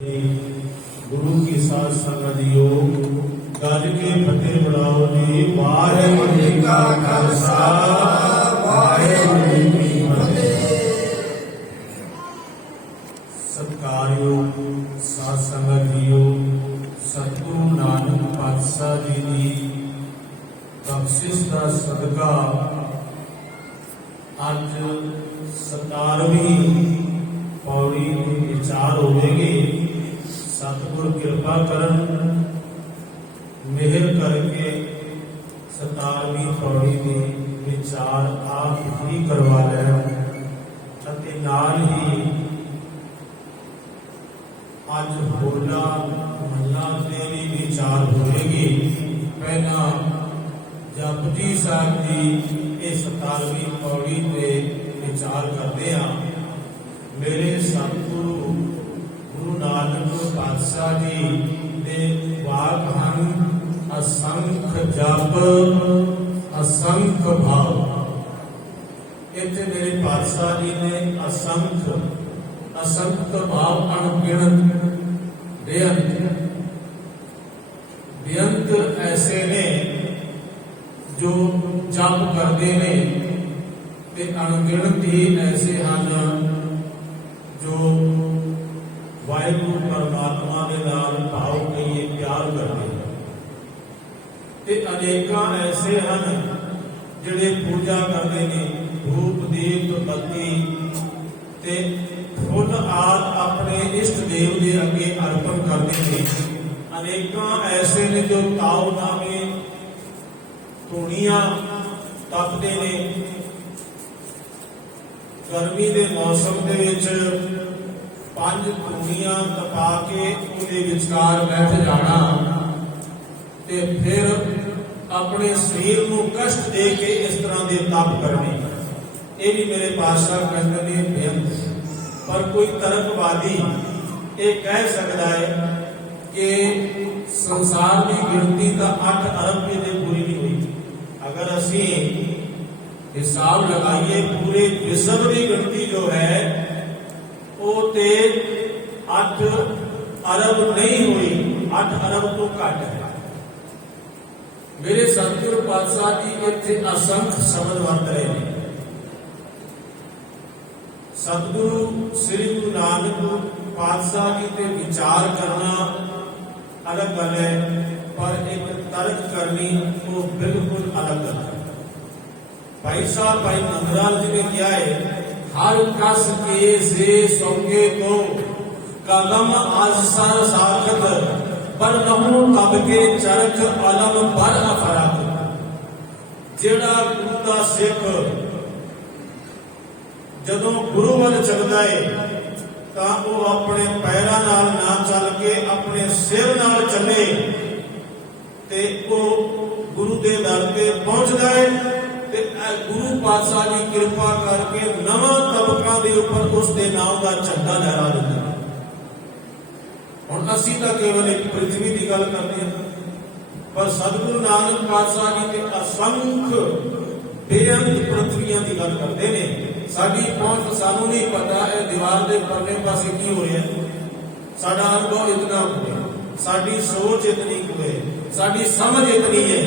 गुरु की साथ संगतियो गज के फतेह बुलाओ जी। वाहिगुरू जी का खालसा वाहिगुरू जी की फतेह। सत्कारयोग साध संगत जीओ, सतगुरु नानक पातशाह जी की बख्शिश का सदका अज 17वीं पौड़ी विचार होगी। सतगुर कृपा करन मेहर करके 17वीं पौड़ी के विचार आप ही करवा लैन। नाल ही अज होला महला के भी विचार होगी। पहला जपजी साहब जी ये 17वीं पौड़ी पे विचार करते हैं। मेरे सतगुरु गुरु नानक पातशाह जी ने वाक हैं असंख जप असंख भाव। इतने मेरे पातशाह जी ने असंख असंख भाव अनगिनत बेअंत बेअंत ऐसे ने जो जप करते ने ते अनगिनत ही ऐसे हैं जो वाहिगुरू परमात्मा के नाल भाव कहिए प्यार करते हैं। ते अनेका ऐसे हैं जिहड़े पूजा करते हैं, धूप दीप बत्ती ते फुल आदि अपने इष्ट देव के अगे अर्पण करते हैं। अनेका ऐसे ने जो ताव नामे धूणियां तपते ने। गर्मी के मौसम के 5 धूणियां तपा के उनके विचकार बैठ जाना ते फिर अपने शरीर को कष्ट दे के इस तरह के तप करने, ये भी मेरे पातशाह कहते हैं बेअंत। पर कोई तर्कवादी ये कह सकता है कि संसार की गिनती तो 8 अरब भी पूरी नहीं हुई। अगर असी हिसाब लगाइए पूरे विश्व की गिनती जो है वो 8 अरब नहीं हुई, 8 अरब तो घट है। मेरे सतगुरु पातशाह जी इतने असंख्य शब्द वरत रहे हैं। सतगुरु श्री गुरु नानक पातशाह जी के विचार करना अलग गल है, पर एक तर्क करनी वो बिल्कुल अलग गल है। भाई साहब भाई नंदलाल जी ने क्या है, हर कस के से सौंगे तो कलम आसर साखत पर नहू तब के चरख अलम पर अफरक। जेड़ा गुरु का सिख जदों गुरु वाल चलता है तो वो अपने पैरों नाल ना चल के अपने सिर नाल चले ते वो गुरु के दर पे पहुंचता है। गुरु पातशाह जी कृपा करके नवा तबका के उपर उसके नाम का झंडा लहरा देते हैं। हम असी तो केवल एक पृथ्वी की गल करते हैं, पर सतगुरु नानक पातशाह जी के असंख्य बेअंत पृथ्वियों की गल करते हैं। साडी पहुंच सानू नहीं पता है दीवार के परले पासे की हो रहा है। साडा अनुभव इतना है, साडी सोच इतनी है, साडी समझ इतनी है,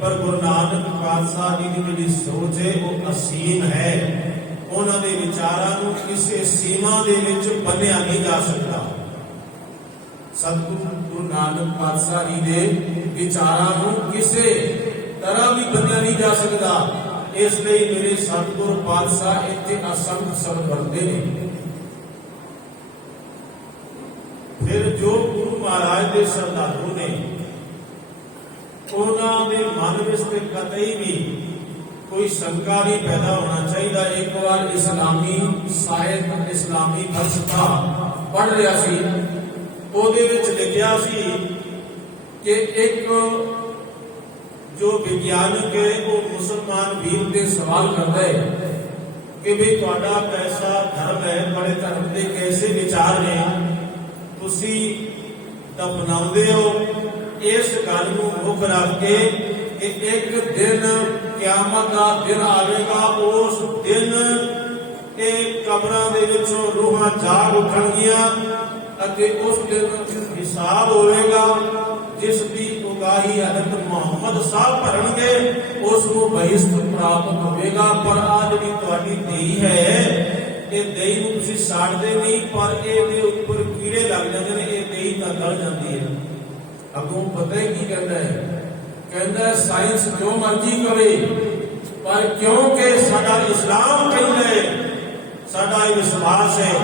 पर गुरु नानक पातशाह जी की जी सोच है वो असीम है। उन्होंने विचारों किसी सीमा के बनिया नहीं जा सकता। सतगुरु गुरु नानक पातशाह जी के विचारों किसी तरह भी बनिया नहीं जा सकता। इसलिए मेरे सतगुरु पातशाह इतने असंख्य शब्द वरते हैं। फिर जो गुरु महाराज के श्रद्धालु ने उन्होंने मन में कतई भी कोई शंका नहीं पैदा होना चाहिए। एक बार इस्लामी साहित्य इस्लामी फलसफा पढ़ रहा सी, ਉਹਦੇ ਵਿੱਚ लिखिया सी कि एक जो विज्ञानक है वो मुसलमान वीर से सवाल करता है कि भाई तुहाडा कैसा धर्म है, बड़े धर्म के कैसे विचार ने, तुसी दफनाउंदे हो इस गल को मुख रख के कि एक दिन क्यामत का दिन आएगा, उस दिन कब्रां दे विचों रूहां जाग उठणगियां ਅਤੇ ਉਸ ਦਿਨ ਹਿਸਾਬ ਹੋਵੇਗਾ। ਜਿਸ ਦੀ ਉਗਾਹੀ ਹਜ਼ਰਤ ਮੁਹੰਮਦ ਸਾਹਿਬ ਭਰਨਗੇ ਉਸ ਨੂੰ ਬਹਿਸ਼ਤ ਪ੍ਰਾਪਤ ਹੋਵੇਗਾ। ਪਰ ਆ ਜਿਹੜੀ ਤੁਹਾਡੀ ਦੇਈ ਹੈ, ਇਹ ਦੇਈ ਨੂੰ ਤੁਸੀਂ ਸਾੜਦੇ ਨਹੀਂ, ਪਰ ਇਹਦੇ ਉੱਪਰ ਕੀੜੇ ਲੱਗ ਜਾਂਦੇ ਨੇ, ਇਹ ਦੇਈ ਤਾਂ ਗਲ ਜਾਂਦੀ ਹੈ। ਅੱਗੋਂ ਪਤਾ ਹੀ ਕੀ ਕਹਿੰਦਾ ਹੈ? ਕਹਿੰਦਾ ਸਾਇੰਸ ਜੋ ਮਰਜ਼ੀ ਕਰੇ, ਪਰ ਕਿਉਂਕਿ ਸਾਡਾ ਇਸਲਾਮ ਕਹਿੰਦਾ ਹੈ, ਸਾਡਾ ਇਹ ਵਿਸ਼ਵਾਸ ਹੈ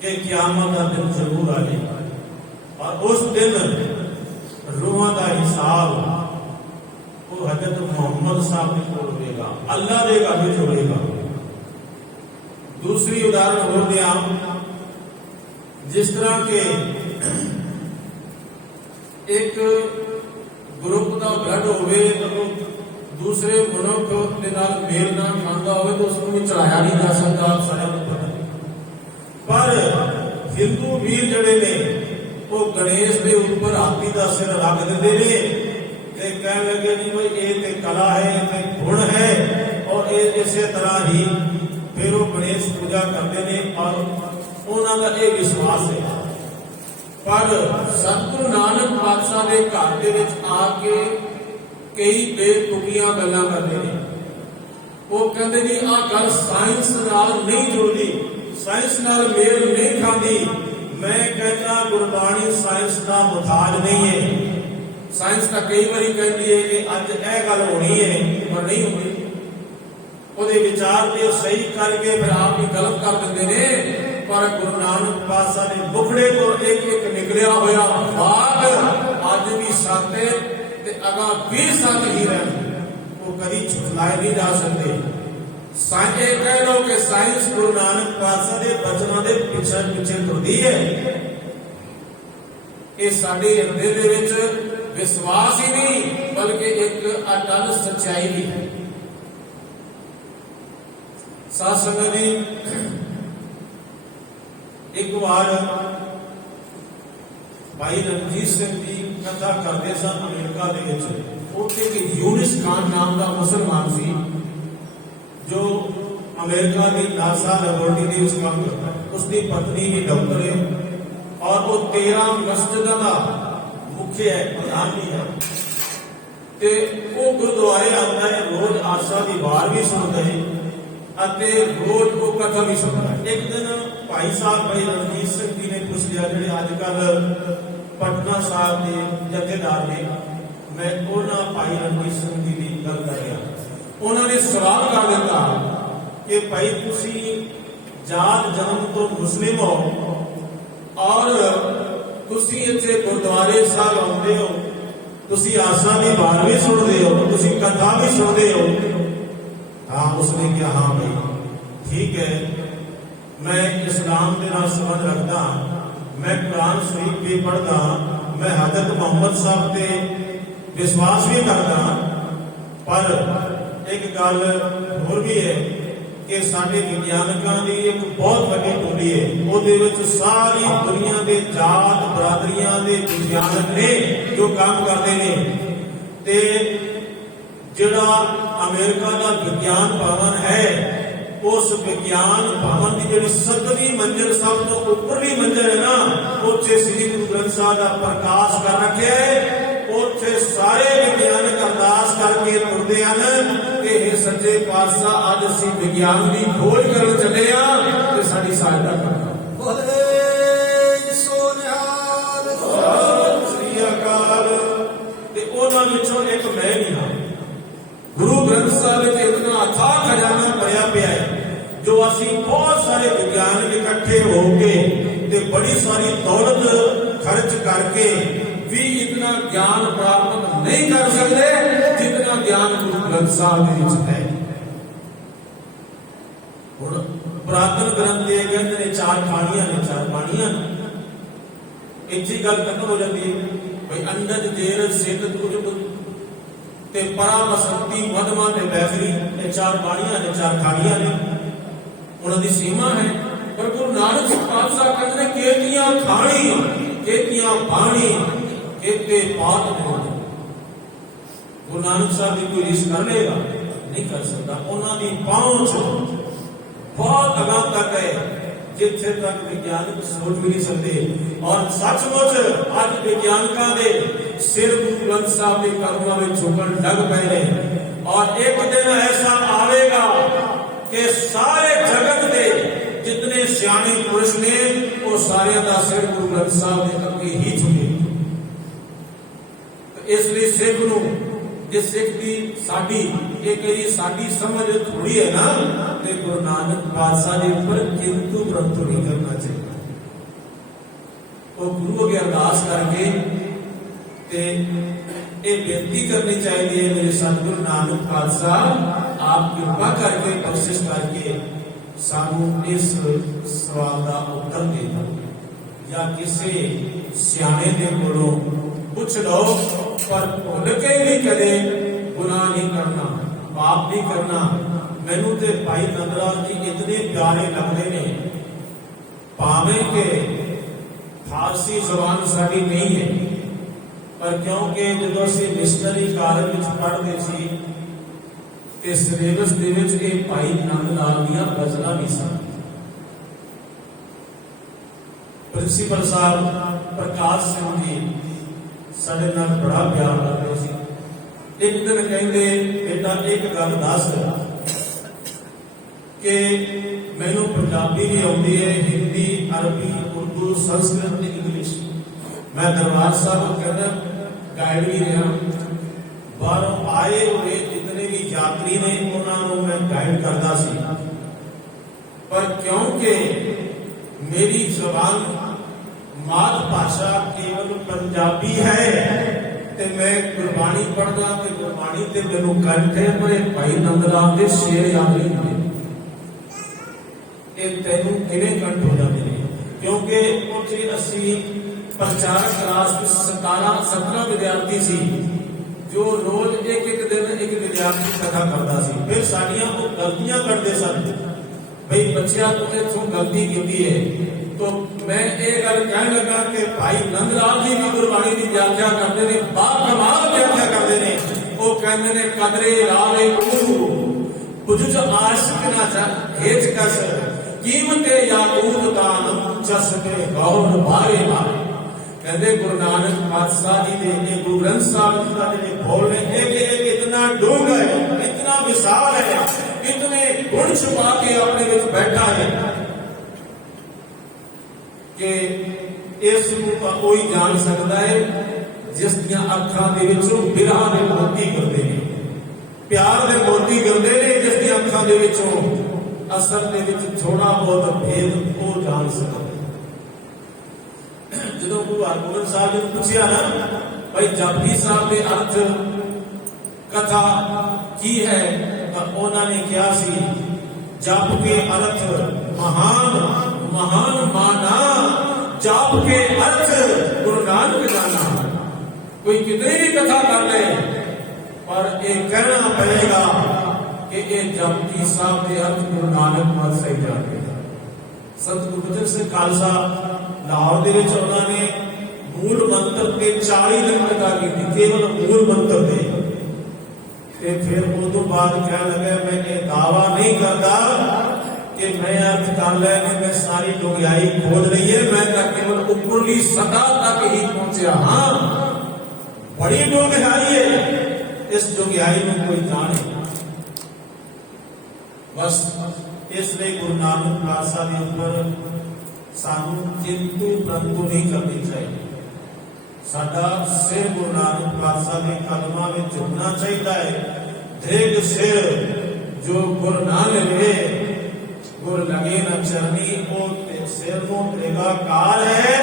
ਕਿ ਕਿਆਮਤ ਦਾ ਦਿਨ ਜ਼ਰੂਰ ਆਏਗਾ ਔਰ ਉਸ ਦਿਨ ਰੂਹਾਂ ਦਾ ਹਿਸਾਬ ਉਹ ਹਜ਼ਰਤ ਮੁਹੰਮਦ ਸਾਹਿਬ ਦੇ ਕੋਲ ਹੋਵੇਗਾ, ਅੱਲਾਹ ਦੇ ਘਰ ਵਿੱਚ ਹੋਵੇਗਾ। दूसरी उदाहरण हो गया, जिस तरह के एक ग्रुप का ब्लड होवे तो दूसरे मनुख के नाल मेल ना खाता होवे तो उसको भी चढ़ाया नहीं जा सकता। पर हिंदू वीर जड़े ने वो गणेश के ऊपर हाथी का सिर रख देते ने ते कहने लगे जी भाई ये ते कला है, ये गुण है और ये इसे तरह ही फिर वो गणेश पूजा करते हैं और उन्होंने का यह विश्वास है। पर सतगुरु नानक पातशाह के घर के विच आके कई बेतुकियां गल्लां करते हैं। वो कहते जी आ गल साइंस नाल नहीं जुड़ती, साइंस नाल मेल नहीं खाती। मैं कहता गुरबाणी साइंस का मुताज नहीं है। साइंस का कई बार कहती है कि अज यह गल होनी है, पर नहीं होती। ਉਹਦੇ ਵਿਚਾਰ ਤੇ ਸਹੀ ਕਰਕੇ ਫਿਰ ਆਪ ਹੀ ਗਲਤ ਕਰ ਦਿੰਦੇ ਨੇ। ਪਰ ਗੁਰੂ ਨਾਨਕ ਪਾਤਸ਼ਾਹ ਦੇ ਮੁਖੜੇ ਤੋਂ ਇੱਕ ਇੱਕ ਨਿਕਲਿਆ ਹੋਇਆ ਬਾਤ ਅੱਜ ਵੀ ਸੱਚ ਹੈ ਤੇ ਅਗਾ ਵੀ ਸੱਚ ਹੀ ਰਹਿਣ, ਉਹ ਕਦੀ ਝੁਠਲਾਏ ਨਹੀਂ ਜਾ ਸਕਦੇ। ਸਾਂਝੇ ਕਹਿ ਲੋ ਕਿ ਸਾਇੰਸ ਗੁਰੂ ਨਾਨਕ ਪਾਤਸ਼ਾਹ ਦੇ ਬਚਨਾਂ ਦੇ ਪਿੱਛੇ ਪਿੱਛੇ ਤੁਰਦੀ ਹੈ। ਇਹ ਸਾਡੇ ਹਿਰਦੇ ਦੇ ਵਿੱਚ ਵਿਸ਼ਵਾਸ ਹੀ ਨਹੀਂ ਬਲਕਿ ਇੱਕ ਅਟਲ ਸੱਚਾਈ ਵੀ ਹੈ। साध संगत जी, एक बार भाई रणजीत सिंह जी कथा करते सन अमेरिका के यूनिस खान नाम का मुसलमान सी जो अमेरिका की नासा लेबोरेटरी में काम करता है। उसकी पत्नी भी डॉक्टर है और वो 13 मस्जिदों का मुख्य है, प्रधान भी है। ते वो गुरुद्वारे आता है, रोज आशा की वार भी सुनता है ਅਤੇ ਰੋਜ਼ ਉਹ ਕਥਾ ਵੀ ਸੁਣਦਾ ਹੈ। ਇੱਕ ਦਿਨ ਭਾਈ ਸਾਹਿਬ ਭਾਈ ਰਣਜੀਤ ਸਿੰਘ ਜੀ ਨੇ ਪੁੱਛ ਲਿਆ, ਜਿਹੜੇ ਅੱਜ ਕੱਲ ਪਟਨਾ ਸਾਹਿਬ ਦੇ ਜਥੇਦਾਰ ਨੇ, ਮੈਂ ਉਹਨਾਂ ਭਾਈ ਰਣਜੀਤ ਸਿੰਘ ਜੀ ਦੀ ਗੱਲ ਕਰ ਰਿਹਾ। ਉਹਨਾਂ ਨੇ ਸਵਾਲ ਕਰ ਦਿੱਤਾ ਕਿ ਭਾਈ ਤੁਸੀਂ ਜਾਤ ਜਨਮ ਤੋਂ ਮੁਸਲਿਮ ਹੋ ਔਰ ਤੁਸੀਂ ਇੱਥੇ ਗੁਰਦੁਆਰੇ ਸਾਹਿਬ ਆਉਂਦੇ ਹੋ, ਤੁਸੀਂ ਆਸਾ ਦੀ ਵਾਰ ਵੀ ਸੁਣਦੇ ਹੋ, ਤੁਸੀਂ ਕਥਾ ਵੀ ਸੁਣਦੇ ਹੋ। हाँ, उसने क्या हाँ भाई ठीक है, मैं इस्लाम के नाल संबंध रखता, मैं कुरान शरीफ भी पढ़ता, मैं हजरत मोहम्मद साहब से विश्वास भी करता। पर एक गल होर भी है कि साडे विज्ञानकां दी एक बहुत बड़ी टोली है, ਉਹਦੇ ਵਿੱਚ सारी दुनिया के जात बरादरियां के विज्ञानक ने जो काम करते ने। ते ਜਿਹੜਾ अमेरिका का विज्ञान भवन है, उस विज्ञान भवन की जी 7वीं मंजिल सब तो उपरली मंजिल है ना, उत्थे श्री गुरु ग्रंथ साहब का प्रकाश कर रखे है। उत्थे सारे विज्ञानक अरदास करके तुरते हैं कि हे सच्चे पातशाह अज असीं विज्ञान की खोज करन चले आ ते साडी सहायता करना। बोले सोनिहाल सत श्री अकाल। ते उन्हां विचों एक मैं भी हां। गुरु ग्रंथ साहब में इतना अथाह खजाना भरिया पिया है जो असी बहुत सारे विज्ञान इकट्ठे होके बड़ी सारी दौलत खर्च करके भी इतना ज्ञान प्राप्त नहीं कर सकते जितना ज्ञान गुरु ग्रंथ साहब है। पुरातन ग्रंथ कहते ने 4 खानियां ने 4 पानियां, इतनी गल खत्म हो जाती है भाई अंडज जेर सिद्ध कुछ ते परा बसंती मधमा ते बैखरी, ये 4 बाणियां ने 4 खानियां ने, उन्होंने सीमा है। पर गुरु नानक पातशाह कहते हैं केतियां खानी केतियां पानी केते पात नहीं। गुरु नानक साहब की कोई रिश्त कर लेगा नहीं कर सकता। उन्होंने पहुंच बहुत अगां तक है। जिथे तक विज्ञानिक सोच भी नहीं सकते। और सचमुच अज विज्ञानिकों के सिर गुरु ग्रंथ साहब के कदमों में झुकन लग पे ने। और एक दिन ऐसा आएगा कि सारे जगत के जितने सियाने पुरुष ने वो सारे का सिर गुरु ग्रंथ साहब के अगे ही झुके। इसलिए सिख नूं जे सिख की साडी एक जी साडी समझ थोड़ी है ना, तो गुरु नानक पातशाह के ऊपर किंतु परंतु नहीं करना चाहिए। वो गुरु अगे अरदास करके ते ये बेनती करनी चाहिए, मेरे सतगुरु नानक पातशाह आप कृपा करके बख्शिश करके सानू इस सवाल का उत्तर दे दो, या किसी सियाने के कोलों पूछ लो, पर भुल के भी कदे गुनाह नहीं करना, पाप नहीं करना। मैनू ते भाई नंदलाल जी इतने प्यारे लगते ने, भावे के फारसी जबान साड़ी नहीं है, पर क्योंकि जो असी मिशनरी कॉलेज में पढ़ते सी ते सिलेबस दे विच इह भाई नंदलाल दीयां गज़लां भी सन। प्रिंसीपल साहब प्रकाश सिंह जी साडे नाल बड़ा प्यार करते सी। एक दिन कहते बेटा एक गल दस कि मैनू पंजाबी भी आती है, हिंदी, अरबी, उर्दू, संस्कृत, इंग्लिश। मैं दरबार साहब कहना गाइड भी रहा, बाहरों आए हुए जितने भी यात्री ने उन्होंने मैं गाइड करता सी। पर क्योंकि मेरी जबान मात भाषा केवल पंजाबी है, ते मैं गुरबाणी पढ़दा ते गुरबाणी ते मैनू कंठ है, पर भाई नंदलाल के शेर याद नहीं होंगे। तेनू किवें कंठ हो जाते हैं? क्योंकि उत्थे असीं प्रचारक क्लास 17 विद्यार्थी सी, जो रोज एक दिन एक विद्यार्थी कथा करता सी। फिर साडियां वो गलतियां करते सन, भाई बच्चिया तू इथों गलती की है, तो मैं ये गल कहने लगा कि भाई नंदलाल जी भी गुरबाणी की व्याख्या करते हैं, बाकमाल व्याख्या करते हैं। वो कहते हैं कदरे लाले बुझ आशिक ना हेच कस कीमते याकूत दान चसके गौर बारे बारे। कहते गुरु नानक पातशाह जी ने गुरु ग्रंथ साहब जी का जो बोल ने एक इतना डूंगा है, इतना विशाल है, इतने गुण छुपा के अपने विच बैठा है कि इस कोई जान सकता है जिस दियां अखां दे विचों बिरहा दे मोती गिरदे ने, प्यार दे मोती गिरदे ने, जिस दियां अखां दे विचों असल दे विच थोड़ा बहुत भेद वो जान सकता है। जो गुरु हरगोबिंद साहब ने पूछा ना भाई जपजी साहब के अर्थ कथा की है, तो उन्होंने कहा सी जप के अर्थ महान महान माना, जप के अर्थ गुरु नानक जाना। कोई कितनी भी कथा कर ले, पर यह कहना पड़ेगा कि ये जपजी साहब के अर्थ गुरु नानक मत सही जाते। संत गुरबचन सिंह खालसा लाहौर के उन्होंने मूल मंत्र के 40 दिन कथा की, केवल मूल मंत्र के। फिर उस बाद कह लगे मैं ये दावा नहीं करता कि मैं अर्थ कर लेने में सारी डुंगियाई खोज रही है, मैं तो केवल उपरली सतह तक ही पहुंचा। हाँ बड़ी डुंगियाई है, इस डुंगियाई में कोई जाने। बस इसलिए गुरु नानक पातशाह के ऊपर सानू किंतु परंतु नहीं करनी चाहिए। साडा सिर गुरु नानक पातशाह के कदमां में झुकना चाहिए है। दृढ़ सिर जो गुरु ना लगे, गुरु लगे न चरनी, वो सिर को तेगा कार है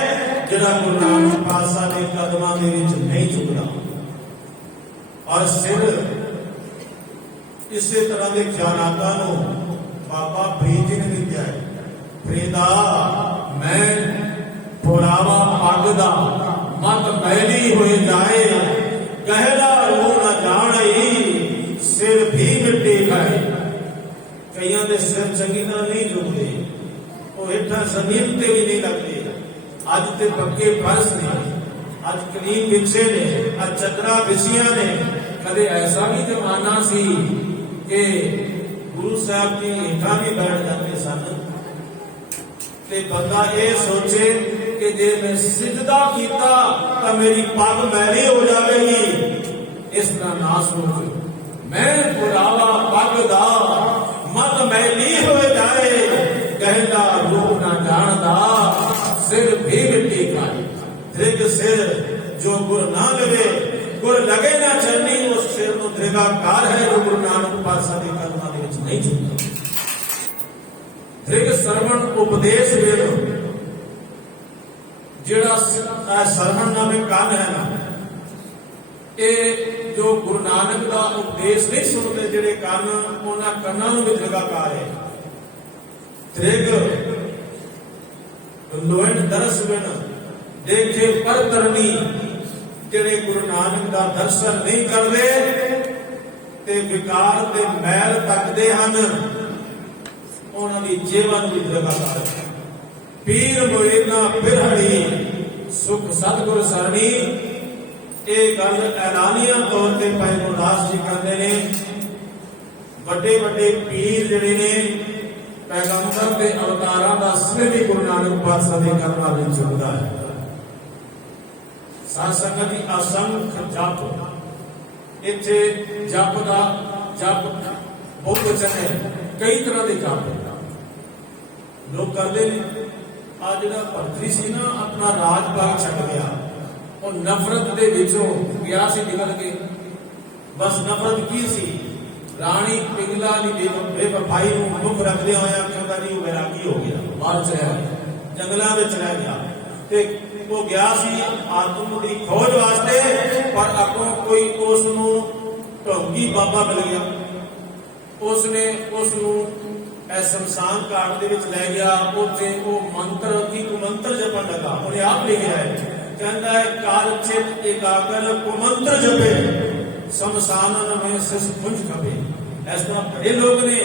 जिहड़ा गुरु नानक पातशाह के कदमां दे विच नहीं झुकदा। और सिर इसी तरह के ख्यालातां नूं बाबा फरीद जी ने लिखा है, फरीदा मैं पुरावा पगदा मत मैली हो जाए, कहला रू न जाने सिर भी मिट्टी खाए। कईयां दे सिर चंगी तरह नहीं झुकते, वो हेठा जमीन ते भी नहीं लगते। अज ते पक्के फर्श ने, अज कलीन बिछे ने, अज चदरा बिछिया ने। कदे ऐसा भी जमाना सी कि गुरु साहब जी हेठा भी बैठ जाते सन, ते बंदा ये सोचे कि जे मैं सिजदा कीता तो मेरी पग मैली हो जाएगी। इस तरह ना सोच, मैं पुरावा पग दा मत मैली हो जाए, कहता रूप ना जानदा सिर भी मिट्टी खाए। दृग सिर जो गुर ना लगे, गुर लगे ना चलनी, उस सिर को दृगाकार है जो गुरु नानक पातशाह की कलमा दे विच नहीं चुकता। दृग सरवण उपदेश वेद जिहड़ा सरवण नामे कान है ना, ये जो गुरु नानक का उपदेश नहीं सुनते जिहड़े कान, उन्हां कन्नां नूं भी दृगाकार है। दृग लोहण दरस बिन देखे पर तरनी, जिहड़े गुरु नानक का दर्शन नहीं करते ते विकार ते मैल तकदे हन, उन्हां दी जेवां नूं भी दृगाकार है। पीर मोइना फिरहड़ी सुख सतगुर सरणी, ये गल ऐलानिया तौर पर भाई गुरदास जी कहते ने, बड़े बड़े पीर जिहड़े ने पैगंबर के अवतारां दा सिर भी गुरु नानक पातशाह दे करमां विच चुकदा है। साध संगत दी असंख्य जप, इत्थे जप दा जप बहुत वचन है, कई तरह के जप लोग करते हैं। आज जिहड़ा भर्तरी सी ना अपना राज भाग छड्ड गया, और नफरत दे विचों गया सी निकल के। बस नफरत की सी, राणी पिंगला दी बेवफाई नूं मुख रखदे होए आखिंदा नहीं वो वैरागी हो गया, बाहर चला गया, जंगलों में चला गया। ते वो गया सी आत्म की खोज वास्ते, पर अगों कोई उस नूं ढोंगी बाबा मिल गया, उसने उसनूं शमशान घाट दे विच लै गया। उत्थे वो मंत्र की कुमंत्र जपन लगा। उन्हें आप लिखिया है, कहता है काल चित एकाग्र कुमंत्र जपे, शमशानन में सिस पुंज खपे। इस तरह बड़े लोग ने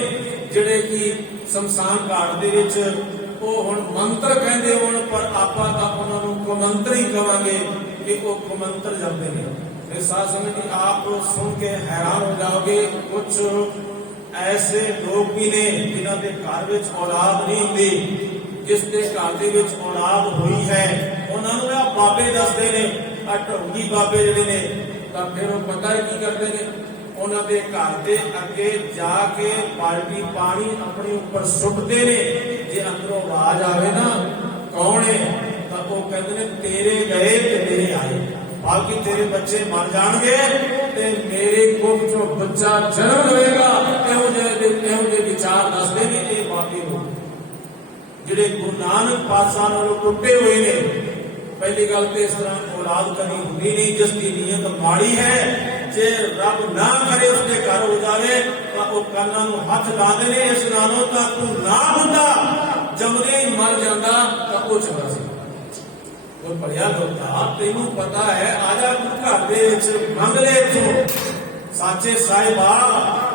जिहड़े कि शमशान घाट दे विच वो हुण मंत्र कहंदे होण, पर आपां तां उन्हां नूं कुमंत्र ही कहांगे कि वो कुमंत्र जपदे ने। फिर साध संगत जी आप सुन के हैरान हो जाओगे, कुछ ऐसे लोग भी ने जिन्हां दे घर विच औलाद नहीं हुंदी, जिस दे घर दे विच औलाद हुई है उन्हां नूं आ बाबे दसदे ने, आ ढोंगी बाबे जिहड़े ने, तां फिर वो पता ही की करदे ने, उन्हां दे घर दे अगे जाके बाल्टी पानी अपने ऊपर सुटदे ने। जे अंदरों आवाज आवे ना कौन है, तां वो कहंदे ने तेरे गए ते मेरे आए, बाकी तेरे बच्चे मर जाएंगे ते मेरे कोख चो बच्चा जन्म लेगा। इहो जे विचार दसदे ने ये बाकी लोग जिहड़े गुरु नानक पातशाह नालों टुटे हुए ने। पहली गल तो इस तरह औलाद कभी होगी नहीं, जिसकी नीयत माड़ी है, जे रब ना करे उसके घर हो जाए तो वो कानां नूं हथ लाते ने, इस नालों तां तू ना हुंदा जमदे ही मर जांदा तां वो चंगा सी। और पढ़िया लोका तेनू पता है, आजा घर दे विच मंग ले तू साचे साहिबा,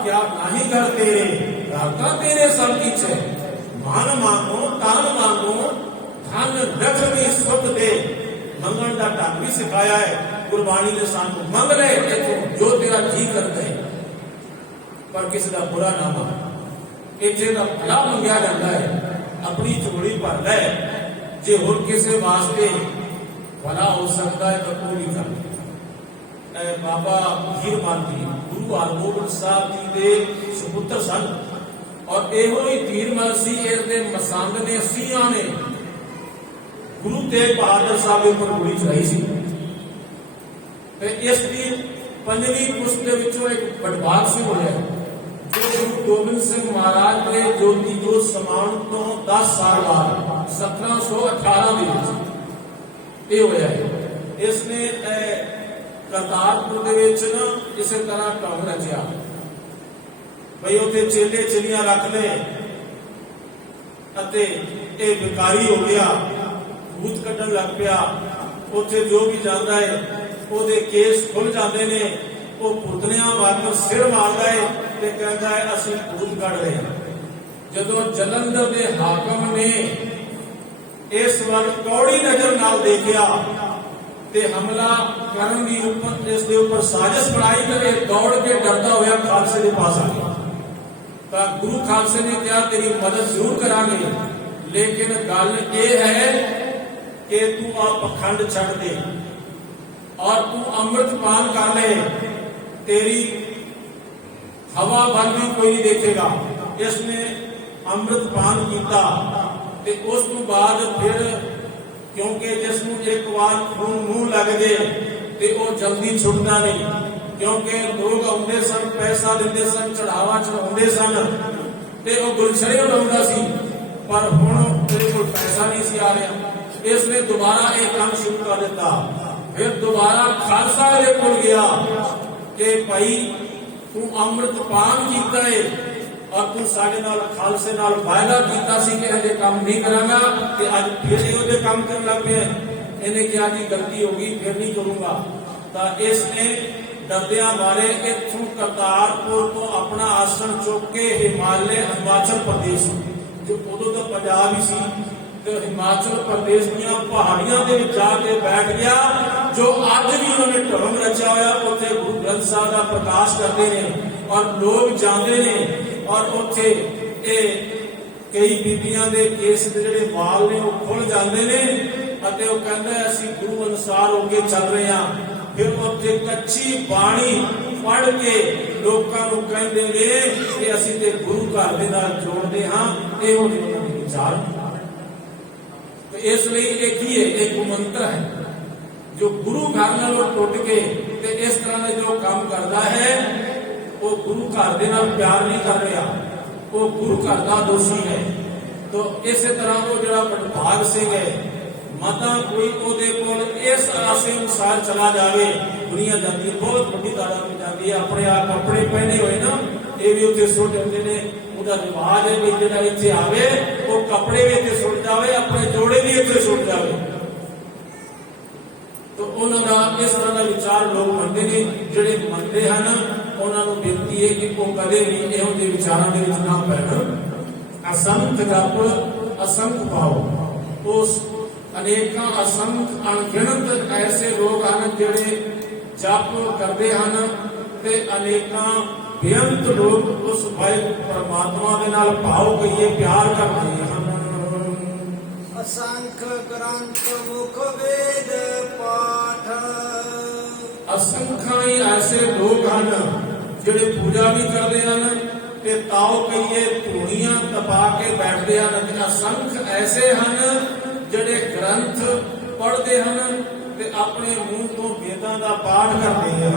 क्या नहीं कर तेरे राता तेरे सब किछ है, मान मांगो तान मांगो धन लक्ष्मी सुख दे। मंगण का ढंग भी सिखाया है गुरबाणी ने सानू, मंग ले जो तेरा जी करता है, पर किसी का बुरा ना मांग। इत्थे दा भला मंगया जाता है, अपनी झोली भर ले, जे होर किसी वास्ते भला हो सकता है तो वो नहीं करते। बाबा हीरमान जी गुरु हरगोबिंद साहब जी के सुपुत्र सन, और एहो ही धीरमल सी, इसके मसंद ने सियां ने गुरु तेग बहादुर साहब के ऊपर गोली चलाई सी। इसकी पंजवीं पुस्त के विचों एक बटवार से होया, जो गुरु गोबिंद सिंह महाराज के ज्योति जोत समान तो 10 साल बाद 1718 में ये होया है। इसने करतारपुर दे विच ना इस तरह ढंग रचिया भाई, उत्थे चेले चलियां रख ले अते ये विकारी हो गया, भूत कड्ढन लग पिया। उत्थे जो भी जाता है ਉਹਦੇ केस खुल जाते ने, वो पुतलियां वांग सिर मारदा है ते कहता है असीं भूत कढ रहे हैं। जदों जलंधर के हाकम ने इस वल कौड़ी नजर नाल देखिया ते हमला करन दी ऊपर इस दे ऊपर साजिश बनाई, ते दौड़ के डरदा होया खालसे दे पास आ गया। तां गुरु खालसे ने कहा तेरी मदद जरूर करांगे, लेकिन गल ये है कि तू आ पखंड छड़ दे और तू अमृत पान कर ले, तेरी हवा बन भी कोई नहीं देखेगा। इसने अमृत पान किया ते उस तो बाद फिर क्योंकि जिसनों एक बार खून मूँह लग जाए ते वो जल्दी छुटता नहीं, क्योंकि लोग आते सन, पैसा देते सन, चढ़ावा चढ़ाते सन ते वो गुलछड़े उड़ाउंदा सी, पर हुण तेरे कोल पैसा नहीं सी आ रहा, इसने दोबारा एक काम शुरू कर दिता। फिर दोबारा खालसा वाले कोल गया कि भाई तू अमृत पान किया है और तू साडे नाल खालसे नाल वायदा किया सी कि अजे काम नहीं करांगा, कि अज फिर ये काम करन लग पिया। इन्हें क्या जी गलती होगी, फिर नहीं करूंगा। तो इसने डरदियां मारे इथों करतारपुर तो अपना आसन चुक के हिमाचल प्रदेश, जो उदों तो पंजाब ही सी, तो हिमाचल प्रदेश दियां पहाड़ियां दे विच जाके बैठ गया, जो अज भी उन्होंने धर्म रचा होया उत्थे गुरु ग्रंथ साहिब का प्रकाश करते हैं और लोग जाते हैं। और उत्थे कई बीबियां दे केस दे जिहड़े वाल ने वो खुल जाते हैं अते वो कहंदा असीं गुरु अनुसार होके चल रहे हैं। फिर उत्थे कच्ची बाणी पढ़ के लोकां नूं कहंदे ने कि असीं ते गुरु घर दे नाल जोड़दे हां, इहो उन्हां दे विचार। तो इसलिए एक ही है, एक मंत्र है जो गुरु घर नालों टुट के ते इस तरह ने जो काम करता है वो गुरु घर दे नाल प्यार नहीं कर रहा, वो गुरु घर का दोषी है। तो इस तरह वो जो भाग सिंह है माता कोई ओदे कोल इस आशे अनुसार चला जाए, दुनिया जाती है बहुत बड़ी तादाद में जाती है, अपने आप कपड़े पहने हुए ना ये भी उत्थे सुट जाते हैं। उदा रिवाज है भी जो इतने आवे वो कपड़े भी इतने सुट जाए, अपने जोड़े भी इतने सुट जाए। तो उन्होंने इस तरह का विचार लोग मनते हैं, जोड़े मनते हैं उन्होंने बेनती है कि वो कदे भी इहो ਜਿਹੇ विचारों के ना पैण। असंख्य जप असंख्य पाओ, उस अनेक असंख्य अणगिणत ऐसे लोग हैं जिहड़े जप करते हैं ते अनेक बेअंत लोग उस वाहिगुरू परमात्मा दे नाल भाव कहिए प्यार करते हैं। असंख्य ग्रंथ मुख वेद पाठ, असंख्य ही ऐसे लोग हैं जिहड़े पूजा भी करते हैं ते ताओ कहिए धूणियां तपा के बैठते हैं। असंख्य ऐसे हैं जिहड़े ग्रंथ पढ़ते हैं ते अपने मुंह तो वेदां दा पाठ करते हैं।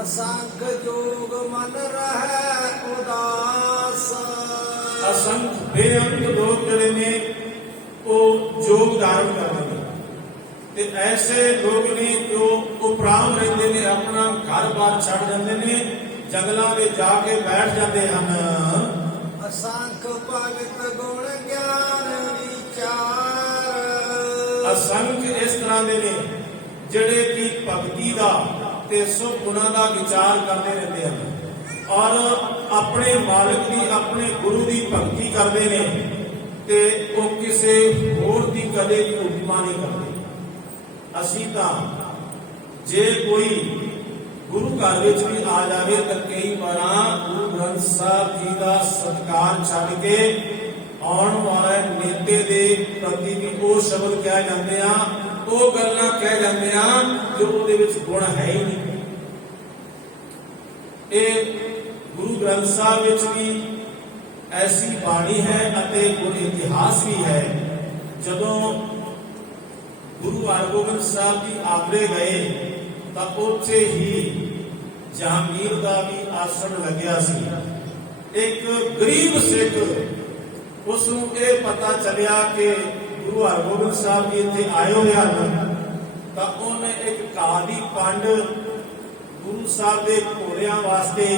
असंख्य जोग मन रहे उदास, असंख्य बेअंत लोग जिहड़े ने वो जोग धारण करते हैं ते ऐसे लोग ने जो उपराम रहते ने, अपना घर बार छड़ जाते ने, जंगलों में जाके बैठ जाते हैं। असंख्य भगत गुण ज्ञान विचार, असंख्य इस तरह के ने जिहड़े की भगती का ते सुख गुणां का विचार करते रहते हैं और अपने मालिक की अपने गुरु की भगती करते हैं ते वो किसी होर की कदे भी उपमा नहीं करते। असीं तां जे कोई गुरु घर विच भी आ जाए तो कई बार गुरु ग्रंथ साहिब जी का सत्कार छड्ड के आउण वाले नेते दे प्रति भी वो शब्द कह जाते हैं, वो गल्लां कह जाते हैं जो उहदे विच गुण है ही नहीं। ये गुरु ग्रंथ साहिब विच भी ऐसी बाणी है अते गुर इतिहास भी है। जदों गुरु हरगोबिंद साहब जी आगरे गए तो उत्थे ही जहांगीर का भी आसन लग्या सी। एक गरीब सिख उसनूं ये पता चलिया कि गुरु हरगोबिंद साहब जी इत्थे आए हुए हैं तो उन्हें एक काली पंड गुरु साहब के घोड़ियां वास्ते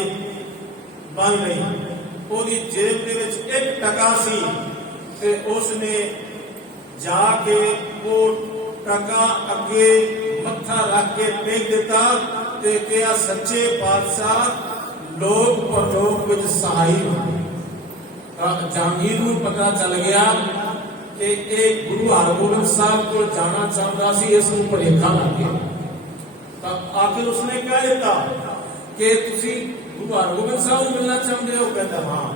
बन गई। ਉਹਦੀ जेब ਦੇ ਵਿੱਚ 1 टका सी ਤੇ ਉਸਨੇ ਜਾ ਕੇ ਉਹ टका ਅੱਗੇ ਮੱਥਾ ਰੱਖ ਕੇ ਟੇਕ ਦਿੱਤਾ ਤੇ ਕਿਹਾ ਸੱਚੇ ਪਾਤਸ਼ਾਹ ਲੋਕ ਪਰਲੋਕ ਵਿੱਚ ਸਹਾਈ ਹੋ। ਜਹਾਂਗੀਰ ਨੂੰ ਪਤਾ ਚੱਲ ਗਿਆ ਕਿ ਇਹ ਗੁਰੂ ਹਰਗੋਬਿੰਦ ਸਾਹਿਬ ਕੋਲ ਜਾਣਾ ਚਾਹੁੰਦਾ ਸੀ, ਇਸ ਨੂੰ ਭੁਲੇਖਾ ਲੱਗ ਗਿਆ। ਤਾਂ ਆਖਿਰ ਉਸਨੇ ਕਹਿ ਦਿੱਤਾ ਕਿ ਤੁਸੀਂ गुरु हरगोबिंद साहब मिलना चाहते हो? कहते हाँ।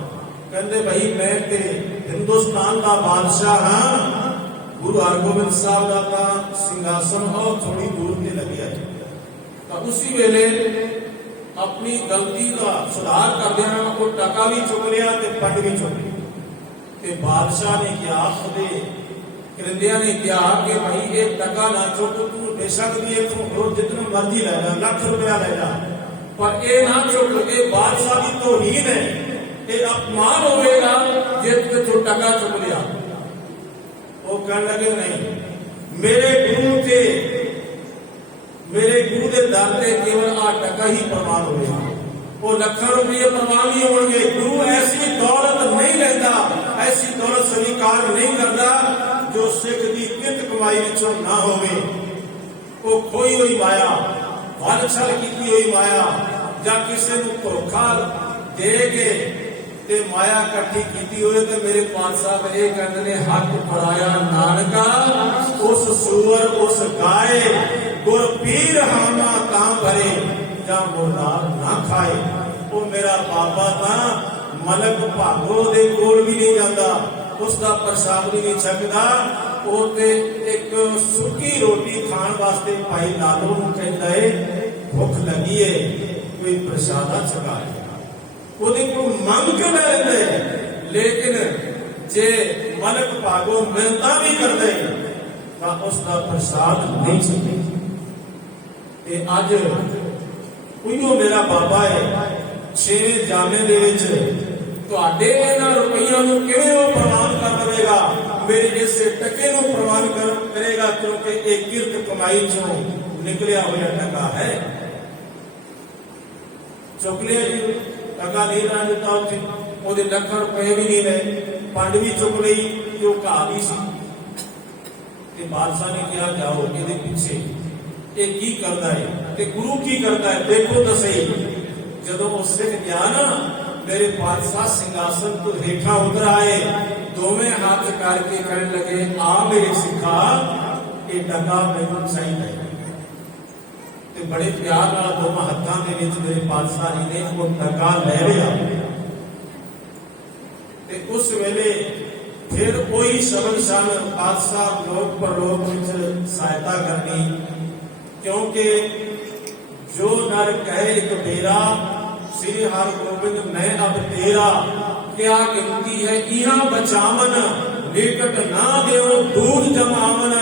कहते भाई मैं ते ਹਿੰਦੁਸਤਾਨ ਦਾ ਬਾਦਸ਼ਾਹ ਹਾਂ। ਗੁਰੂ ਹਰਗੋਬਿੰਦ ਸਾਹਿਬ ਦਾ ਤਾਂ ਸਿੰਘਾਸਨ ਉਹ ਥੋੜੀ ਦੂਰ ਤੇ ਲੱਗਿਆ ਹੈ। ਤਾਂ ਉਸੇ ਵੇਲੇ ਆਪਣੀ ਗਲਤੀ ਦਾ ਸੁਧਾਰ ਕਰਦਿਆਂ ਉਹ ਟਕਾ ਵੀ ਚੁੱਕ ਲਿਆ ਤੇ ਪੱਗ ਵੀ ਚੁੱਕ ਲਈ। ਤੇ ਬਾਦਸ਼ਾਹ ਨੇ ਕਿਹਾ, ਉਹਦੇ ਕਰਿੰਦਿਆਂ ਨੇ ਕਿਹਾ ਕਿ ਭਾਈ ਇਹ ਟਕਾ ਨਾ ਚੁੱਕ, ਤੂੰ ਬੇਸ਼ੱਕ ਵੀ ਇਥੋਂ ਹੋਰ ਜਿੰਨਾ ਮਰਜ਼ੀ ਲੈ ਜਾ, ਲੱਖ ਰੁਪਇਆ ਲੈ ਜਾ, ਪਰ ਇਹ ਨਾ ਚੁੱਕ। ਇਹ ਬਾਦਸ਼ਾਹ ਦੀ ਤੋਹੀਨ ਹੈ, ਇਹ ਅਪਮਾਨ ਹੋਵੇਗਾ ਜੇ ਤੂੰ ਇਥੋਂ ਟਕਾ ਚੁੱਕ ਲਿਆ। ਉਹ ਕਹਿਣ ਲੱਗੇ ਨਹੀਂ, ਮੇਰੇ ਗੁਰੂ ਦੇ ਦਰ ਤੇ ਕੇਵਲ ਆ ਟਕਾ ਹੀ ਪ੍ਰਵਾਨ ਹੋਵੇਗਾ, ਉਹ ਲੱਖਾਂ ਰੁਪਏ ਪ੍ਰਵਾਨ ਨਹੀਂ ਹੋਣਗੇ। ਗੁਰੂ ਐਸੀ ਦੌਲਤ ਨਹੀਂ ਲੈਂਦਾ, ਐਸੀ ਦੌਲਤ ਸਵੀਕਾਰ ਨਹੀਂ ਕਰਦਾ ਜੋ ਸਿੱਖ ਦੀ ਕਿਰਤ ਕਮਾਈ ਵਿੱਚੋਂ ਨਾ ਹੋਵੇ। ਉਹ ਖੋਈ ਹੋਈ ਮਾਇਆ, ਵੱਲ ਛਲ ਕੀਤੀ ਹੋਈ ਮਾਇਆ, ਜਾਂ ਕਿਸੇ ਨੂੰ ਧੋਖਾ ਦੇ ਕੇ ਤੇ ਮਾਇਆ ਇਕੱਠੀ ਕੀਤੀ ਹੋਏ ਤੇ ਮੇਰੇ ਪਾਤਸ਼ਾਹ ਸਾਹਿਬ ਇਹ ਕਹਿੰਦੇ ਨੇ, ਹੱਥ ਫੜਾਇਆ ਨਾਨਕਾ ਉਸ ਸੂਰ ਉਸ ਗਾਏ, ਗੁਰ ਪੀਰ ਹਾਮਾ ਤਾਂ ਭਰੇ ਜਾਂ ਮੁਰਦਾਰ ਨਾ ਖਾਏ। ਉਹ ਮੇਰਾ ਬਾਬਾ ਤਾਂ ਮਲਕ ਭਾਗੋ ਦੇ ਕੋਲ ਵੀ ਨਹੀਂ ਜਾਂਦਾ, ਉਸ ਦਾ ਪ੍ਰਸ਼ਾਦ ਵੀ ਨਹੀਂ ਛਕਦਾ। ਉਹ ਤੇ ਇੱਕ ਸੁੱਕੀ ਰੋਟੀ ਖਾਣ ਵਾਸਤੇ ਭਾਈ ਲਾਲੋ ਨੂੰ ਕਹਿੰਦਾ ਏ, ਭੁੱਖ ਲੱਗੀ ਏ, ਕੋਈ ਪ੍ਰਸ਼ਾਦਾ ਛਕਾਏ। ਉਹਦੇ ਕੋਲ ਮੰਗ ਕੇ ਲੈ ਲੈਂਦੇ, ਲੇਕਿਨ ਜੇ ਮਲਕ ਭਾਗੋ ਮਿਹਨਤਾਂ ਵੀ ਕਰਦੇ ਤਾਂ ਉਸ ਦਾ ਪ੍ਰਸ਼ਾਦ ਨਹੀਂ ਛਕਦੇ। ਤੇ ਅੱਜ ਉਹੀਓ ਮੇਰਾ ਬਾਬਾ ਹੈ, 6 ਜਾਮੇ ਦੇ ਵਿੱਚ ਤੁਹਾਡੇ ਇਹਨਾਂ ਰੁਪਈਆਂ ਨੂੰ ਕਿਵੇਂ ਉਹ ਪ੍ਰਵਾਨ ਕਰ ਦੇਵੇਗਾ, ਮੇਰੇ ਇਸੇ ਟਕੇ ਨੂੰ ਪ੍ਰਵਾਨ ਕਰੇਗਾ, ਕਿਉਂਕਿ ਇਹ ਕਿਰਤ ਕਮਾਈ ਚੋਂ ਨਿਕਲਿਆ ਹੋਇਆ ਟਕਾ ਹੈ। ਚੁੱਕ ਲਿਆ ਜੀ, ਟਕਾ ਨਹੀਂ ਰਹਿਣ ਦਿੱਤਾ ਉੱਥੇ, ਉਹਦੇ ਲੱਖਾਂ ਰੁਪਏ ਵੀ ਨਹੀਂ ਲਏ, ਪੰਡ ਵੀ ਚੁੱਕ ਲਈ ਤੇ ਉਹ ਘਾਹ ਵੀ ਸੀ। ਤੇ ਬਾਦਸ਼ਾਹ ਨੇ ਕਿਹਾ, ਜਾਓ ਇਹਦੇ ਪਿੱਛੇ ਇਹ ਕੀ ਕਰਦਾ ਹੈ ਤੇ ਗੁਰੂ ਕੀ ਕਰਦਾ ਹੈ, ਦੇਖੋ ਤਾਂ ਸਹੀ। ਜਦੋਂ ਉਹ ਸਿੱਖ ਗਿਆ ਨਾ, ਮੇਰੇ ਪਾਤਸ਼ਾਹ ਸਿੰਘਾਸਨ ਤੋਂ ਹੇਠਾਂ ਉਤਰ ਆਏ, ਦੋਵੇਂ ਹੱਥ ਕਰਕੇ ਕਹਿਣ ਲੱਗੇ, ਆ ਮੇਰੇ ਸਿੱਖਾ, ਇਹ ਟਕਾ ਮੈਨੂੰ ਚਾਹੀਦਾ ਹੈ। ਤੇ ਬੜੇ ਪਿਆਰ ਨਾਲ ਦੋਵਾਂ ਹੱਥਾਂ ਦੇ ਵਿੱਚ ਮੇਰੇ ਪਾਤਸ਼ਾਹ ਜੀ ਨੇ ਉਹ ਟਕਾ ਲੈ ਲਿਆ। ਤੇ ਉਸ ਵੇਲੇ ਫਿਰ ਕੋਈ ਸ਼ਬਦ ਸਨ, ਪਾਤਸ਼ਾਹ ਲੋਕ ਪਰਲੋਕ ਵਿੱਚ ਸਹਾਇਤਾ ਕਰਨੀ, ਕਿਉਂਕਿ ਜੋ ਨਰ ਕਹੇ ਇੱਕ ਬੇਰਾ, ਸ੍ਰੀ ਹਰਿਗੋਬਿੰਦ ਮੈਂ ਅਬ ਤੇਰਾ, ਕਿਆ ਗਿਣਤੀ ਹੈ ਇਹਾਂ ਬਚਾਵਨ, ਨਿਕਟ ਨਾ ਦਿਓ ਦੂਧ ਜਮਾਵਨ।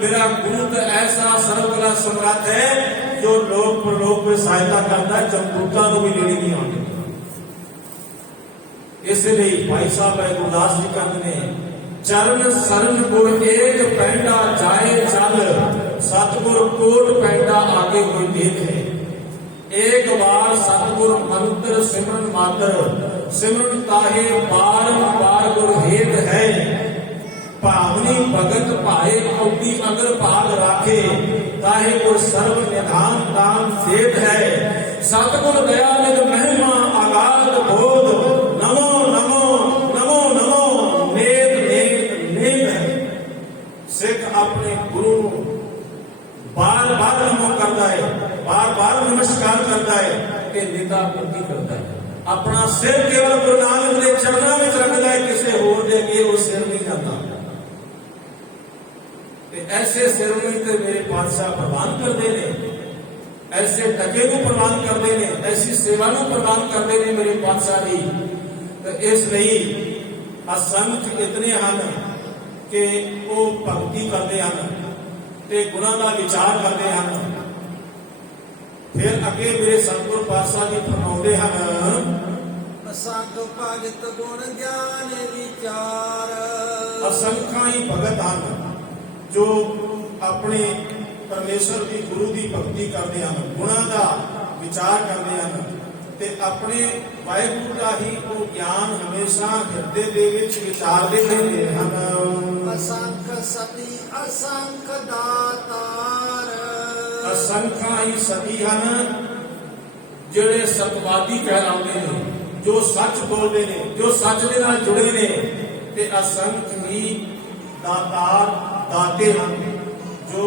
ਮੇਰਾ ਗੁਰੂ ਤਾਂ ਐਸਾ ਸਰਵਗੁਣਾ ਸਮਰੱਥ ਹੈ ਜੋ ਲੋਕ ਪਰਲੋਕ ਵਿੱਚ ਸਹਾਇਤਾ ਕਰਦਾ, ਜਮਦੂਤਾਂ ਨੂੰ ਵੀ ਨੇੜੇ ਨਹੀਂ ਆਉਂਦੇ। ਇਸ ਲਈ ਭਾਈ ਸਾਹਿਬ ਗੁਰਦਾਸ ਜੀ ਕਹਿੰਦੇ ਨੇ, ਚਰਨ ਸਰਨ ਗੁਰ ਏਕ ਪੈਂਡਾ ਜਾਏ ਚੱਲ, ਸਤਿਗੁਰ ਕੋਟ ਪੈਂਡਾ ਆਗੇ ਕੋਈ ਦੇਖ ਹੈ। एक बार सतगुर मंत्र सिमरन मात्र, सिमरन ताहे बार गुर हेत है। भावनी भगत भाए कौटी अगर भाग राखे, ताहे गुर सर्व निधान दान देत है। सतगुर दया निध महिमा अगाध बोध, नमो नमो नमो नमो नेत नेत नेत है। सिख अपने गुरु बार बार नमो करता है, बार बार नमस्कार करता है, कि नेता पूर्ति करता है। अपना सिर केवल गुरु नानक के चरणों में रखता है, किसी होर दे के वो सिर नहीं जाता। ऐसे सिर में तो मेरे पातशाह प्रदान करते हैं, ऐसे टके को प्रदान करते हैं, ऐसी सेवा को प्रदान करते हैं मेरे पातशाह जी। तो इसलिए असंख्य इतने हैं कि वो भक्ति करते हैं ते गुणां का विचार करते हैं। फिर अगे मेरे सतगुर पातशाह जी फरमाउंदे हैं, असंख भगत गुण ज्ञान विचार। असंख्या ही भगत हैं जो अपने परमेश्वर की गुरु की भक्ति करते हैं, गुणां का विचार करते हैं ते अपने वाहिगुरू का ही वो ज्ञान हमेशा हिरदे दे विच विचारते रहते हैं। असंख सती असंख दातार। असंख्या ही सती हैं जिहड़े सतवादी कहलाते हैं, जो सच बोलते हैं, जो सच दे नाल जुड़े ने। ते असंख्य ही दातार दाते हैं जो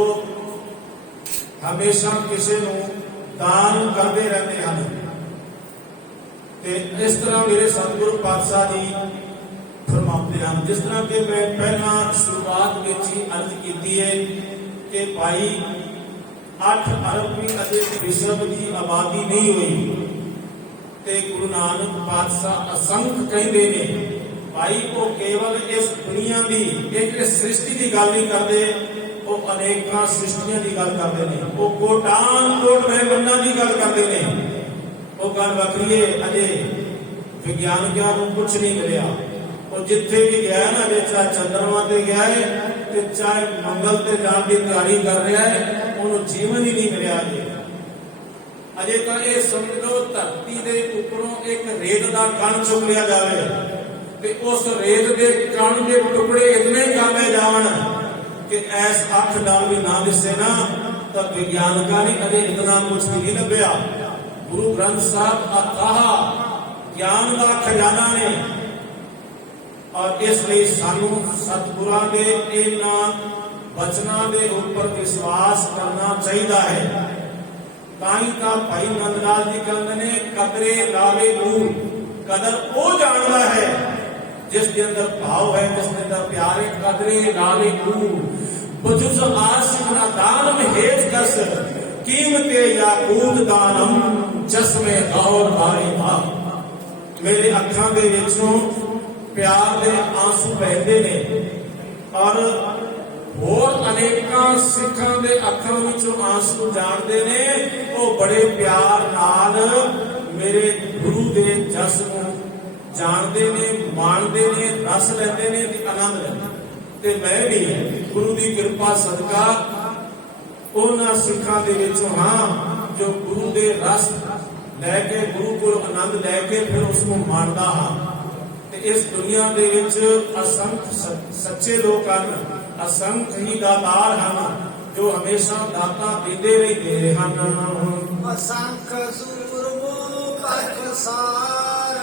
हमेशा किसी को दान करते रहते हैं। ते इस तरह मेरे सतगुरु पातशाह जी फरमाते ਹਨ। ਜਿਸ ਤਰ੍ਹਾਂ ਕਿ ਮੈਂ ਪਹਿਲਾਂ ਸ਼ੁਰੂਆਤ ਵਿੱਚ ਹੀ ਅਰਜ਼ ਕੀਤੀ ਹੈ ਕਿ ਭਾਈ 8 ਅਰਬ ਵੀ ਅਜੇ ਵਿਸ਼ਵ ਦੀ ਆਬਾਦੀ ਨਹੀਂ ਹੋਈ ਤੇ ਗੁਰੂ ਨਾਨਕ ਪਾਤਸ਼ਾਹ ਅਸੰਖ ਕਹਿੰਦੇ ਨੇ। ਭਾਈ ਉਹ ਕੇਵਲ ਇਸ ਦੁਨੀਆ ਦੀ ਇੱਕ ਸ੍ਰਿਸ਼ਟੀ ਦੀ ਗੱਲ ਨਹੀਂ ਕਰਦੇ, ਉਹ ਅਨੇਕਾਂ ਸ੍ਰਿਸ਼ਟੀਆਂ ਦੀ ਗੱਲ ਕਰਦੇ ਨੇ, ਉਹ ਕੋਟਾਨ ਕੋਟ ਬ੍ਰਹਿਮੰਡਾਂ ਦੀ ਗੱਲ ਕਰਦੇ ਨੇ। ਉਹ ਗੱਲ ਵੱਖਰੀ ਹੈ, ਅਜੇ ਵਿਗਿਆਨਕਾਂ ਨੂੰ ਕੁਝ ਨਹੀਂ ਮਿਲਿਆ। ਉਹ ਜਿੱਥੇ ਵੀ ਗਿਆ ਨਾ, ਜੇ ਚਾਹੇ ਚੰਦਰਮਾ ਤੇ ਗਿਆ ਹੈ ਤੇ ਚਾਹੇ ਮੰਗਲ ਤੇ ਜਾਣ ਦੀ ਤਿਆਰੀ ਕਰ ਰਿਹਾ ਹੈ, ਉਹਨੂੰ ਜੀਵਨ ਹੀ ਨਹੀਂ ਮਿਲਿਆ। ਅਜੇ ਤਾਂ ਇਹ ਸਮਝ ਲਓ ਧਰਤੀ ਦੇ ਉੱਪਰੋਂ ਇੱਕ ਰੇਤ ਦਾ ਕਣ ਚੁੱਕ ਲਿਆ ਜਾਵੇ ਤੇ ਉਸ ਰੇਤ ਦੇ ਕਣ ਦੇ ਟੁਕੜੇ ਇਤਨੇ ਕਰ ਲਏ ਜਾਣ ਕਿ ਐਸ ਅੱਖ ਨਾਲ ਵੀ ਨਾ ਦਿਸੇ ਨਾ, ਤਾਂ ਵਿਗਿਆਨਕਾਂ ਨੇ ਅਜੇ ਇਤਨਾ ਕੁਝ ਵੀ ਨਹੀਂ ਲੱਭਿਆ। ਗੁਰੂ ਗ੍ਰੰਥ ਸਾਹਿਬ ਅਥਾਹ ਗਿਆਨ ਦਾ ਖਜ਼ਾਨਾ ਨੇ, ਔਰ ਇਸ ਲਈ ਸਾਨੂੰ ਸਤਿਗੁਰਾਂ ਦੇ ਇਹਨਾਂ ਬਚਨਾਂ ਦੇ ਉੱਪਰ ਵਿਸ਼ਵਾਸ ਕਰਨਾ ਚਾਹੀਦਾ ਹੈ। ਤਾਂ ਹੀ ਤਾਂ ਭਾਈ ਨੰਦ ਲਾਲ ਜੀ ਕਹਿੰਦੇ ਨੇ, ਕਦਰੇ ਲਾਲੇ ਨੂੰ ਕਦਰ ਉਹ ਜਾਣਦਾ ਹੈ ਜਿਸ ਦੇ ਅੰਦਰ ਭਾਵ ਹੈ, ਜਿਸ ਦੇ ਅੰਦਰ ਪਿਆਰ ਹੈ। ਕਦਰੇ ਲਾਲੇ ਨੂੰ ਬਜੁਜ਼ ਆਸਿਕ ਨਾ ਦਾਨਮ ਹੇਜ ਕਸ ਕੀਮਤੇ ਯਾਕੂਤ ਦਾਨਮ ਜਸਮੇ ਗੌਰ ਬਾਰੇ ਭਾ। ਮੇਰੇ ਅੱਖਾਂ ਦੇ ਵਿੱਚੋਂ ਪਿਆਰ ਦੇ ਆਂਸੂ ਵਹਿੰਦੇ ਨੇ, ਔਰ ਹੋਰ ਅਨੇਕਾਂ ਸਿੱਖਾਂ ਦੇ ਅੱਖਾਂ ਵਿੱਚੋਂ ਆਂਸੂ ਜਾਣਦੇ ਨੇ। ਉਹ ਬੜੇ ਪਿਆਰ ਨਾਲ ਮੇਰੇ ਗੁਰੂ ਦੇ ਜਸ ਨੂੰ ਜਾਣਦੇ ਨੇ, ਮਾਣਦੇ ਨੇ, ਰਸ ਲੈਂਦੇ ਨੇ ਤੇ ਆਨੰਦ ਲੈਂਦੇ। ਤੇ ਮੈਂ ਵੀ ਗੁਰੂ ਦੀ ਕਿਰਪਾ ਸਦਕਾ ਉਹਨਾਂ ਸਿੱਖਾਂ ਦੇ ਵਿੱਚੋਂ ਹਾਂ ਜੋ ਗੁਰੂ ਦੇ ਰਸ ਲੈ ਕੇ, ਗੁਰੂ ਕੋਲ ਆਨੰਦ ਲੈ ਕੇ ਫਿਰ ਉਸ ਨੂੰ ਮਾਣਦਾ ਹਾਂ। ਤੇ ਇਸ ਦੁਨੀਆ ਦੇ ਵਿੱਚ ਅਸੰਖ ਸੱਚੇ ਲੋਕ ਹਨ, ਅਸੰਖ ਹੀ ਦਾਤਾਰ ਹਨ ਜੋ ਹਮੇਸ਼ਾ ਦਾਤਾ ਦਿੰਦੇ ਰਹਿੰਦੇ ਹਨ। ਅਸੰਖ ਸੂਰਮੋ ਪਾਕਸਾਰ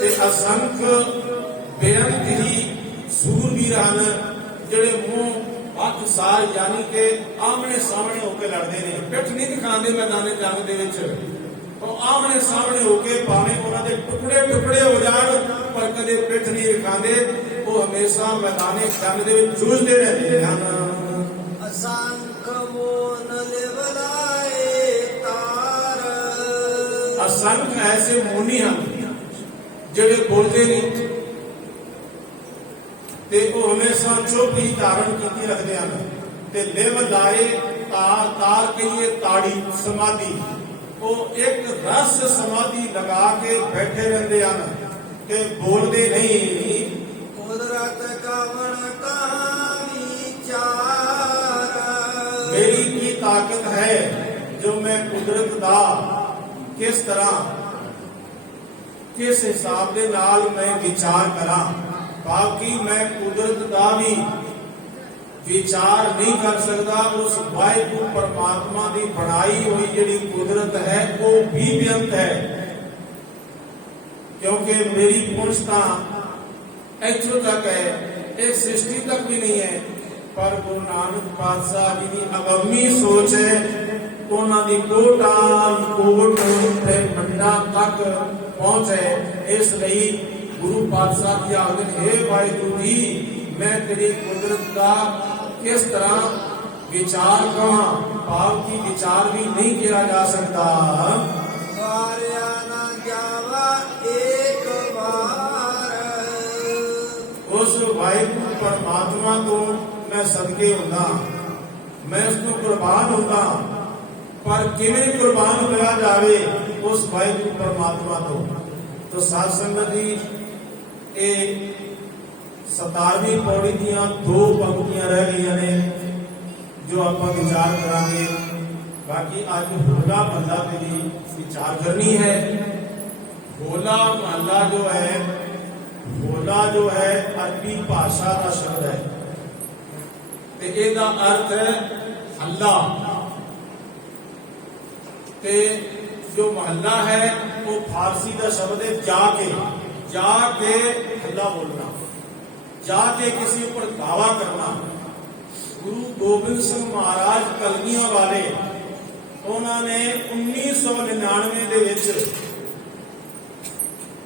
ਤੇ ਅਸੰਖ ਬੇਅੰਤ ਹੀ ਸੂਰਬੀਰ ਹਨ ਜਿਹੜੇ ਮੂੰਹ ਹੱਥ ਸਾਰ ਯਾਨੀ ਕਿ ਆਮਣੇ ਸਾਹਮਣੇ ਹੋ ਕੇ ਲੜਦੇ ਨੇ, ਪਿੱਠ ਨਹੀਂ ਦਿਖਾਉਂਦੇ ਮੈਦਾਨੇ ਜੰਗ ਦੇ ਵਿੱਚ। ਉਹ ਆਮਣੇ ਸਾਹਮਣੇ ਹੋ ਕੇ ਭਾਵੇਂ ਉਹਨਾਂ ਦੇ ਟੁਕੜੇ ਟੁਕੜੇ ਹੋ ਜਾਣ, ਪਰ ਕਦੇ ਪਿੱਠ ਨਹੀਂ ਦਿਖਾਉਂਦੇ। ਉਹ ਹਮੇਸ਼ਾ ਮੈਦਾਨੇ ਜੰਗ ਦੇ ਵਿੱਚ ਜੂਝਦੇ ਰਹਿੰਦੇ ਹਨ। ਅਸੰਖ ਮੋਨ ਲਿਵਲਾਏ ਤਾਰ ਅਸੰਖ ਐਸੇ ਮੋਨੀ ਹਨ ਜਿਹੜੇ ਬੋਲਦੇ ਨਹੀਂ ਤੇ ਉਹ ਹਮੇਸ਼ਾ ਚੁੱਪ ਹੀ ਧਾਰਨ ਕੀਤੀ ਰੱਖਦੇ ਹਨ। ਤੇ ਲਿਵ ਲਾਏ ਤਾਰ, ਤਾਰ ਕਹੀਏ ਤਾੜੀ ਸਮਾਧੀ, ਉਹ ਇੱਕ ਰਸ ਸਮਾਧੀ ਲਗਾ ਕੇ ਬੈਠੇ ਰਹਿੰਦੇ ਹਨ ਕਿ ਬੋਲਦੇ ਨਹੀਂ। ਕੁਦਰਤ ਕਵਣ ਕਾ ਵਿਚਾਰ ਮੇਰੀ ਕੀ ਤਾਕਤ ਹੈ ਜੋ ਮੈਂ ਕੁਦਰਤ ਦਾ ਕਿਸ ਤਰ੍ਹਾਂ ਕਿਸ ਹਿਸਾਬ ਦੇ ਨਾਲ ਮੈਂ ਵਿਚਾਰ ਕਰਾਂ। ਬਾਕੀ ਮੈਂ ਕੁਦਰਤ ਦਾ ਵੀ ਵਿਚਾਰ ਨਹੀਂ ਕਰ ਸਕਦਾ। ਉਸ ਵਾਹਿਗੁਰੂ ਪਰਮਾਤਮਾ ਦੀ ਬਣਾਈ ਹੋਈ ਜਿਹੜੀ ਕੁਦਰਤ ਹੈ ਉਹ ਵੀ ਬੇਅੰਤ ਹੈ, ਕਿਉਂਕਿ ਮੇਰੀ ਪਹੁੰਚ ਤਾਂ ਇੱਥੋਂ ਤੱਕ ਹੈ, ਇਹ ਸ੍ਰਿਸ਼ਟੀ ਤੱਕ ਵੀ ਨਹੀਂ ਹੈ। ਪਰ ਗੁਰੂ ਨਾਨਕ ਪਾਤਸ਼ਾਹ ਜੀ ਦੀ ਅਗੰਮੀ ਸੋਚ ਹੈ, ਉਹਨਾਂ ਦੀ ਕੋਟਾਨ ਕੋਟ ਬ੍ਰਹਿਮੰਡਾਂ ਤੱਕ ਪਹੁੰਚ ਹੈ। ਇਸ ਲਈ ਗੁਰੂ ਪਾਤਸ਼ਾਹ ਜੀ ਆਖਦੇ ਨੇ, ਹੇ ਵਾਹਿਗੁਰੂ ਜੀ, ਮੈਂ ਤੇਰੀ ਕੁਦਰਤ ਦਾ ਕਿਸ ਤਰ੍ਹਾਂ ਵਿਚਾਰ ਕਰਾਂ। ਭਾਵ ਕੀ ਵਿਚਾਰ ਵੀ ਨਹੀਂ ਕਿਹਾ ਜਾ ਸਕਦਾ। ਵਾਰਿਆ ਨਾ ਜਾਵਾ ਏਕ ਵਾਰ ਉਸ ਵਾਹਿਗੁਰੂ ਪਰਮਾਤਮਾ ਤੋਂ ਮੈਂ ਸਦਕੇ ਹੁੰਦਾ, ਮੈਂ ਉਸ ਨੂੰ ਕੁਰਬਾਨ ਹੁੰਦਾ। ਪਰ ਕਿਵੇਂ ਕੁਰਬਾਨ ਹੋਇਆ ਜਾਵੇ ਉਸ ਵਾਹਿਗੁਰੂ ਪਰਮਾਤਮਾ ਤੋਂ। तो साध संगत जी ਇਹ 17ਵੀਂ ਪੌੜੀ ਦੀਆਂ 2 ਪੰਕਤੀਆਂ ਰਹਿ ਗਈਆਂ ਨੇ ਜੋ ਆਪਾਂ ਵਿਚਾਰ ਕਰਾਂਗੇ। ਬਾਕੀ ਅੱਜ ਹੋਲਾ ਮਹੱਲਾ ਤੇ ਵੀ ਵਿਚਾਰ ਕਰਨੀ ਹੈ। ਹੋਲਾ ਮਹੱਲਾ ਜੋ ਹੈ, ਹੋਲਾ ਜੋ ਹੈ ਅਰਬੀ ਭਾਸ਼ਾ ਦਾ ਸ਼ਬਦ ਹੈ ਤੇ ਇਹਦਾ ਅਰਥ ਹੈ ਹੱਲਾ। ਤੇ ਜੋ ਮਹੱਲਾ ਹੈ ਉਹ ਫਾਰਸੀ ਦਾ ਸ਼ਬਦ ਹੈ ਜਾ ਕੇ ਹੱਲਾ ਬੋਲਣਾ, ਜਾ ਕੇ ਕਿਸੇ ਉੱਪਰ ਦਾਵਾ ਕਰਨਾ। ਗੁਰੂ ਗੋਬਿੰਦ ਸਿੰਘ ਮਹਾਰਾਜ ਕਲਗੀਆਂ ਵਾਲੇ, ਉਹਨਾਂ ਨੇ 1999 ਦੇ ਵਿੱਚ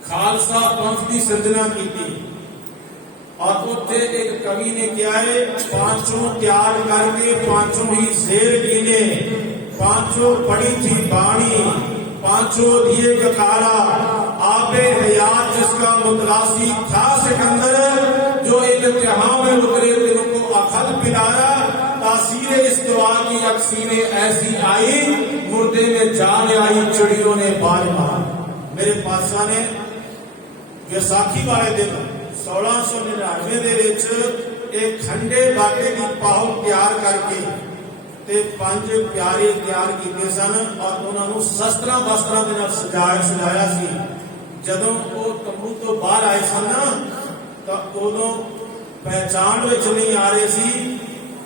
ਖਾਲਸਾ ਪੰਥ ਦੀ ਸਿਰਜਣਾ ਕੀਤੀ और उत्थे एक कवि ने क्या है, पांचों त्याग करके पांचों ही शेर कीने, पांचों पड़ी थी बाणी, पांचों दिए गकारा, आपे हयात जिसका मुतलासी था सिकंदर, जो इल्तिहाम में उतरे दिलों को अखल पिलाया, तासीर इस दुआ की अक्सीने ऐसी आई, मुर्दे में जान आई चिड़ियों ने बार मार। मेरे पातशाह ने विसाखी वाले दिन 1699 ਦੇ ਵਿੱਚ एक खंडे बाटे की पाहु तैयार करके ਤੇ ਪੰਜ ਪਿਆਰੇ ਤਿਆਰ ਕੀਤੇ ਸਨ ਔਰ ਉਹਨਾਂ ਨੂੰ ਸ਼ਸਤਰਾਂ ਵਸਤਰਾਂ ਦੇ ਨਾਲ ਸਜਾਇਆ ਸੀ। ਜਦੋਂ ਉਹ ਤੰਬੂ ਤੋਂ ਬਾਹਰ ਆਏ ਸਨ ਨਾ ਤਾਂ ਉਦੋਂ ਪਹਿਚਾਣ ਵਿੱਚ ਨਹੀਂ ਆ ਰਹੇ ਸੀ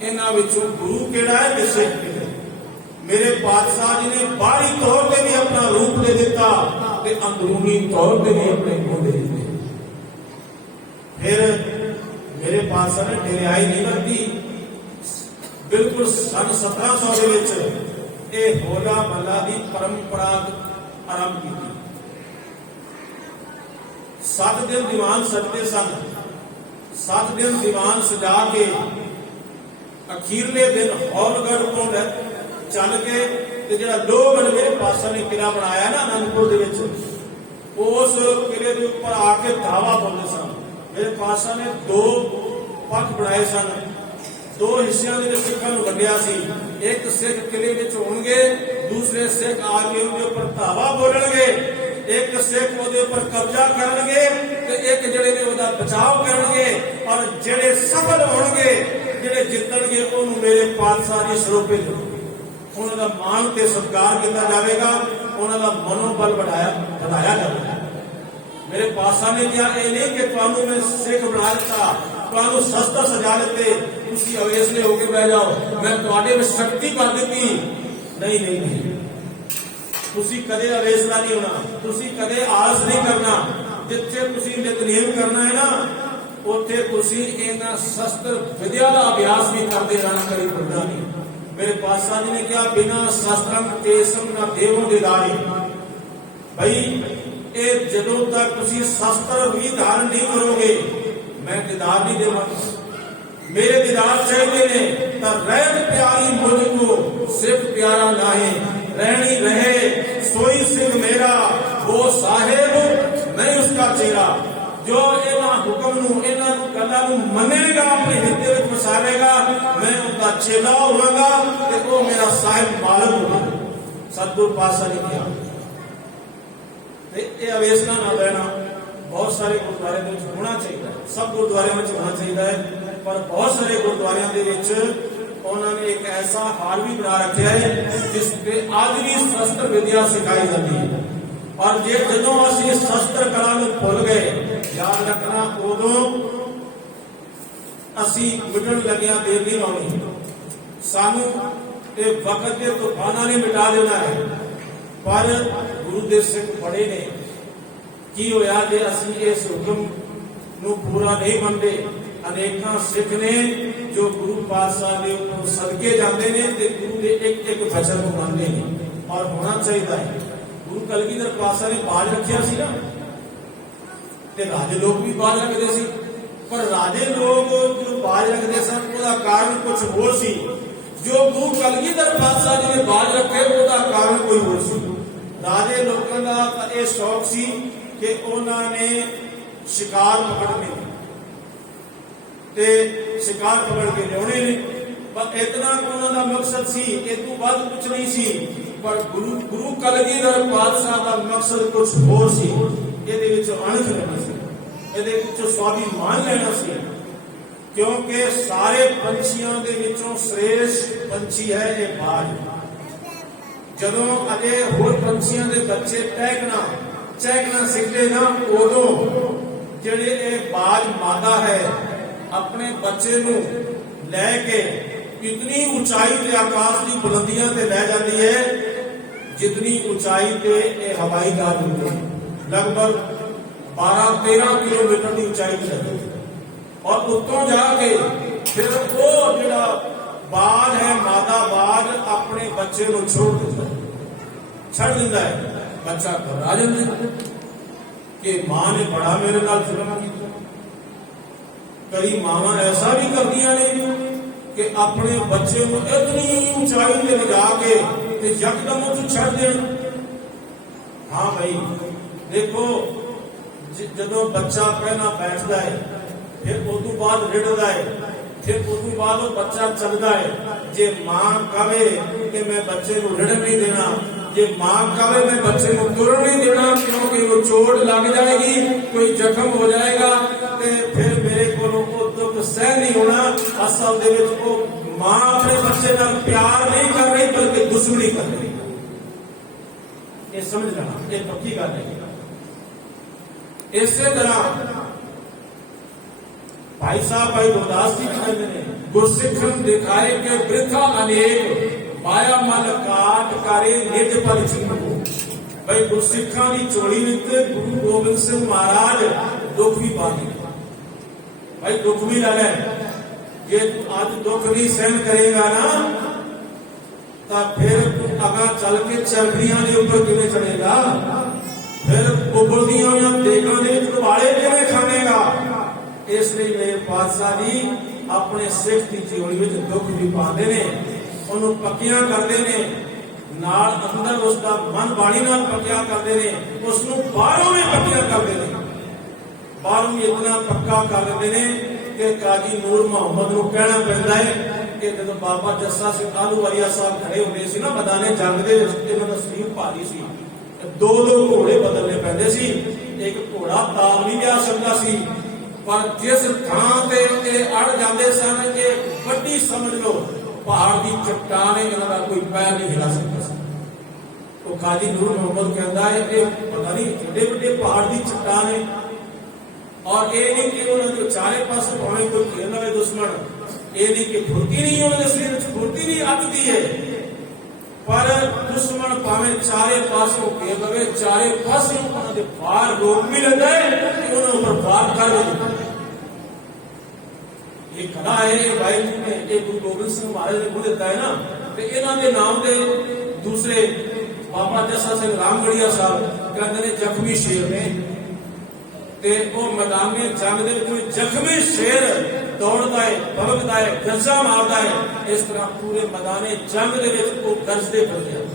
ਇਹਨਾਂ ਵਿੱਚੋਂ ਗੁਰੂ ਕਿਹੜਾ ਹੈ ਤੇ ਸਿੱਖ ਕਿਹੜਾ। ਮੇਰੇ ਪਾਤਸ਼ਾਹ ਜੀ ਨੇ ਬਾਹਰੀ ਤੌਰ ਤੇ ਵੀ ਆਪਣਾ ਰੂਪ ਦੇ ਦਿੱਤਾ ਤੇ ਅੰਦਰੂਨੀ ਤੌਰ ਤੇ ਵੀ ਆਪਣੇ ਗੁਣ ਦੇ ਦਿੱਤੇ। ਫਿਰ ਮੇਰੇ ਪਾਤਸ਼ਾਹ ਨੇ ਢਿਲਾਈ ਨਹੀਂ ਵਰਤੀ। बिल्कुल सन 1700 ਦੇ ਵਿੱਚ ਇਹ ਹੋਲਾ ਮਹੱਲਾ ਦੀ ਪਰੰਪਰਾ ਆਰੰਭ ਕੀਤੀ। 7 ਦਿਨ ਦੀਵਾਨ ਸਜਦੇ ਸਨ। 7 ਦਿਨ ਦੀਵਾਨ ਸਜਾ ਕੇ ਅਖੀਰਲੇ ਦਿਨ ਹੌਲਗੜ੍ਹ ਤੋਂ ਚੱਲ ਕੇ ਤੇ ਜਿਹੜਾ ਲੋਹਗੜ੍ਹ ਮੇਰੇ ਪਾਤਸ਼ਾਹ ਨੇ ਕਿਲਾ ਬਣਾਇਆ ਨਾ ਅਨੰਦਪੁਰ ਦੇ ਵਿੱਚ, ਉਸ ਕਿਲੇ ਦੇ ਉੱਪਰ ਆ ਕੇ ਦਾਵਾ ਬੋਲਦੇ ਸਨ। ਮੇਰੇ ਪਾਤਸ਼ਾਹ ਨੇ 2 ਪੱਖ ਬਣਾਏ ਸਨ। 2 ਹਿੱਸਿਆਂ ਦੇ ਵਿੱਚ ਸਿੱਖਾਂ ਨੂੰ ਵੰਡਿਆ ਸੀ। ਇੱਕ ਸਿੱਖ ਕਿਲੇ ਵਿੱਚ ਹੋਣਗੇ, ਦੂਸਰੇ ਸਿੱਖ ਆ ਕੇ ਉਹਦੇ ਉੱਪਰ ਧਾਵਾ ਬੋਲਣਗੇ। ਇੱਕ ਸਿੱਖ ਉਹਦੇ ਉੱਪਰ ਕਬਜ਼ਾ ਕਰਨਗੇ ਤੇ ਇੱਕ ਜਿਹੜੇ ਨੇ ਉਹਦਾ ਬਚਾਅ ਕਰਨਗੇ। ਔਰ ਜਿਹੜੇ ਸਫਲ ਹੋਣਗੇ, ਜਿਹੜੇ ਜਿੱਤਣਗੇ, ਉਹਨੂੰ ਮੇਰੇ ਪਾਤਸ਼ਾਹ ਦੀ ਸਰੋਪੇ ਦੇਣਗੇ। ਉਹਨਾਂ ਦਾ ਮਾਣ ਤੇ ਸਤਿਕਾਰ ਕੀਤਾ ਜਾਵੇਗਾ, ਉਹਨਾਂ ਦਾ ਮਨੋਬਲ ਵਧਾਇਆ ਜਾਵੇਗਾ। ਮੇਰੇ ਪਾਤਸ਼ਾਹ ਨੇ ਕਿਹਾ ਇਹ ਨਹੀਂ ਕਿ ਤੁਹਾਨੂੰ ਮੈਂ ਸਿੱਖ ਬਣਾ ਦਿੱਤਾ, ਤੁਹਾਨੂੰ ਸ਼ਸਤਰ ਸਜਾ ਦਿੱਤੇ, ਤੁਸੀਂ ਅਵੇਸਲੇ ਹੋ ਕੇ ਬਹਿ ਜਾਓ, ਮੈਂ ਤੁਹਾਡੇ ਵਿੱਚ ਸ਼ਕਤੀ ਕਰ ਦਿੱਤੀ। ਨਹੀਂ, ਤੁਸੀਂ ਕਦੇ ਅਵੇਸਲਾ ਨਹੀਂ ਹੋਣਾ, ਤੁਸੀਂ ਕਦੇ ਆਲਸ ਨਹੀਂ ਕਰਨਾ। ਜਿੱਥੇ ਤੁਸੀਂ ਨਿਤਨੇਮ ਕਰਨਾ ਹੈ ਨਾ, ਉੱਥੇ ਤੁਸੀਂ ਇਹਨਾਂ ਸ਼ਸਤਰ ਵਿਦਿਆ ਦਾ ਅਭਿਆਸ ਵੀ ਕਰਦੇ ਰਹਿਣਾ, ਕਰੀ ਭੁੱਲਣਾ ਨਹੀਂ। ਮੇਰੇ ਪਾਤਸ਼ਾਹ ਜੀ ਨੇ ਕਿਹਾ ਬਿਨਾਂ ਸ਼ਸਤਰੰ ਕੇਸਮ ਨਾ ਦੇਵੋ ਦਿਦਾਰੀ। ਭਾਈ ਇਹ ਜਦੋਂ ਤੱਕ ਤੁਸੀਂ ਸ਼ਸਤਰ ਵੀ ਧਾਰਨ ਨਹੀਂ ਕਰੋਗੇ, ਮੈਂ ਦੀਦਾਰ ਨਹੀਂ ਦੇਵਾਂਗਾ। मेरे दीदार चाहिए ने तो रहत प्यारी मुझको सिर्फ प्यारा नाहे, रहनी रहे सोई सिख मेरा, वो साहेब नहीं उसका चेहरा। जो इन्हां हुक्म नूं इन्हां गल्लां नूं मनेगा, अपने हिते विच वसावेगा, मैं उनका चेला होवांगा ते वो मेरा साहिब मालक होगा। सतगुरु पातशाह ने किया ते ये अवेसला ना रहना बहुत सारे गुरुद्वारे ਦੇ ਵਿੱਚ ਹੋਣਾ ਚਾਹੀਦਾ ਹੈ। ਸਭ ਗੁਰਦੁਆਰਿਆਂ ਵਿੱਚ ਹੋਣਾ ਚਾਹੀਦਾ ਹੈ, पर बहुत सारे गुरुद्वारियां दे विच उन्होंने एक ऐसा हाल भी बना रखा है जिसपे आज भी शस्त्र विद्या सिखाई जाती है। और जे जदों असीं शस्त्र कला नूं भुल गए, याद रखना उदों असीं मिटण लगिया देर नहीं लाउणी। सानू ये वक्त के तूफानां ने मिटा देना है, पर गुरु दे सिख बड़े ने। की होया जे असीं इस हुक्म नूं पूरा नहीं मनदे। अनेकों सिख ने जो गुरु पातशाह के ऊपर सदके जाते हैं ते गुरु के एक एक वचन को मानते हैं और होना चाहिए है। गुरु कलगीधर पातशाह ने बाज रखिया सी ना, ते राजे लोग भी बाज रखते सी, पर राजे लोग जो बाज रखते सन उसका कारण कुछ होर सी। जो गुरु कलगीधर पातशाह जी ने बाज रखे उसका कारण कोई होर सी। राजे लोगों का यह शौक सी कि उन्होंने शिकार पकड़ने ते शिकार पकड़ के लियाने ने, पर इतना उन्होंने मकसद सी, इतों बाद कुछ नहीं सी। पर गुरु कलगीधर पातशाह का मकसद कुछ होर सी। इहदे विच अणख लेना सी, इहदे विच स्वाभिमान लेना सी, क्योंकि सारे पंछियों दे विचों श्रेष्ठ पंछी है ये बाज। जदों अजे होर पंछियों के बच्चे चहकना सीखते ना, उदों जिहड़े ये बाज मादा है अपने बच्चे नूं लैके इतनी ऊंचाई ते आकाश की बुलंदियां ते लै जाती है जितनी ऊंचाई ते ये हवाई जहाज होते हैं। लगभग 12-13 किलोमीटर की ऊंचाई पे जाती है और उत्तों जाके फिर वो जिहड़ा बाज है, मादा बाज अपने बच्चे को छोड़ दिंदा है। बच्चा घबरा जाता है कि मां ने बड़ा मेरे नाल जुल्म किया। कई मावां ऐसा भी करदियां ने कि अपने बच्चे को इतनी ऊंचाई ते लिजा के ते यकदम उस छड़ देन। हाँ भाई देखो, जदों बच्चा पहला बैठता है, फिर उस तो बाद रिड़दा है, फिर उस तो बाद वो बच्चा चलता है। जे मां कहे कि मैं बच्चे को रिड़न नहीं देना, जे मां कहे मैं बच्चे को तुरन नहीं देना क्योंकि वो चोट लग जाएगी, कोई जख्म हो जाएगा, ते फिर मेरे को दुख सह नहीं होना। असल दे विच वो मां अपने बच्चे नाल प्यार नहीं कर रही बल्कि दुश्मनी कर रही। ये समझ लेना, ये पक्की गल है। इसे तरह भाई साहब भाई गुरदास जी भी कहते हैं, गुरसिखन दिखाए के वृथा अनेक माया मन काट करे निज पर चिन्ह। भाई गुरसिखा की चोली विच गुरु गोबिंद सिंह महाराज दुख भी पाते, भाई दुख भी लगे। जे आज दुख नहीं सहन करेगा ना तो फिर अगा चल के चरखियां के ऊपर किवें चढ़ेगा, फिर उबलदियां हुई देगां दे चुबाले किवें खावेगा। इसलिए मेरे पातशाह जी अपने सिख की चोली विच दुख भी पाते ने, उन्होंने पक्कियां करते ने, नाल अंदर उसका मन बाणी नाल पक्कियां करते ने, उसनूं बाहरों भी पक्कियां करते ने। बाहरों भी इतना पक्का कर देते ने कि काजी नूर मुहम्मद नूं कहना पैंदा है कि जदों बाबा जस्सा सिंह आलूवालिया साहब खड़े होंदे सी ना मैदाने जंग दे विच, इन्हां दा शरीर भारी सी, दो घोड़े बदलने पैंदे सी, एक घोड़ा ताल नहीं लिया सकता सी, पर जिस थां ते अड़ जाते सन कि वड्डी समझ लो पहाड़ की चट्टान है, इन्हां दा कोई पैर नहीं हिला सकता सी। तो काजी नूर मुहम्मद कहता है कि पता नहीं एडे वड्डे पहाड़ की चट्टान है, और ये नहीं कि उन्होंने चारे पास भावे कोई घेर लवे दुश्मन, ये नहीं कि फुर्ती नहीं उन्होंने शरीर फुर्ती नहीं अटती है, पर दुश्मन भावे चारे पासों घेर लवे, चारे पासों उन्होंने वार रोक भी लेता है कि उन्होंने ऊपर वार कर देता है। ये कला है भाई जी ने, ये गुरु गोबिंद सिंह महाराज ने बोल देता है ना, तो इन्हों के नाम के दूसरे बाबा जस्सा सिंह रामगढ़िया साहब कहते हैं जख्मी शेर ने, ते वो मैदान में जंग दे कोई जख्मी शेर दौड़ता है, भगता है, गरजा मारता है, इस तरह पूरे मैदाने जंग दे विच वो गरजदे फिरदे हैं।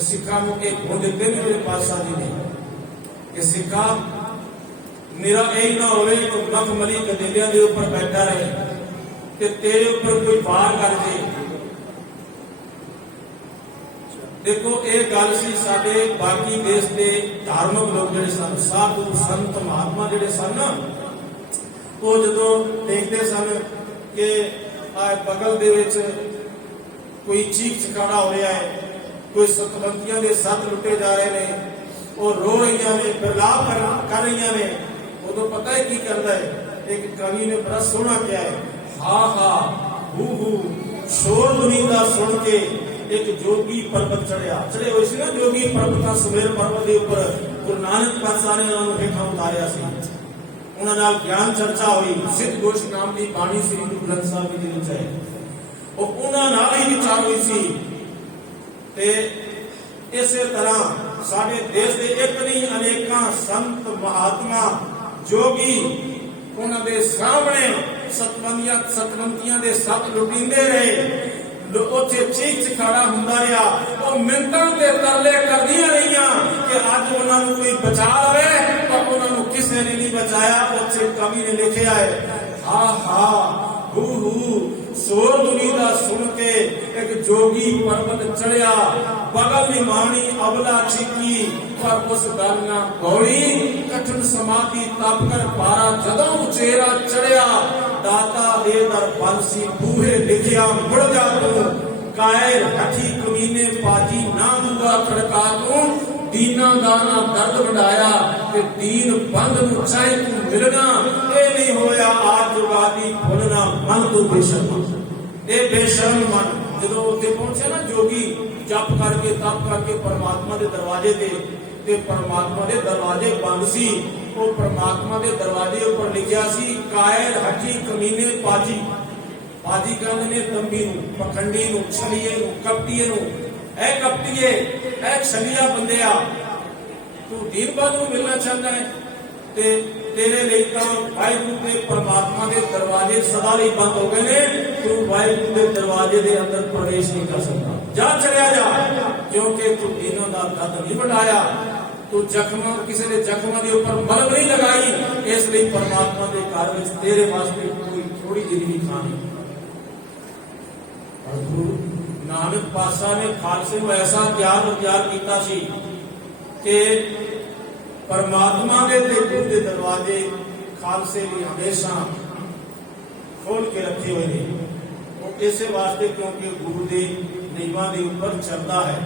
सिखां नूं एक गुण दिते ने मेरे पातशाह जी ने कि सिखा मेरा यही ना होवे कि मखमली गदेलियां दे ऊपर बैठा रहे कि तेरे ऊपर कोई वार कर दे। देखो ये गल सी साडे बाकी देश के धार्मिक लोग जिहड़े सन, साधु संत महात्मा जिहड़े सन ना, वो जदों देखते सन कि बगल दे विच कोई चीख चिकाड़ा हो रहा है, कोई सतबंदियां दे सत लुटे जा रहे हैं, वो रो रही ने, बिरलाप कर रही ने, उदों पता है की करता है। एक कवि ने बड़ा सोहना किया है, हा हा हू हू शोर दुनी दा सुन के एक जोगी पर्वत चढ़े हुए सी ना, जोगी पर्वत सुमेर पर्वत के उपर गुरु नानक पातशाह ने उन्होंने हेठा उतारिया सी, उन्हां नाल ज्ञान चर्चा हुई, सिद्ध गोश नाम की बाणी श्री गुरु ग्रंथ साहब जी विच है, और उन्हां नाल ही विचार हुई सी। ते इसे तरह साडे देश के एक नहीं अनेकां संत महात्मा जोगी उन्हां दे सामने सतवंतियां दे सत लुटींदे रहे, उत्थे चीख चिखाड़ा हुंदा रहा, वो मिन्नतां ते तरले करदियां रहियां कि अज उन्हां नूं कोई बचा लवे, पर उन्हां नूं किसे ने नहीं बचाया। उत्थे कवि ने लिखिया है, हा हा हू हू शोर दुनी दा सुन के एक जोगी पर्वत चढ़िया, बगल निमानी अबला छिकी, पर उस गल ना गौड़ी, कठिन समाधि तप कर पारा जदों उचेरा चढ़िया, दाता दे दर बंसी बूहे लिखिया मुड़ जा तू, कायर हठी कमीने पाजी ना दूगा खड़का तू, दीना दाना दर्द वडाया ते दीन बंद नूं चाहे तू मिलना, ये नहीं होया आज जुगादी भुलना मन तू बेशर्म, ये बेशर्म मन। जदों उत्थे पहुंचे ना जोगी जप करके तप करके परमात्मा के दरवाजे ते परमात्मा के दरवाजे बंद सी, वो परमात्मा के दरवाजे ऊपर लिखिया सी, कायर हठी कमीने पाजी, पाजी कहंदे ने तंबी नूं, पखंडी नूं, छलीए नूं, कपटीए नूं, ऐ कपटीए ऐ छलिया बंदिया, तू दीन बंद नूं मिलना चाहता है ते तेरे लिए तो वाहिगुरु के परमात्मा के दरवाजे सदा लिए बंद हो गए ने, तू वाहिगुरु के दरवाजे के अंदर प्रवेश नहीं कर सकता। जा चलिया जा, क्योंकि तू दीनों का दर्द नहीं बढ़ाया, तू जख्म किसी ने जख्म के ऊपर मलम नहीं लगाई, इसलिए परमात्मा के घर में तेरे वास्ते कोई थोड़ी जिंदगी खानी। और गुरु नानक पातशाह ने खालसे को ऐसा प्यार और प्यार किया सी कि परमात्मा के गुरु के दरवाजे खालसे भी हमेशा खोल के रखे हुए हैं। वो इस वास्ते क्योंकि गुरु के नियमां के ऊपर चलता है।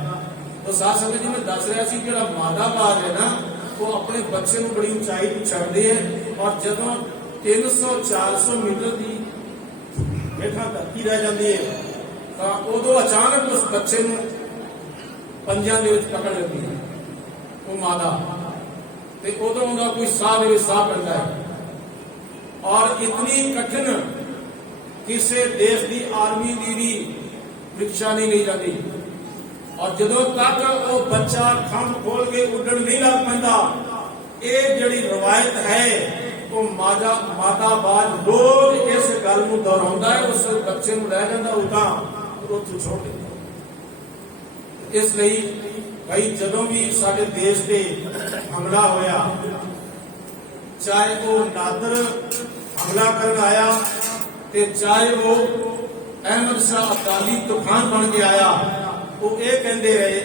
तो साथ संगत जी मैं दस रहा सी जो मादा बाज है ना, वो अपने बच्चे को बड़ी ऊंचाई पर छड़ते हैं, और जदों 300-400 मीटर की हेठा धरती रह जाती है तो उदों अचानक उस बच्चे को पंजां दे विच पकड़ लेती है वो मादा, ते उदों उहदा कोई साह दे विच साह पैंदा है। और इतनी कठिन किसी देश की आर्मी की भी परीक्षा नहीं ली जाती, और जदों तक वो बच्चा खंभ खोल के उड़न नहीं लग पैंदा, ये जिहड़ी रवायत है वो मादा बाज रोज इस गल को दोहराउंदा है, उस बच्चे को लै जांदा उतां उत्थे छोड़ दिंदा। इसलिए भाई जदों भी साडे देश ते हमला होया, चाहे वो नादर हमला करन आया ते चाहे वो अहमद शाह अब्दाली तूफान बन के आया, वो ये कहते रहे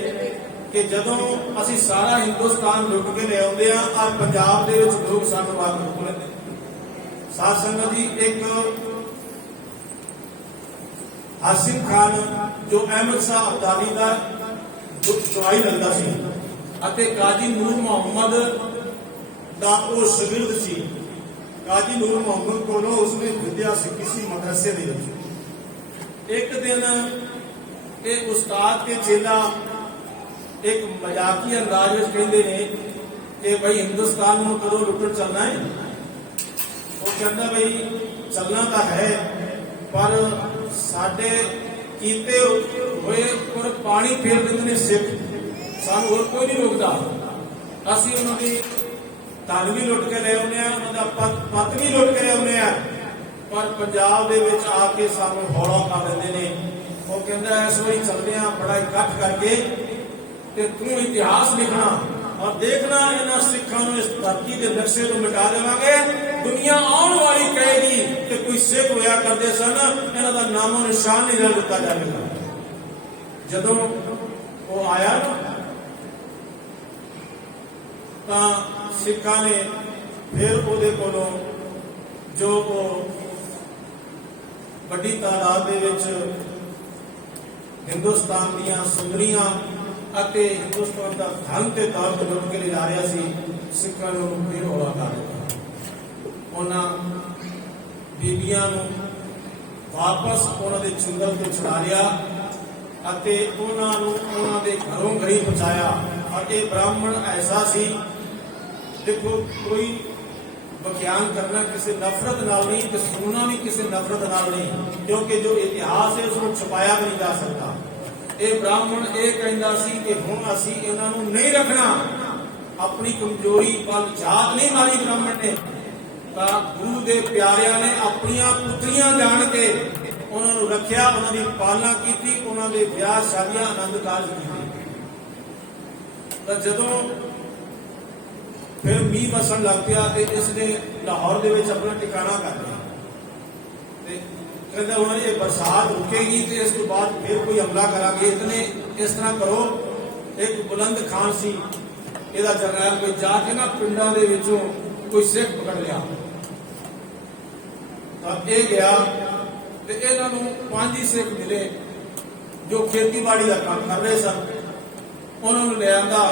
कि जदों असी सारा हिंदुस्तान लुट के ले आउंदे आ, और पंजाब दे विच लोग सानू बाहर रोक लेंदे। साध संगत जी, एक आसिफ खान जो अहमद शाह अब्दाली का दवाई लगता सी, अते काजी नूर मोहम्मद दा वो शागिर्द सी। काजी नूर मोहम्मद कोलों उसने विद्या सीखी सी मदरसे दे विच। एक दिन ये उस्ताद के चेला एक मजाकी अंदाज में कहते हैं कि भाई हिंदुस्तान में कदों लुटन चलना है। वो कहता भाई चलना तो है, पर साडे कीते हुए पर पानी फेर देंगे सिख, सानू होर कोई नहीं रोकता। असी उन्होंने धन भी लुट के ले आने, उन्होंने पत भी लुट के ले आने, पर पंजाब दे विच आके सानू हौला कर देंगे ने। वो कहता इस बारी चलते हैं बड़ा इकट्ठ करके, ते तू इतिहास लिखना और देखना इन्हां सिखां नूं इस धरती के नक्शे तो मिटा देवांगे। दुनिया आने वाली कहेगी कि कोई सिख होया करते सन, इन्हां दा नामो निशान नहीं रह दिता जाएगा। जदों वो आया तो सिखां ने फिर उहदे कोलों जो वो बड़ी तादाद दे विच हिंदुस्तान दीयां सुंदरियां अते हिंदुस्तान का धन ते दौलत लुट के ले जा रहा सी, सिखां नूं फिर हौला कर दिता। उन्हां बीबियां नूं वापस उन्हां दे चुंगल ते छुड़ा लिया अते उन्हां नूं उन्हां दे घरों घरी पहुंचाया। और ये ब्राह्मण ऐसा सी, देखो कोई बख्यान करना किसी नफरत नाल नहीं, तो सुनना भी किसी नफरत नाल नहीं, क्योंकि जो इतिहास है उसको छुपाया भी नहीं जा सकता। ये ब्राह्मण ये कहता सी कि हुण असीं इन्हां नूं नहीं रखना, अपनी कमजोरी पर जात नहीं मारी ब्राह्मण ने, तां गुरु दे प्यारियां ने अपनियां पुत्रियां जान के उन्हां नूं रखिया, उन्हां दी पालना कीती, उन्हां दे विआह शादियां आनंद कारज कीते। तां जदों फिर मीह वसन लग पिया ते इसने लाहौर दे विच अपना ठिकाना कर लिया। कहता हुआ ये बरसात रुकेगी तो इसके बाद फिर कोई हमला करांगे, इतने इस तरह करो। एक बुलंद खान सी इहदा जरनैल कोई जाके ना पिंडां दे विचों कोई सिख पकड़ लिया, तो ये गया ते इन्हां नूं 5 ही सिख मिले जो खेतीबाड़ी का काम कर रहे सन। उन्हां नूं ले आंदा,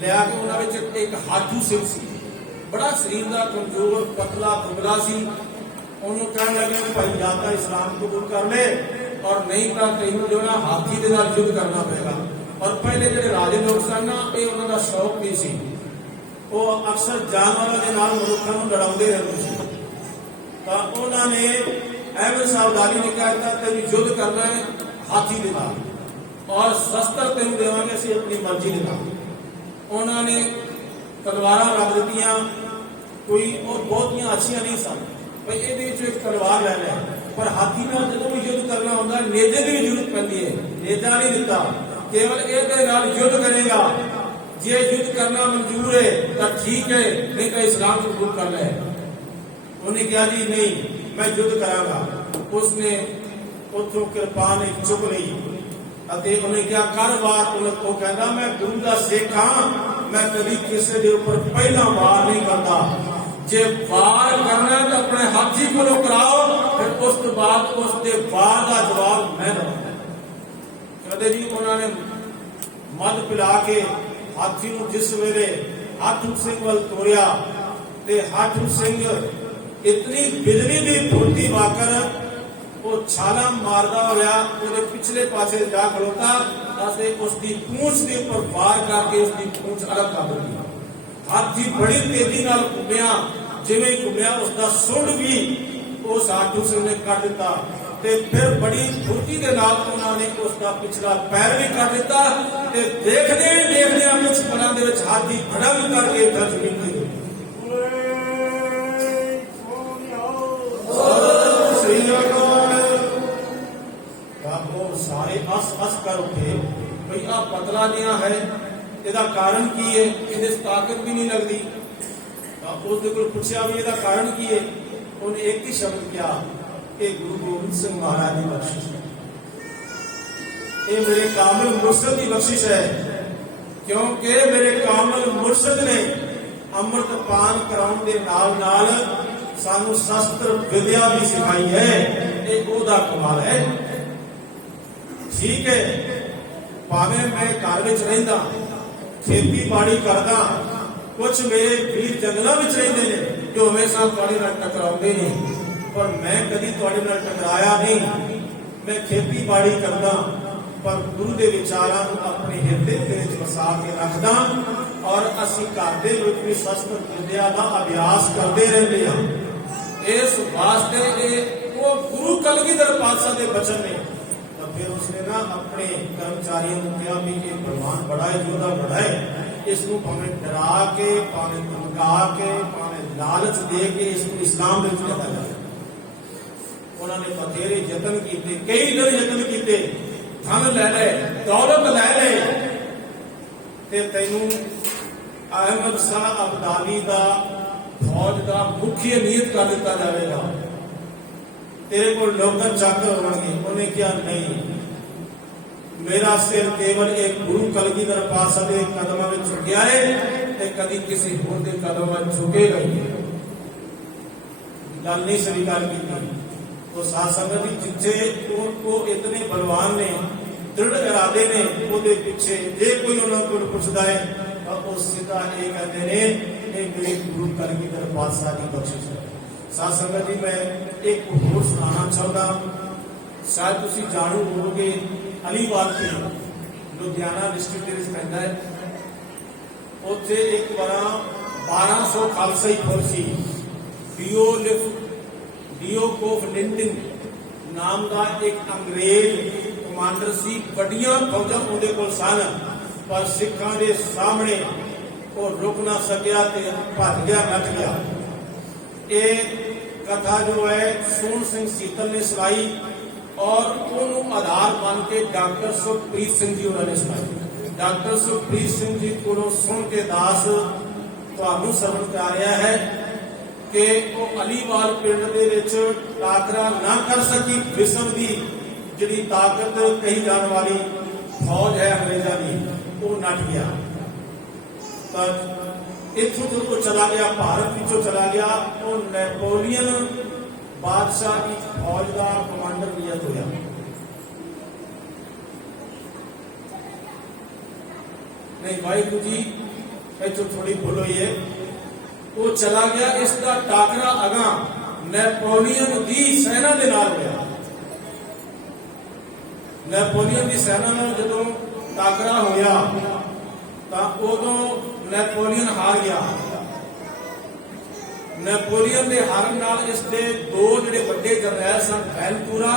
लिया के उन्हां विच एक हाजू सिख सी, बड़ा शरीर का कमजोर पतला दुबला सी। उन्होंने कहने लगे कि भाई या तो इस्लाम कबूल कर ले और नहीं तो तेनों जो ना हाथी के नाल युद्ध करना पड़ेगा। और पहले जो राजे लोग सन ना, ये उन्होंने शौक नहीं सी, वो अक्सर जानवरों के नाल मनुष्यों को लड़ाते रहते थे। तो उन्होंने अहमद शाह अब्दाली ने कहा था तेन युद्ध करना है हाथी के नाल और शस्त्र तेन देवांगे असीं अपनी मर्जी के नाल। उन्होंने तलवारां रख दित्तियां, कोई और बहुतियां अच्छियां नहीं सन भाई ये एक तलवार लै लै, पर हाथी नाल जदों भी युद्ध करना होंदा नेजे की भी जरूरत पैंदी है। नेजा नहीं दिता, केवल ये युद्ध करेगा। जे युद्ध करना मंजूर है तो ठीक है, नहीं तो इस्लाम कबूल कर ले। उन्हें कहा जी नहीं मैं युद्ध करांगा। उसने उथों किरपान चुक ली ਅਤੇ ਉਹਨੇ ਕਿਹਾ ਕਰ ਵਾਰ। ਉਹ ਕਹਿੰਦਾ ਮੈਂ ਗੁਰੂ ਦਾ ਸਿੱਖ ਹਾਂ, ਮੈਂ ਕਦੀ ਕਿਸੇ ਦੇ ਉੱਪਰ ਪਹਿਲਾਂ ਵਾਰ ਨਹੀਂ ਕਰਦਾ। ਜੇ ਵਾਰ ਕਰਨਾ ਤਾਂ ਆਪਣੇ ਹਾਥੀ ਕੋਲੋਂ ਕਰਾਓ, ਫਿਰ ਉਸ ਤੋਂ ਬਾਅਦ ਉਸ ਦੇ ਵਾਰ ਦਾ ਜਵਾਬ ਮੈਂ ਦਵਾਂਗਾ। ਕਦੇ ਜੀ ਉਹਨਾਂ ਨੇ ਮੱਧ ਪਿਲਾ ਕੇ ਹਾਥੀ ਨੂੰ ਜਿਸ ਵੇਲੇ ਹਾਥੂ ਸਿੰਘ ਵੱਲ ਤੋਰਿਆ ਤੇ ਹਾਥੂ ਸਿੰਘ ਇਤਨੀ ਬਿਜਲੀ ਦੀ ਫੁਰਤੀ ਵਾਕਰ वो छाला मारदा होया ਉਹਦੇ ਪਿਛਲੇ ਪਾਸੇ ਜਾ ਖਲੋਤਾ ਅਤੇ ਉਸ ਦੀ ਪੂੰਛ ਦੇ ਉੱਪਰ ਵਾਰ ਕਰਕੇ ਉਸ ਦੀ ਪੂੰਛ ਅਲੱਗ ਕਰ ਦਿੱਤੀ। ਹਾਥੀ ਬੜੀ ਤੇਜ਼ੀ ਨਾਲ ਘੁੰਮਿਆ, ਜਿਵੇਂ ਘੁੰਮਿਆ ਉਸ ਦਾ ਸੁੰਡ ਵੀ ਉਸ ਹਾਥੂ ਸਿੰਘ ਨੇ ਕੱਢ ਦਿੱਤਾ ਤੇ ਫਿਰ ਬੜੀ ਫੁਰਤੀ ਦੇ ਨਾਲ ਉਹਨਾਂ ਨੇ ਉਸ ਦਾ ਪਿਛਲਾ ਪੈਰ ਵੀ ਕੱਢ ਦਿੱਤਾ ਤੇ ਦੇਖਦੇ ਕੁਝ ਪਲਾਂ ਦੇ ਵਿੱਚ ਹਾਥੀ ਖੜਾ ਵੀ ਕਰਕੇ ਇੱਦਾਂ ਜ਼ਮੀਨ ਤੇ सारे हस हस कर उठे भाई आ पतला जिहा है, इसका कारण की है, इहदे ताकत भी नहीं लगती। उसके कोल पूछा भी इसका कारण की है, उन्हें एक ही शब्द किया कि गुरु गोबिंद सिंह महाराज की बख्शिश है, ये मेरे कामिल मुर्शद की बख्शिश है। क्योंकि मेरे कामिल मुर्शद ने अमृत पान कराउण दे नाल नाल सानू शस्त्र विद्या भी सिखाई है, ये ओहदा कमाल है। ठीक है, भावें मैं घर में रहिंदा खेती बाड़ी करदा, कुछ मेरे वीर जंगलों में रहिंदे ने जो हमेशा तुहाडे नाल टकराउंदे ने, पर मैं कदी तुहाडे नाल टकराया नहीं। मैं खेती बाड़ी करदा पर गुरु के विचारां नूं अपने हिरदे दे विच वसा के रखदा और असीं घर दे विच भी शस्त्र विद्या दा अभ्यास करते रहंदे हां। इस वास्ते वो गुरु कलगीधर पातशाह दे बचन ने। फिर उसने ना अपने कर्मचारियों को कहा भी ये भगवान बड़ा है, योद्धा बड़ा है, इसको भावें डरा के, भावें धमका के, भावें लालच दे के इसको इस्लाम में लिया जाए। उन्होंने बथेरे यत्न किए, कई दिन यत्न किए, धन लै ले, दौलत लै ले, ते तैनू अहमद शाह अब्दाली का फौज का मुखी नियत कर दिता जाएगा, तेरे को लोकन चाकर होंगे। उन्हें क्या नहीं, मेरा सिर केवल एक गुरु कलगीधर पातशाह के कदमों में झुकिया है, ते कभी किसी होर के कदमों में झुकेगा ही गल नहीं स्वीकार की। तो साध संगत जी जिथे वो इतने बलवान ने, दृढ़ इरादे ने, ਉਹਦੇ ਪਿੱਛੇ जे कोई उन्होंने को पूछता है तो सीधा ये कहते हैं ये मेरे गुरु कलगीधर पातशाह की बख्शिश है। साध संगत जी मैं एक होर सुनाना चाहता, शायद तुसी जाणू होवोगे अलीवाल के लुधियाना डिस्ट्रिक्ट ਵਿੱਚ ਪੈਂਦਾ ਹੈ। ਉੱਥੇ ਇੱਕ ਵਾਰ 1200 ਖਾਲਸਾਈ ਫੌਜ ਸੀ। डियोकोफ लिंटन नाम का एक अंग्रेज कमांडर सी। बड़ियां फौजां उहदे कोल सन, पर सिखां दे सामने वो रुक ना सकिया ते भज गया, नट गया। ये कथा जो है सोहन सिंह सीतल ने सुनाई और उन्होंने आधार मान के डॉक्टर सुखप्रीत सिंह जी उन्होंने सुनाई। डॉक्टर सुखप्रीत सिंह जी को सुन के दास तुहानू सरवण कर रहा है कि वो अलीवाल पिंड दे विच टाकरा ना कर सकी। विश्व की जिहड़ी ताकत कही जाने वाली फौज है अंग्रेजा की, वो नट गया। तो इथों जो चला गया, भारत पिछों चला गया, वो नेपोलियन बादशाह की फौज का कमांडर नियत होया। नहीं वाहिगुरू जी इथों थोड़ी भूल हुई है। वो चला गया, इसका टाकरा अगा नेपोलियन की सेना के नाल होया। नेपोलियन की सेना नाल जदों टाकरा होया तो उदों नेपोलियन हार गया। नेपोलियन के हारन नाल इसके दो जिहड़े वड्डे जरनैल सन, वैनतूरा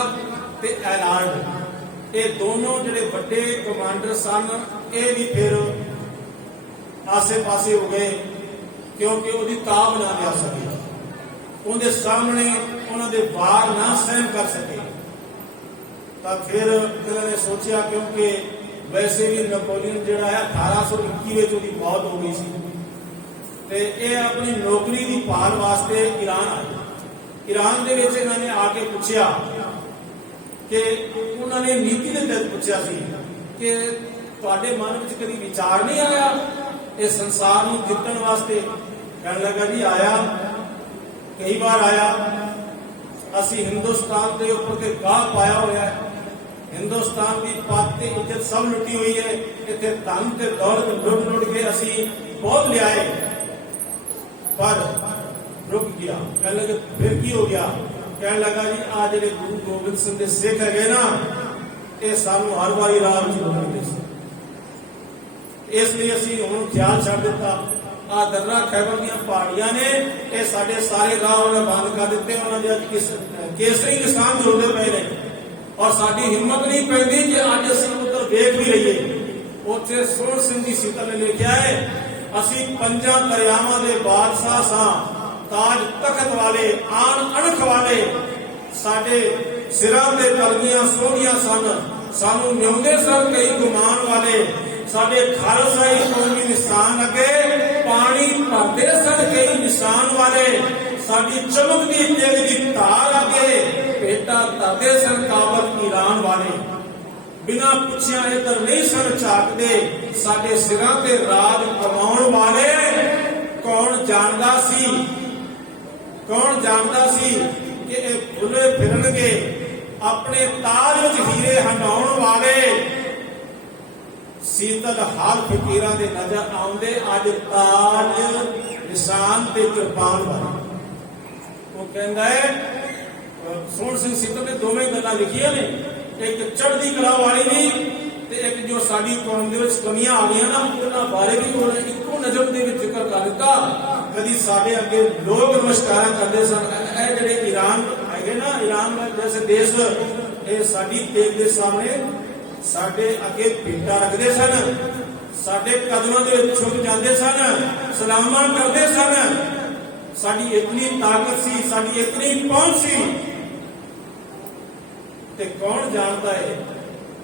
ते एलार्ड, ये दोनों जिहड़े वड्डे कमांडर सन, ये भी फिर आसे पासे हो गए। क्योंकि ਉਹਦੀ ਤਾਬ ਨਾ ਲਿਆ ਸਕੇ, ਉਹਦੇ ਸਾਹਮਣੇ ਉਹਨਾਂ ਦੇ ਵਾਰ ਨਾ ਸਹਿਣ ਕਰ ਸਕੇ। ਤਾਂ ਫਿਰ ਇਹਨਾਂ ਨੇ ਸੋਚਿਆ, ਕਿਉਂਕਿ ਵੈਸੇ ਵੀ ਨੈਪੋਲੀਅਨ ਜਿਹੜਾ ਹੈ 1821 ਵਿੱਚ ਉਹਦੀ ਮੌਤ ਹੋ ਗਈ ਸੀ, ਤੇ ਇਹ ਆਪਣੀ ਨੌਕਰੀ ਦੀ ਭਾਲ ਵਾਸਤੇ ਈਰਾਨ ਆਏ। ਈਰਾਨ ਦੇ ਵਿੱਚ ਇਹਨਾਂ ਨੇ ਆ ਕੇ ਪੁੱਛਿਆ ਕਿ ਉਹਨਾਂ ਨੇ ਨੀਤੀ ਦੇ ਤਹਿਤ ਪੁੱਛਿਆ ਸੀ ਕਿ ਤੁਹਾਡੇ ਮਨ ਵਿੱਚ ਕਦੀ ਵਿਚਾਰ ਨਹੀਂ ਆਇਆ ਇਹ ਸੰਸਾਰ ਨੂੰ ਜਿੱਤਣ ਵਾਸਤੇ? ਕਹਿਣ ਲੱਗਾ ਜੀ ਆਇਆ, ਕਈ ਵਾਰ ਆਇਆ। ਅਸੀਂ ਹਿੰਦੁਸਤਾਨ ਦੇ ਉੱਪਰ ਤੇ ਗਾਹ ਪਾਇਆ ਹੋਇਆ ਹੈ, ਹਿੰਦੁਸਤਾਨ ਦੀ ਪੱਤ ਤੇ ਇੱਜ਼ਤ ਸਭ ਲੁੱਟੀ ਹੋਈ ਹੈ, ਇੱਥੇ ਧਨ ਤੇ ਦੌਲਤ ਲੁੱਟ ਕੇ ਅਸੀਂ ਬਹੁਤ ਲਿਆਏ, ਪਰ ਰੁਕ ਗਿਆ। ਕਹਿਣ ਲੱਗੇ ਫਿਰ ਕੀ ਹੋ ਗਿਆ? ਕਹਿਣ ਲੱਗਾ ਜੀ ਆ ਜਿਹੜੇ ਗੁਰੂ ਗੋਬਿੰਦ ਸਿੰਘ ਦੇ ਸਿੱਖ ਹੈਗੇ ਨਾ, ਇਹ ਸਾਨੂੰ ਹਰ ਵਾਰੀ ਰਾਹ ਵਿੱਚ ਰੋਕਦੇ ਸੀ, ਇਸ ਲਈ ਅਸੀਂ ਹੁਣ ਖਿਆਲ ਛੱਡ ਦਿੱਤਾ। ਆ ਦਰਰਾ ਖੈਬਰ ਦੀਆਂ ਪਹਾੜੀਆਂ ਨੇ, ਇਹ ਸਾਡੇ ਸਾਰੇ ਰਾਹ ਉਹਨਾਂ ਬੰਦ ਕਰ ਦਿੱਤੇ, ਉਹਨਾਂ ਦੇ ਅੱਜ ਕੇਸਰੀ ਨਿਸ਼ਾਨ ਜੁੜਦੇ ਪਏ ਨੇ, ਔਰ ਸਾਡੀ ਹਿੰਮਤ ਨਹੀਂ ਪੈਂਦੀ ਕਿ ਅੱਜ ਅਸੀਂ ਉੱਧਰ ਵੇਖ ਵੀ ਲਈਏ। ਉੱਥੇ ਸੋਹਣ ਸਿੰਘ ਦੀ ਸੀਤਲ ਨੇ ਲਿਖਿਆ ਹੈ, ਅਸੀਂ ਪੰਜਾਂ ਦਰਿਆਵਾਂ ਦੇ ਬਾਦਸ਼ਾਹ ਸਾਂ, ਤਾਜ ਤਖਤ ਵਾਲੇ, ਆਨ ਅਣਖ ਵਾਲੇ, ਸਾਡੇ ਸਿਰਾਂ ਤੇ ਕਲਗੀਆਂ ਸੋਹਣੀਆਂ ਸਨ, ਸਾਨੂੰ ਨਿਉਂਦੇ ਸਨ ਕਈ ਗੁਮਾਨ ਵਾਲੇ, ਸਾਡੇ ਖਾਲਸਾਈ ਕੌਮੀ ਨਿਸ਼ਾਨ ਅੱਗੇ ਪਾਣੀ ਭਰਦੇ ਸਨ ਕਈ ਨਿਸ਼ਾਨ ਵਾਲੇ, ਸਾਡੀ ਚਮਕਦੀ ਤੇਗ ਦੀ ਧਾਰ ਅੱਗੇ ਭੇਟਾ ਧਰਦੇ ਸਨ ਕਾਬਲ ਈਰਾਨ ਵਾਲੇ। ਬਿਨਾਂ ਪੁੱਛਿਆ ਇੱਧਰ ਨਹੀਂ ਸਨ ਝਾਕਦੇ, ਸਾਡੇ ਸਿਰਾਂ ਤੇ ਰਾਜ ਕਮਾਉਣ ਵਾਲੇ। ਕੌਣ ਜਾਣਦਾ ਸੀ, ਕੌਣ ਜਾਣਦਾ ਸੀ ਕਿ ਇਹ ਭੁੱਲੇ ਫਿਰਨਗੇ ਆਪਣੇ ਤਾਜ ਵਿੱਚ ਹੀਰੇ ਹੰਡਾਉਣ ਵਾਲੇ। ਸੀਤਲ ਹਾਲ ਫਕੀਰਾਂ ਦੇ ਨਜ਼ਰ ਆਉਂਦੇ, ਅੱਜ ਤਾਜ ਨਿਸ਼ਾਨ ਤੇ ਕਿਰਪਾਨ ਵਾਲੇ। ਉਹ ਕਹਿੰਦਾ ਹੈ, ਸੋਹਣ ਸਿੰਘ ਸੀਤਲ ਨੇ ਦੋਵੇਂ ਗੱਲਾਂ ਲਿਖੀਆਂ ਨੇ, ਇੱਕ ਚੜ੍ਹਦੀ ਕਲਾ ਵਾਲੀ ਦੀ ਤੇ ਇੱਕ ਜੋ ਸਾਡੀ ਕੌਮ ਦੇ ਵਿੱਚ ਕਮੀਆਂ ਆ ਗਈਆਂ ਨਾ, ਉਹਨਾਂ ਬਾਰੇ ਵੀ ਉਹਨੇ ਇੱਕੋ ਨਜ਼ਰ ਦੇ ਵਿੱਚ ਜ਼ਿਕਰ ਕਰ ਦਿੱਤਾ। ਕਦੀ ਸਾਡੇ ਅੱਗੇ ਲੋਕ ਨਮਸਕਾਰ ਕਰਦੇ ਸਨ, ਇਹ ਜਿਹੜੇ ਈਰਾਨ ਹੈਗੇ ਨਾ, ਈਰਾਨ ਜੈਸੇ ਦੇਸ਼, ਇਹ ਸਾਡੀ ਤੇਗ ਦੇ ਸਾਹਮਣੇ ਸਾਡੇ ਅੱਗੇ ਭੇਟਾ ਰੱਖਦੇ ਸਨ, ਸਾਡੇ ਕਦਮਾਂ ਦੇ ਵਿੱਚ ਝੁਕ ਜਾਂਦੇ ਸਨ, ਸਲਾਮਾਂ ਕਰਦੇ ਸਨ। ਸਾਡੀ ਇਤਨੀ ਤਾਕਤ ਸੀ, ਸਾਡੀ ਇਤਨੀ ਪਹੁੰਚ ਸੀ। ਤੇ ਕੌਣ ਜਾਣਦਾ ਹੈ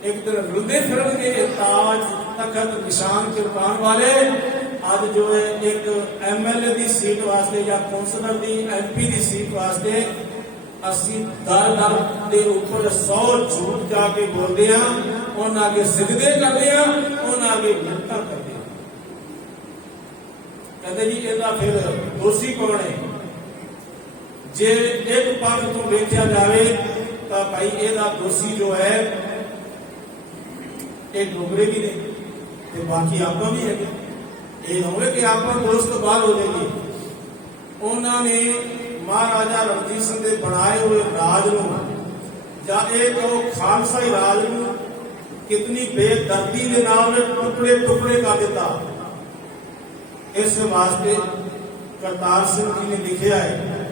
ਇੱਕ ਦਿਨ ਰੁਲਦੇ ਫਿਰਨਗੇ ਤਾਜ ਤਖਤ ਨਿਸ਼ਾਨ ਕਿਰਪਾਨ ਵਾਲੇ। ਅੱਜ ਜੋ ਹੈ ਇੱਕ MLA ਦੀ ਸੀਟ ਵਾਸਤੇ ਜਾਂ ਕੌਂਸਲਰ ਦੀ MP ਦੀ ਸੀਟ ਵਾਸਤੇ ਅਸੀਂ ਦਰ ਦੇ ਉੱਪਰ 100 ਝੂਠ ਜਾ ਕੇ ਬੋਲਦੇ ਹਾਂ, ਉਹਨਾਂ ਅੱਗੇ ਸਿਜਦੇ ਕਰਦੇ ਹਾਂ, ਉਹਨਾਂ ਅੱਗੇ ਮਿੰਨਤਾਂ ਕਰਦੇ ਹਾਂ। ਕਹਿੰਦੇ ਜੀ ਇਹਦਾ ਫਿਰ ਦੋਸ਼ੀ ਕੌਣ ਹੈ? ਜੇ ਇੱਕ ਪੱਖ ਤੋਂ ਵੇਖਿਆ ਜਾਵੇ ਤਾਂ ਭਾਈ ਇਹਦਾ ਦੋਸ਼ੀ ਜੋ ਹੈ ਇਹ ਡੋਗਰੇ ਵੀ ਨੇ ਤੇ ਬਾਕੀ ਆਪਾਂ ਵੀ ਹੈਗੇ। ਇਹ ਨਾ ਹੋਵੇ ਕਿ ਆਪਾਂ ਦੋਸਤ ਤੋਂ ਬਾਹਰ ਹੋ ਜਾਈਏ। ਉਹਨਾਂ ਨੇ ਮਹਾਰਾਜਾ ਰਣਜੀਤ ਸਿੰਘ ਦੇ ਬਣਾਏ ਹੋਏ ਰਾਜ ਨੂੰ, ਜਾਂ ਇਹ ਕਹੋ ਖਾਲਸਾਈ ਰਾਜ ਨੂੰ, ਕਿਤਨੀ ਬੇਦਰਦੀ ਦੇ ਨਾਲ ਟੁਕੜੇ ਟੁਕੜੇ ਕਰ ਦਿੱਤਾ। ਇਸ ਵਾਸਤੇ ਕਰਤਾਰ ਸਿੰਘ ਜੀ ਨੇ ਲਿਖਿਆ ਹੈ,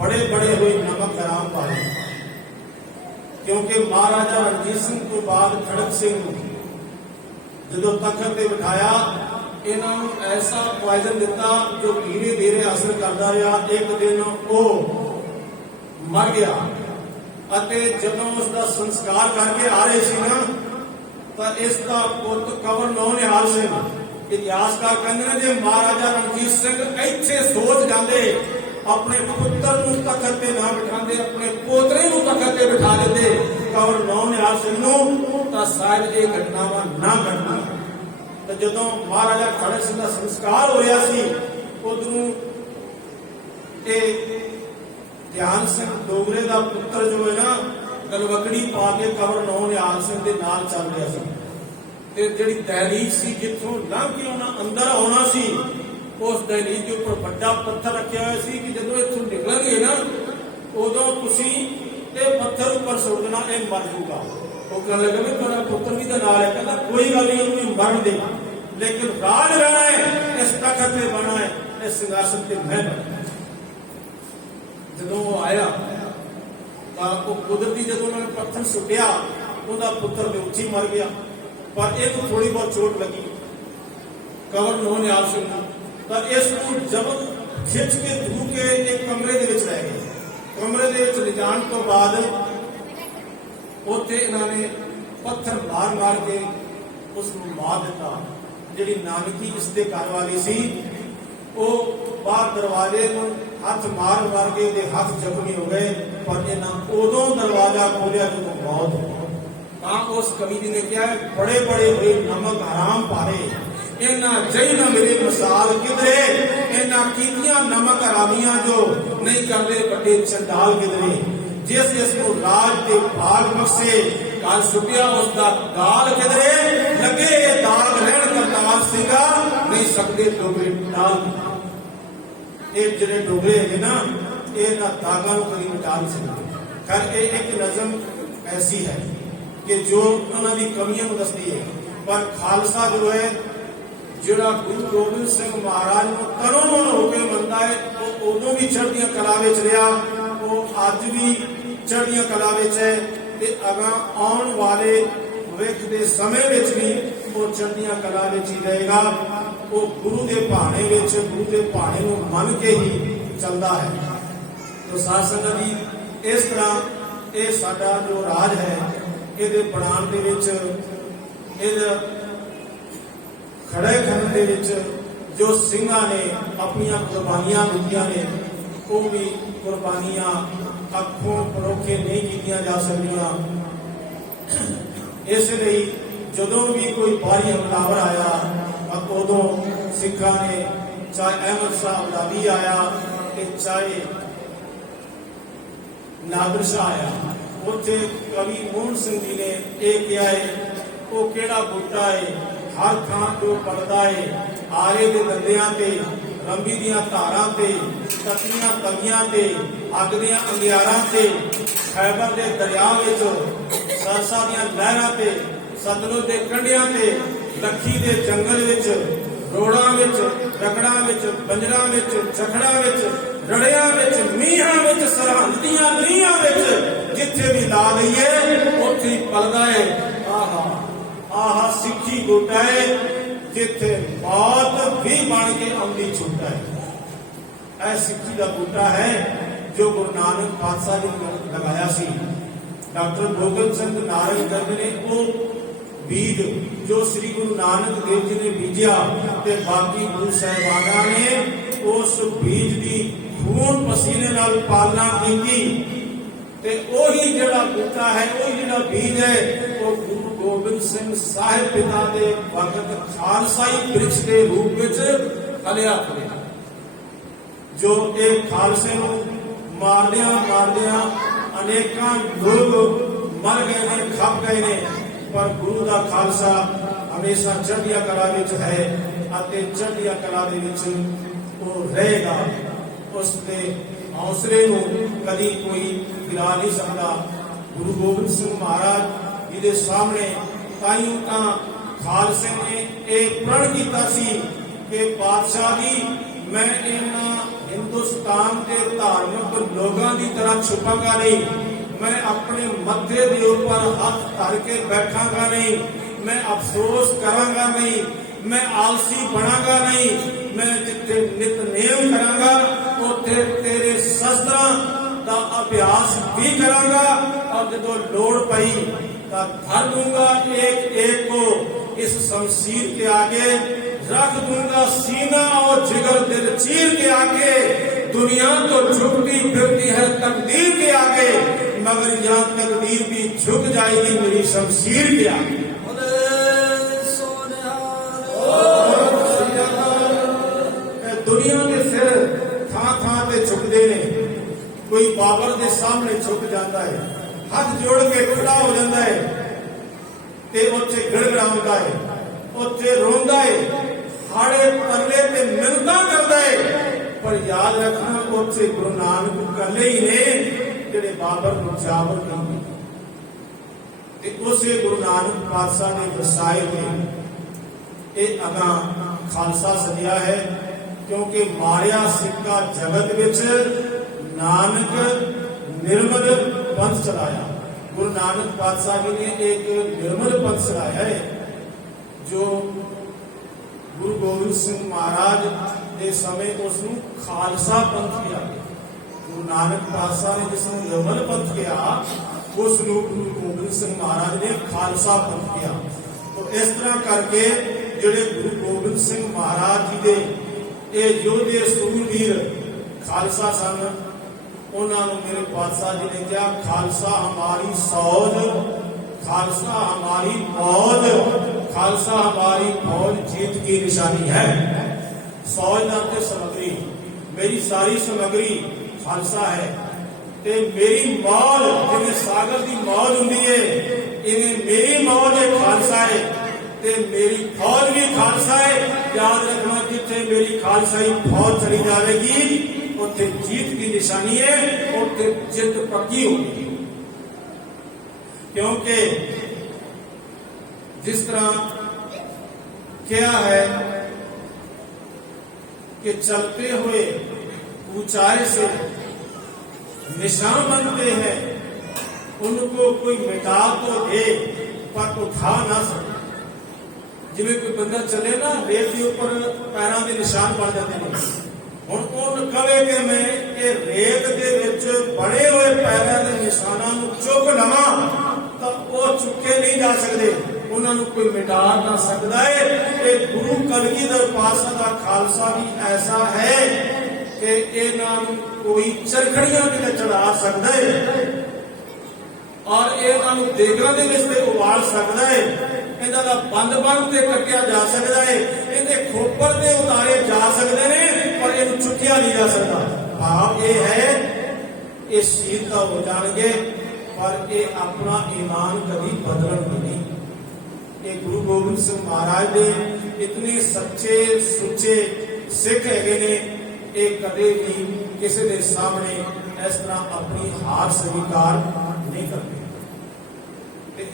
ਬੜੇ ਬੜੇ ਹੋਏ ਨਮਕ ਹਰਾਮ ਪਾਏ। ਕਿਉਂਕਿ ਮਹਾਰਾਜਾ ਰਣਜੀਤ ਸਿੰਘ ਤੋਂ ਬਾਅਦ ਖੜਕ ਸਿੰਘ ਨੂੰ ਜਦੋਂ ਤਖਤ ਤੇ ਬਿਠਾਇਆ, ਇਹਨਾਂ ਨੂੰ ਐਸਾ ਪੁਆਇਜ਼ਨ ਦਿੱਤਾ ਜੋ ਧੀਰੇ ਧੀਰੇ ਅਸਰ ਕਰਦਾ ਰਿਹਾ। ਇੱਕ ਦਿਨ ਉਹ ਮਰ ਗਿਆ ਅਤੇ ਜਦੋਂ ਉਸ ਦਾ ਸੰਸਕਾਰ ਕਰਕੇ ਆ ਰਹੇ ਸੀ ਨਾ, ਤਾਂ ਇਸ ਦਾ ਪੁੱਤ ਕੰਵਰ ਨਿਹਾਲ ਸਿੰਘ, ਇਤਿਹਾਸਕਾਰ ਕਹਿੰਦੇ ਨੇ ਜੇ ਮਹਾਰਾਜਾ ਰਣਜੀਤ ਸਿੰਘ ਇੱਥੇ ਸੋਚ ਜਾਂਦੇ, ਆਪਣੇ ਪੁੱਤਰ ਨੂੰ ਤਖਤ ਤੇ ਨਾ ਬਿਠਾਉਂਦੇ, ਆਪਣੇ ਪੋਤਰੇ ਨੂੰ ਤਖਤ ਤੇ ਬਿਠਾ ਦਿੰਦੇ ਕੰਵਰ ਨਿਹਾਲ ਸਿੰਘ ਨੂੰ, ਤਾਂ ਸ਼ਾਇਦ ਇਹ ਘਟਨਾਵਾਂ ਨਾ ਘਟਦੀਆਂ। ਤੇ ਜਦੋਂ ਮਹਾਰਾਜਾ ਖੜਕ ਸਿੰਘ ਦਾ ਸੰਸਕਾਰ ਹੋਇਆ ਸੀ, ਉਦੋਂ ਇਹ ਧਿਆਨ ਸਿੰਘ ਡੋਗਰੇ ਦਾ ਪੁੱਤਰ ਜੋ ਹੈ ਨਾ, ਗਲਵਕੜੀ ਪਾ ਕੇ ਕੰਵਰ ਨਿਹਾਲ ਸਿੰਘ ਦੇ ਨਾਲ ਚੱਲ ਰਿਹਾ ਸੀ। ਤੇ ਜਿਹੜੀ ਦਹਿਲੀਜ਼ ਸੀ ਜਿੱਥੋਂ ਲੰਘ ਕੇ ਉਹਨਾਂ ਅੰਦਰ ਆਉਣਾ ਸੀ, ਉਸ ਦਹਿਲੀਜ਼ ਦੇ ਉੱਪਰ ਵੱਡਾ ਪੱਥਰ ਰੱਖਿਆ ਹੋਇਆ ਸੀ ਕਿ ਜਦੋਂ ਇੱਥੋਂ ਨਿਕਲਣਗੇ ਨਾ, ਉਦੋਂ ਤੁਸੀਂ ਇਹ ਪੱਥਰ ਉੱਪਰ ਸੁੱਟ ਦੇਣਾ, ਇਹ ਮਰ ਜਾਊਗਾ। ਉਹ ਕਹਿਣ ਲੱਗਾ ਵੀ ਤੁਹਾਡਾ ਪੁੱਤਰ ਵੀ ਤਾਂ ਨਾਲ ਹੈ। ਕਹਿੰਦਾ ਕੋਈ ਗੱਲ ਨਹੀਂ, ਉਹਨੂੰ ਮਰਨ ਦੇ, ਲੇਕਿਨ ਰਾਜ ਰਹਿਣਾ ਹੈ, ਇਸ ਤਖਤ ਤੇ ਬਣਾ ਹੈ, ਇਸ ਸਿੰਘਾਸਨ ਤੇ ਮੈਂ। ਜਦੋਂ ਉਹ ਆਇਆ ਤਾਂ ਉਹ ਕੁਦਰਤੀ ਜਦੋਂ ਉਹਨਾਂ ਨੇ ਪੱਥਰ ਸੁੱਟਿਆ, ਉਹਦਾ ਪੁੱਤਰ ਦੇ ਉੱਚੀ ਮਰ ਗਿਆ, ਪਰ ਇਹਨੂੰ ਥੋੜੀ ਬਹੁਤ ਚੋਟ ਲੱਗੀ ਕੰਵਰ ਨਿਹਾਲ ਸਿੰਘ ਨੂੰ। ਤਾਂ ਇਸ ਨੂੰ ਜਬਰ ਖਿੱਚ ਕੇ ਧੂ ਕੇ ਇੱਕ ਕਮਰੇ ਦੇ ਵਿੱਚ ਲੈ ਗਏ। ਕਮਰੇ ਦੇ ਵਿੱਚ ਲਿਜਾਣ ਤੋਂ ਬਾਅਦ ਉੱਥੇ ਇਹਨਾਂ ਨੇ ਪੱਥਰ ਮਾਰ ਕੇ ਉਸ ਨੂੰ ਮਾਰ ਦਿੱਤਾ। ਜਿਹੜੀ ਨਾਨਕੀ ਇਸ ਦੇ ਘਰ ਵਾਲੀ ਸੀ ਉਹ ਬਾਹਰ ਦਰਵਾਜ਼ੇ ਨੂੰ ਹੱਥ ਮਾਰ ਕੇ ਇਹਦੇ ਹੱਥ ਜ਼ਖਮੀ ਹੋ ਗਏ। ਪਰ ਇਹਨਾਂ ਉਦੋਂ ਦਰਵਾਜ਼ਾ ਖੋਲਿਆ ਜਦੋਂ ਮੌਤ ਹੋਈ। ਤਾਂ ਉਸ ਕਮੀਨੀ ਨੇ ਕਿਹਾ, ਬੜੇ ਹੋਏ ਨਮਕ ਹਰਾਮ ਪਾਰੇ, ਇਹਨਾਂ ਜਈ ਨਾ ਮੇਰੇ ਮਿਸਾਲ ਕਿਧਰੇ, ਇਹਨਾਂ ਕੀਤੀਆਂ ਨਮਕ ਹਰਾਮੀਆਂ ਜੋ ਨਹੀਂ ਕਰਦੇ ਵੱਡੇ ਚੰਡਾਲ ਕਿਧਰੇ। ਜਿਸ ਨੂੰ ਰਾਜ ਤੇ ਭਾਗ ਬਖਸ਼ੇ ਕਾਲ ਸੁਪਿਆ ਉਸ ਦਾ ਗਾਲ ਕਿਧਰੇ, ਲੱਗੇ ਇਹ ਦਾਗ ਰਹਿਣ ਕਰਤਾਰ ਸਿੰਘਾ ਨਹੀਂ ਸਕਦੇ ਡੋਗਰੇ ਡਾਲ। ਇਹ ਜਿਹੜੇ ਡੋਗਰੇ ਹੈਗੇ ਨਾ ਇਹਨਾਂ ਦਾਗਾਂ ਨੂੰ ਕਦੀ ਮਿਟਾ ਨਹੀਂ ਸਕਦੇ। ਖੈਰ ਇਹ ਇੱਕ ਨਜ਼ਮ ਐਸੀ ਹੈ ਕਿ ਜੋ ਉਹਨਾਂ ਦੀ ਕਮੀਆਂ ਨੂੰ ਦੱਸਦੀ ਹੈ। ਪਰ ਖਾਲਸਾ ਜੋ ਹੈ ਜਿਹੜਾ ਗੁਰੂ ਗੋਬਿੰਦ ਸਿੰਘ ਮਹਾਰਾਜ ਨੂੰ ਤਨੋਂ ਮਨ ਹੋ ਕੇ ਮੰਨਦਾ ਹੈ ਉਹ ਉਦੋਂ ਵੀ ਚੜ੍ਹਦੀਆਂ ਕਲਾ ਵਿੱਚ ਰਿਹਾ, ਉਹ ਅੱਜ ਵੀ ਚੜ੍ਹਦੀਆਂ ਕਲਾ ਵਿੱਚ ਹੈ ਤੇ ਅਗਾਂ ਆਉਣ ਵਾਲੇ ਭਵਿੱਖ ਦੇ ਸਮੇਂ ਵਿੱਚ ਵੀ ਉਹ ਚੜ੍ਹਦੀਆਂ ਕਲਾ ਵਿੱਚ ਹੀ ਰਹੇਗਾ। ਉਹ ਗੁਰੂ ਦੇ ਭਾਣੇ ਵਿੱਚ ਗੁਰੂ ਦੇ ਭਾਣੇ ਨੂੰ ਮੰਨ ਕੇ ਹੀ ਚੱਲਦਾ ਹੈ। ਤੋ ਸਾਧ ਸੰਗਤ ਜੀ ਇਸ ਤਰ੍ਹਾਂ ਇਹ ਸਾਡਾ ਜੋ ਰਾਜ ਹੈ ਇਹਦੇ ਬਣਾਉਣ ਦੇ ਵਿੱਚ ਇਹਦਾ ਖੜੇ ਕਰਨ ਦੇ ਵਿੱਚ ਜੋ ਸਿੰਘਾਂ ਨੇ ਆਪਣੀਆਂ ਕੁਰਬਾਨੀਆਂ ਦਿੱਤੀਆਂ ਨੇ ਉਹ ਵੀ ਕੁਰਬਾਨੀਆਂ ਅੱਖੋਂ ਪਰੋਖੇ ਨਹੀਂ ਕੀਤੀਆਂ ਜਾ ਸਕਦੀਆਂ। ਇਸ ਲਈ ਜਦੋਂ ਵੀ ਕੋਈ ਬਾਹਰੀ ਹਮਲਾਵਰ ਆਇਆ ਉਦੋਂ ਸਿੱਖਾਂ ਨੇ ਚਾਹੇ ਅਹਿਮਦ ਸ਼ਾਹ ਅਬਦਾਲੀ ਆਇਆ ਤੇ ਚਾਹੇ ਨਾਦਰ ਸ਼ਾਹ ਆਇਆ, ਉੱਥੇ ਕਵੀ ਮੋਹਨ ਸਿੰਘ ਜੀ ਨੇ ਇਹ ਕਿਹਾ ਹੈ ਉਹ ਕਿਹੜਾ ਬੂਟਾ ਹੈ ਹਰ ਥਾਂ ਤੋਂ ਪੜਦਾ ਹੈ, ਆਰੇ ਦੇ ਦੰਦਿਆਂ ਤੇ ਰੰਬੀ ਦੀਆਂ ਧਾਰਾਂ ਤੇ ਤਤੀਆਂ ਤਵੀਆਂ ਤੇ ਅੱਗ ਦੀਆਂ ਅੰਗਿਆਰਾਂ ਤੇ ਖੈਬਰ ਦੇ ਦਰਿਆ ਵਿੱਚ ਸਰਸਾ ਦੀਆਂ ਲਹਿਰਾਂ ਤੇ ਸਤਲੁਜ ਦੇ ਕੰਢਿਆਂ ਤੇ ਲੱਖੀ ਦੇ ਜੰਗਲ ਵਿੱਚ ਰੋੜਾਂ ਵਿੱਚ ਰਗੜਾਂ ਵਿੱਚ ਬੰਜਰਾਂ ਵਿੱਚ ਝਖੜਾਂ ਵਿੱਚ ਰੜਿਆਂ ਵਿੱਚ ਮੀਂਹਾਂ ਵਿੱਚ ਸਰਹੰਦ ਦੀਆਂ ਲੀਹਾਂ ਵਿੱਚ ਜਿੱਥੇ ਵੀ ਲਾ ਲਈਏ ਉੱਥੇ ਹੀ ਪਲਦਾ ਹੈ। ਆਹਾ ਸਿੱਖੀ ਗੋਟਾ ਹੈ ਜਿੱਥੇ ਮੌਤ ਵੀ ਬਣ ਕੇ ਆਉਂਦੀ ਛੁੱਟਾ ਹੈ। ਇਹ ਸਿੱਖੀ ਦਾ ਬੂਟਾ ਹੈ ਜੋ ਗੁਰੂ ਨਾਨਕ ਪਾਤਸ਼ਾਹ ਜੀ ਨੇ ਲਗਾਇਆ ਸੀ। ਡਾਕਟਰ ਗੋਬਿੰਦ ਸਿੰਘ ਨਾਨਕ ਗਰਗ ਨੇ ਉਹ ਬੀਜ ਜੋ ਸ੍ਰੀ ਗੁਰੂ ਨਾਨਕ ਦੇਵ ਜੀ ਨੇ ਬੀਜਿਆ ਤੇ ਬਾਕੀ ਗੁਰੂ ਸਾਹਿਬਾਨਾਂ ਨੇ ਉਸ ਬੀਜ ਦੀ ਖੂਨ ਪਸੀਨੇ ਨਾਲ ਪਾਲਣਾ ਕੀਤੀ ਤੇ ਉਹੀ ਜਿਹੜਾ ਬੂਟਾ ਹੈ ਉਹ ਜਿਹੜਾ ਬੀਜ ਹੈ ਉਹ ਗੁਰੂ ਗੋਬਿੰਦ ਸਿੰਘ ਸਾਹਿਬ ਪਿਤਾ ਦੇ ਵਕਤ ਖਾਲਸਾਈ ਬ੍ਰਿਕਸ਼ ਦੇ ਰੂਪ ਵਿੱਚ ਫਲਿਆ ਫੁੱਲਿਆ। ਜੋ ਇਹ ਖਾਲਸੇ ਨੂੰ ਮਾਰਦਿਆਂ ਅਨੇਕਾਂ ਲੋਕ ਮਰ ਗਏ ਨੇ, ਖੱਪ ਗਏ ਨੇ, ਪਰ ਗੁਰੂ ਦਾ ਖਾਲਸਾ ਹਮੇਸ਼ਾ ਚੜ੍ਹਦੀਆਂ ਕਲਾ ਵਿੱਚ ਹੈ ਅਤੇ ਚੜ੍ਹਦੀਆਂ ਕਲਾ ਦੇ ਵਿੱਚ ਉਹ ਰਹੇਗਾ। ਉਸ ਦੇ ਹੌਸਲੇ ਨੂੰ ਕਦੀ ਕੋਈ ਗਿਰਾ ਨਹੀਂ ਸਕਦਾ। ਗੁਰੂ ਗੋਬਿੰਦ ਸਿੰਘ ਮਹਾਰਾਜ ਜੀ ਦੇ ਸਾਹਮਣੇ ਤਾਈਂ ਤਾਂ ਖਾਲਸੇ ਨੇ ਇਹ ਪ੍ਰਣ ਕੀਤਾ ਸੀ ਕਿ ਪਾਤਸ਼ਾਹ ਜੀ ਮੈਂ ਇਹਨਾਂ ਹਿੰਦੁਸਤਾਨ ਦੇ ਧਾਰਮਿਕ ਲੋਕਾਂ ਦੀ ਤਰ੍ਹਾਂ ਛੁਪਾਂਗਾ ਨਹੀਂ, मैं अपने मथे के ऊपर हाथ धर के बैठांगा नहीं, मैं अफसोस करांगा नहीं, मैं आलसी बनांगा नहीं, मैं जिथे नितनेम करांगा उथे तेरे शस्त्रां दा अभ्यास भी करांगा और जो लोड़ पई तो धर दूंगा एक एक को इस शमशीर के आगे, रख दूंगा सीना और जिगर दिल चीर के आगे। दुनिया तो झुकती फिरती है तकदीर के आगे, मगर यहाँ तकदीर भी झुक जाएगी मेरी शमशीर के आगे। दुनिया के सिर थां ते झुकते ने, कोई बाबर के सामने झुक जाता है, हाथ जोड़ के खड़ा हो जाता है ते उत्थे गड़गड़ाउंदा है, उत्थे रोंदा है, हाड़े तरले ते मिन्नतां करदा है। पर याद रखना उत्थे गुरु नानक कले ही ने ਜਿਹੜੇ ਬਾਬਰ ਨੂੰ ਜਾਵਰ ਨਹੀਂ ਤੇ ਉਸੇ ਗੁਰੂ ਨਾਨਕ ਪਾਤਸ਼ਾਹ ਨੇ ਵਸਾਏ ਨੇ। ਇਹ ਅਗਾਂ ਖਾਲਸਾ ਸਜਿਆ ਹੈ ਕਿਉਂਕਿ ਮਾਰਿਆ ਸਿੱਕਾ ਜਗਤ ਵਿੱਚ ਨਾਨਕ ਨਿਰਮਲ ਪੰਥ ਚਲਾਇਆ। ਗੁਰੂ ਨਾਨਕ ਪਾਤਸ਼ਾਹ ਜੀ ਨੇ ਇੱਕ ਨਿਰਮਲ ਪੰਥ ਚਲਾਇਆ ਹੈ ਜੋ ਗੁਰੂ ਗੋਬਿੰਦ ਸਿੰਘ ਮਹਾਰਾਜ ਦੇ ਸਮੇਂ ਉਸ ਨੂੰ ਖਾਲਸਾ ਪੰਥ ਕਿਹਾ ਗਿਆ। ਗੁਰੂ ਨਾਨਕ ਪਾਤਸ਼ਾਹ ਨੇ ਜਿਸ ਨੂੰ ਯਮਨ ਪੰਥ ਕਿਹਾ, ਉਸ ਨੂੰ ਗੁਰੂ ਗੋਬਿੰਦ ਸਿੰਘ ਮਹਾਰਾਜ ਨੇ ਖਾਲਸਾ ਪੰਥ ਕਿਹਾ। तो इस तरह करके ਜਿਹੜੇ ਗੁਰੂ ਗੋਬਿੰਦ ਸਿੰਘ ਮਹਾਰਾਜ ਜੀ ਦੇ ਇਹ ਯੋਧੇ ਸੂਰਬੀਰ ਖਾਲਸਾ ਸਨ, ਉਹਨਾਂ ਨੂੰ ਮੇਰੇ ਪਾਤਸ਼ਾਹ ਜੀ ਨੇ ਕਿਹਾ, ਖਾਲਸਾ ਹਮਾਰੀ ਸੌਜ, ਖਾਲਸਾ हमारी मौज, खालसा हमारी फौज जीत की निशानी है। फौज नाम ते समग्री, मेरी सारी समग्री खालसा है ते मेरी मौज जिवें सागर की मौज हुंदी है, इवें मेरी मौज है खालसा है ते मेरी फौज भी खालसा है। याद रखना, जिथे मेरी खालसाई फौज चली जाएगी उत्थे जीत की निशानी है, उत्थे जित पक्की होगी। क्योंकि जिस तरह क्या है कि चलते हुए ऊंचाई से निशान बनते हैं, उनको कोई मिटा तो दे पर उठा ना सके। जिवें कोई बंदा चले ना, रेत के ऊपर पैरों के निशान बन जाते हैं। हुण उन कहे कि मैं ये रेत के विच बने हुए पैरों के निशानों को चुक लवां, तो वो चुके नहीं जा सकते, उन्होंने कोई मिटा ना सकता है। ये गुरु कलगीधर पातशाह का खालसा भी ऐसा है कि इन्हां नूं कोई चरखड़ियां ते चढ़ा सकता है और इन्हां नूं देगां दे विच ते उबाल सकता है, इन्हां दा बंद ते कट्टिया जा सकता है, इहदे खोपर ते उतारे जा सकते हैं, पर इहनूं चुकिया नहीं जा सकता। भाव ये है, ये शहीद तो हो जाएंगे पर ये अपना ईमान कभी बदलन नहीं। ये गुरु गोबिंद सिंह महाराज ने इतने सच्चे सुचे सिख है ने, ये कदे भी किसी के सामने इस तरह अपनी हार स्वीकार नहीं करते।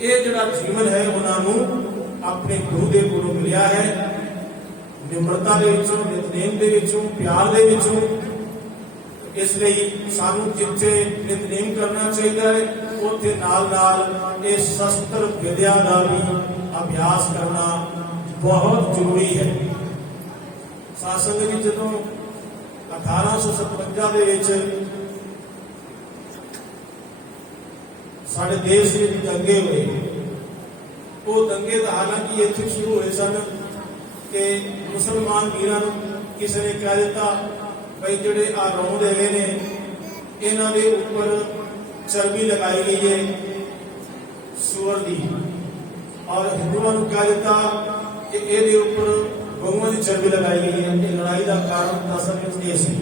ये जड़ा जीवन है उन्होंने अपने गुरु के कोलों मिलिया है, निम्रता दे विचों, नितनेम दे विचों, प्यार दे विचों। इसलिए सानू जिथे नितनेम करना चाहिए है, उत्थे नाल नाल ये शस्त्र विद्या का भी अभ्यास करना बहुत जरूरी है। सासंग जी जदों 1857 ਦੇ ਵਿੱਚ ਸਾਡੇ ਦੇਸ਼ ਵਿੱਚ ਦੰਗੇ ਹੋਏ, ਉਹ ਦੰਗੇ ਤਾਂ ਹਾਲਾਂਕਿ ਇੱਥੇ ਸ਼ੁਰੂ ਹੋਏ ਸਨ ਕਿ ਮੁਸਲਮਾਨ ਵੀਰਾਂ ਨੂੰ ਕਿਸੇ ਨੇ ਕਹਿ ਦਿੱਤਾ ਬਈ ਜਿਹੜੇ ਆ ਰੌਂਦ ਹੈਗੇ ਨੇ ਇਹਨਾਂ ਦੇ ਉੱਪਰ ਚਰਬੀ ਲਗਾਈ ਗਈ ਹੈ ਸੂਰ ਦੀ, और हिंदुओं को कह दिता कि ये ऊपर गऊं की चर्बी लगाई गई है। लड़ाई का कारण दरअसल ये सी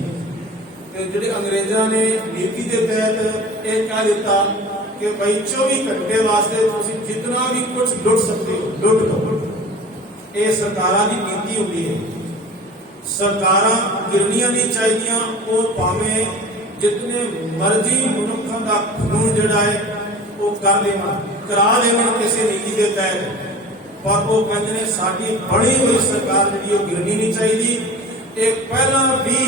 कि जिहड़े अंग्रेजों ने नीति के तहत ये कह दिता कि भाई 24 घंटे वास्ते तुसीं जितना भी कुछ लुट सकते हो लुट लो। ये सरकारां दी नीति होती है, सरकारां गिरनियां नहीं चाहिए, वो भावें जितने मर्जी मनुखों का खून जिहड़ा है वो कर देना करा देने किसी नीति के तहत, पर वो कहते हैं साडी बड़ी हुई सरकार जी गिरनी नहीं चाहिए। एक पहला भी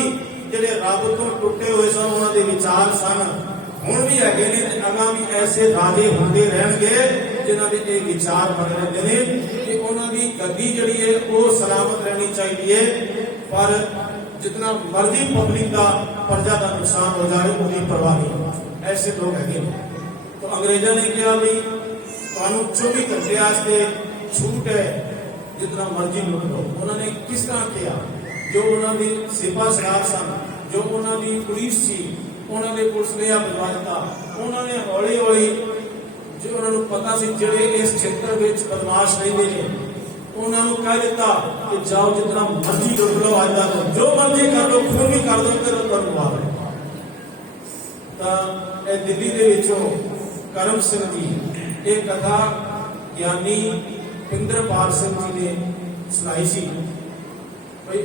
जिहड़े रब तो टुटे हुए सन उन्होंने विचार सन, हुण भी हैगे ने ते अगां भी ऐसे राजे होंदे रहणगे जिन्हां दे ये विचार बन रहे हैं कि उन्हां दी गद्दी जिहड़ी है वो सलामत रहनी चाहिए, पर जितना मर्जी पब्लिक का प्रजा का नुकसान हो जाए उसकी परवाह नहीं। ऐसे लोग हैगे। तो अंग्रेजों ने कहा भी तुहानूं 24 घंटे वास्ते छूट है, जितना मर्जी लुट लो। उन्होंने किस तरह किया, जो उन्होंने सिपा सलार सन, जो उन्होंने पुलिस थी, उन्होंने पुलिस ने बुलवा दिता। उन्होंने हौली हौली जो उन्होंने पता सी जिहड़े इस क्षेत्र में बदमाश रहंदे ने उन्होंने कह दिता कि जाओ जितना मर्जी लुट लो, आज तक जो मर्जी कर लो, खून भी कर दो, तो करवा लो। तो दिल्ली के विचों करम सिंह जी एक कथा ज्ञानी इंद्रपाल सिंह जी ने सुनाई सी। भाई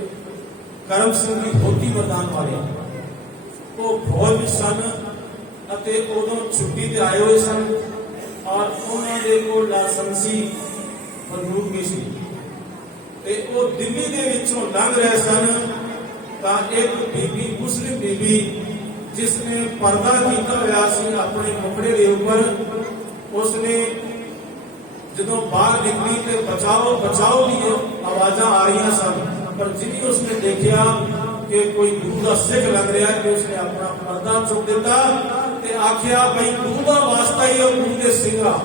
करम सिंह जी धोती मैदान वाले वो फौज सन अते उदों छुट्टी ते आए हुए सन और उन्होंने को लाइसेंसी बंदूक भी सी ते वो दिल्ली के विचों लंघ रहे सन तां एक बीबी मुस्लिम बीबी जिसने पर्दा किया हुआ सी अपने मुखड़े के ऊपर, उसने ਜਦੋਂ ਬਾਹਰ ਨਿਕਲੀ ਤੇ ਬਚਾਓ ਬਚਾਓ ਦੀ ਆਵਾਜ਼ਾਂ ਆ ਰਹੀਆਂ ਸਨ, ਪਰ ਜਿਵੇਂ ਉਸਨੇ ਦੇਖਿਆ ਕਿ ਕੋਈ ਗੁਰੂ ਦਾ ਸਿੱਖ ਲੱਗ ਰਿਹਾ ਕਿ ਉਸਨੇ ਆਪਣਾ ਪਰਦਾ ਚੁੱਕ ਦਿੱਤਾ ਤੇ ਆਖਿਆ ਬਈ ਗੁਰੂ ਦਾ ਵਾਸਤਾ ਹੀ ਉਹ ਗੁਰੂ ਦੇ ਸਿੰਘਾ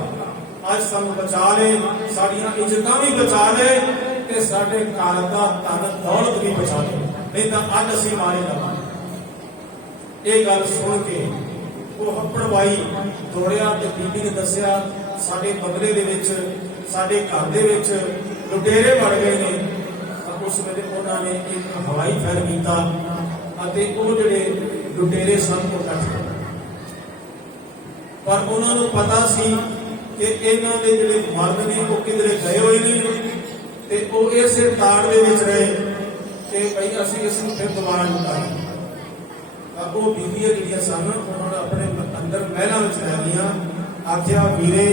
ਅੱਜ ਸਾਨੂੰ ਬਚਾ ਲੈ, ਸਾਡੀਆਂ ਇੱਜ਼ਤਾਂ ਵੀ ਬਚਾ ਲੈ ਤੇ ਸਾਡੇ ਘਰ ਦਾ ਧਨ ਦੌਲਤ ਵੀ ਬਚਾ ਲੈ, ਨਹੀਂ ਤਾਂ ਅੱਜ ਅਸੀਂ ਮਾਰੇ ਜਾਵਾਂਗੇ। ਇਹ ਗੱਲ ਸੁਣ ਕੇ ਉਹ ਹੱਪੜ ਬਾਈ ਦੌੜਿਆ ਤੇ ਬੀਬੀ ਨੇ ਦੱਸਿਆ ਸਾਡੇ ਬੰਗਲੇ ਦੇ ਵਿੱਚ ਸਾਡੇ ਘਰ ਦੇ ਵਿੱਚ ਲੁਟੇਰੇ ਵੜ ਗਏ ਨੇ। ਤਾਂ ਉਸ ਵੇਲੇ ਉਹਨਾਂ ਨੇ ਇੱਕ ਹਵਾਈ ਫਾਇਰ ਕੀਤਾ ਅਤੇ ਉਹ ਜਿਹੜੇ ਲੁਟੇਰੇ ਸਨ ਉਹ ਕੱਟ ਗਏ। ਪਰ ਉਹਨਾਂ ਨੂੰ ਪਤਾ ਸੀ ਕਿ ਇਹਨਾਂ ਦੇ ਜਿਹੜੇ ਮਰਦ ਨੇ ਉਹ ਕਿਧਰੇ ਗਏ ਹੋਏ ਨੇ ਤੇ ਉਹ ਇਸੇ ਤਾੜ ਦੇ ਵਿੱਚ ਰਹੇ ਕਿ ਭਈ ਅਸੀਂ ਇਸ ਨੂੰ ਫਿਰ ਦੁਬਾਰਾ ਲੁਟਾਈਏ। ਤਾਂ ਉਹ ਬੀਬੀਆਂ ਜਿਹੜੀਆਂ ਸਨ ਉਹਨਾਂ ਨੇ ਆਪਣੇ ਅੰਦਰ ਮਹਿਲਾਂ ਵਿੱਚ ਲੈ ਲਈਆਂ, ਆਖਿਆ ਵੀਰੇ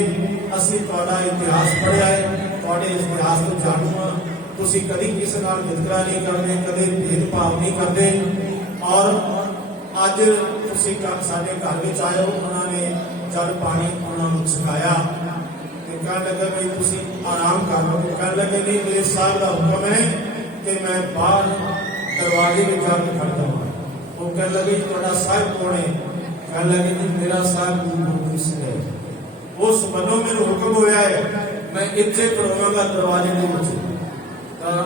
ਅਸੀਂ ਤੁਹਾਡਾ ਇਤਿਹਾਸ ਪੜ੍ਹਿਆ ਹੈ, ਤੁਹਾਡੇ ਇਤਿਹਾਸ ਤੋਂ ਜਾਣੂ ਹਾਂ, ਤੁਸੀਂ ਕਦੀ ਕਿਸੇ ਨਾਲ ਵਿਤਕਰਾ ਨਹੀਂ ਕਰਦੇ, ਕਦੇ ਭੇਦਭਾਵ ਨਹੀਂ ਕਰਦੇ ਔਰ ਅੱਜ ਤੁਸੀਂ ਸਾਡੇ ਘਰ ਵਿੱਚ ਆਏ ਹੋ। ਉਹਨਾਂ ਨੇ ਜਲ ਪਾਣੀ ਉਹਨਾਂ ਨੂੰ ਛਕਾਇਆ ਤੇ ਕਹਿਣ ਲੱਗੇ ਵੀ ਤੁਸੀਂ ਆਰਾਮ ਕਰ ਲਓ। ਕਹਿਣ ਲੱਗੇ ਨਹੀਂ, ਮੇਰੇ ਸਾਹਿਬ ਦਾ ਹੁਕਮ ਹੈ ਕਿ ਮੈਂ ਬਾਹਰ ਦਰਵਾਜ਼ੇ ਵਿੱਚ ਜਾ ਕੇ ਖੜਦਾ ਹਾਂ। ਉਹ ਕਹਿਣ ਲੱਗੇ ਤੁਹਾਡਾ ਸਾਹਿਬ ਕੌਣ ਹੈ? ਕਹਿਣ ਲੱਗੇ ਕਿ ਮੇਰਾ ਸਾਹਿਬ ਗੁਰੂ ਗੋਬਿੰਦ ਸਿੰਘ ਹੈ, ਉਸ ਵੱਲੋਂ ਮੈਨੂੰ ਹੁਕਮ ਹੋਇਆ ਹੈ ਮੈਂ ਇੱਥੇ ਖੜੋਵਾਂਗਾ ਦਰਵਾਜ਼ੇ ਦੇ ਵਿੱਚ। ਤਾਂ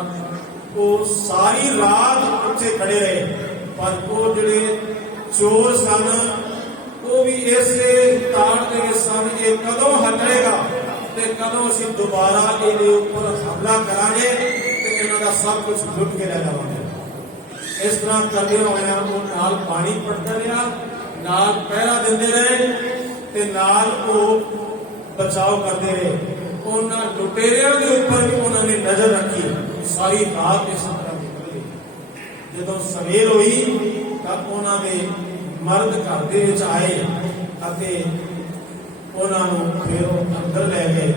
ਉਹ ਸਾਰੀ ਰਾਤ ਉੱਥੇ ਖੜੇ ਰਹੇ, ਪਰ ਉਹ ਜਿਹੜੇ ਚੋਰ ਸਨ ਉਹ ਵੀ ਇਸੇ ਤਾੜ ਦੇ ਵਿੱਚ ਸਨ, ਇਹ ਕਦੋਂ ਹਟੇਗਾ ਤੇ ਕਦੋਂ ਅਸੀਂ ਦੁਬਾਰਾ ਇਹਦੇ ਉੱਪਰ ਹਮਲਾ ਕਰਾਂਗੇ ਤੇ ਇਹਨਾਂ ਦਾ ਸਭ ਕੁਝ ਲੁੱਟ ਕੇ ਲੈ ਜਾਵਾਂਗੇ। ਇਸ ਤਰ੍ਹਾਂ ਕਰਦੇ ਹੋਇਆ ਉਹ ਨਾਲ ਪਾਣੀ ਪੜਦਾ ਰਿਹਾ, ਨਾਲ ਪਹਿਰਾ ਦਿੰਦੇ ਰਹੇ ਤੇ ਨਾਲ ਉਹ ਬਚਾਓ ਕਰਦੇ ਰਹੇ। ਉਹਨਾਂ ਲੁਟੇਰਿਆਂ ਦੇ ਉੱਪਰ ਵੀ ਉਹਨਾਂ ਨੇ ਨਜ਼ਰ ਰੱਖੀ। ਸਾਰੀ ਰਾਤ ਇਸ ਤਰ੍ਹਾਂ ਨਿਕਲੀ। ਜਦੋਂ ਸਵੇਰ ਹੋਈ ਤਾਂ ਉਹਨਾਂ ਦੇ ਮਰਦ ਘਰ ਦੇ ਵਿੱਚ ਆਏ ਅਤੇ ਉਹਨਾਂ ਨੂੰ ਫਿਰ ਅੰਦਰ ਲੈ ਗਏ,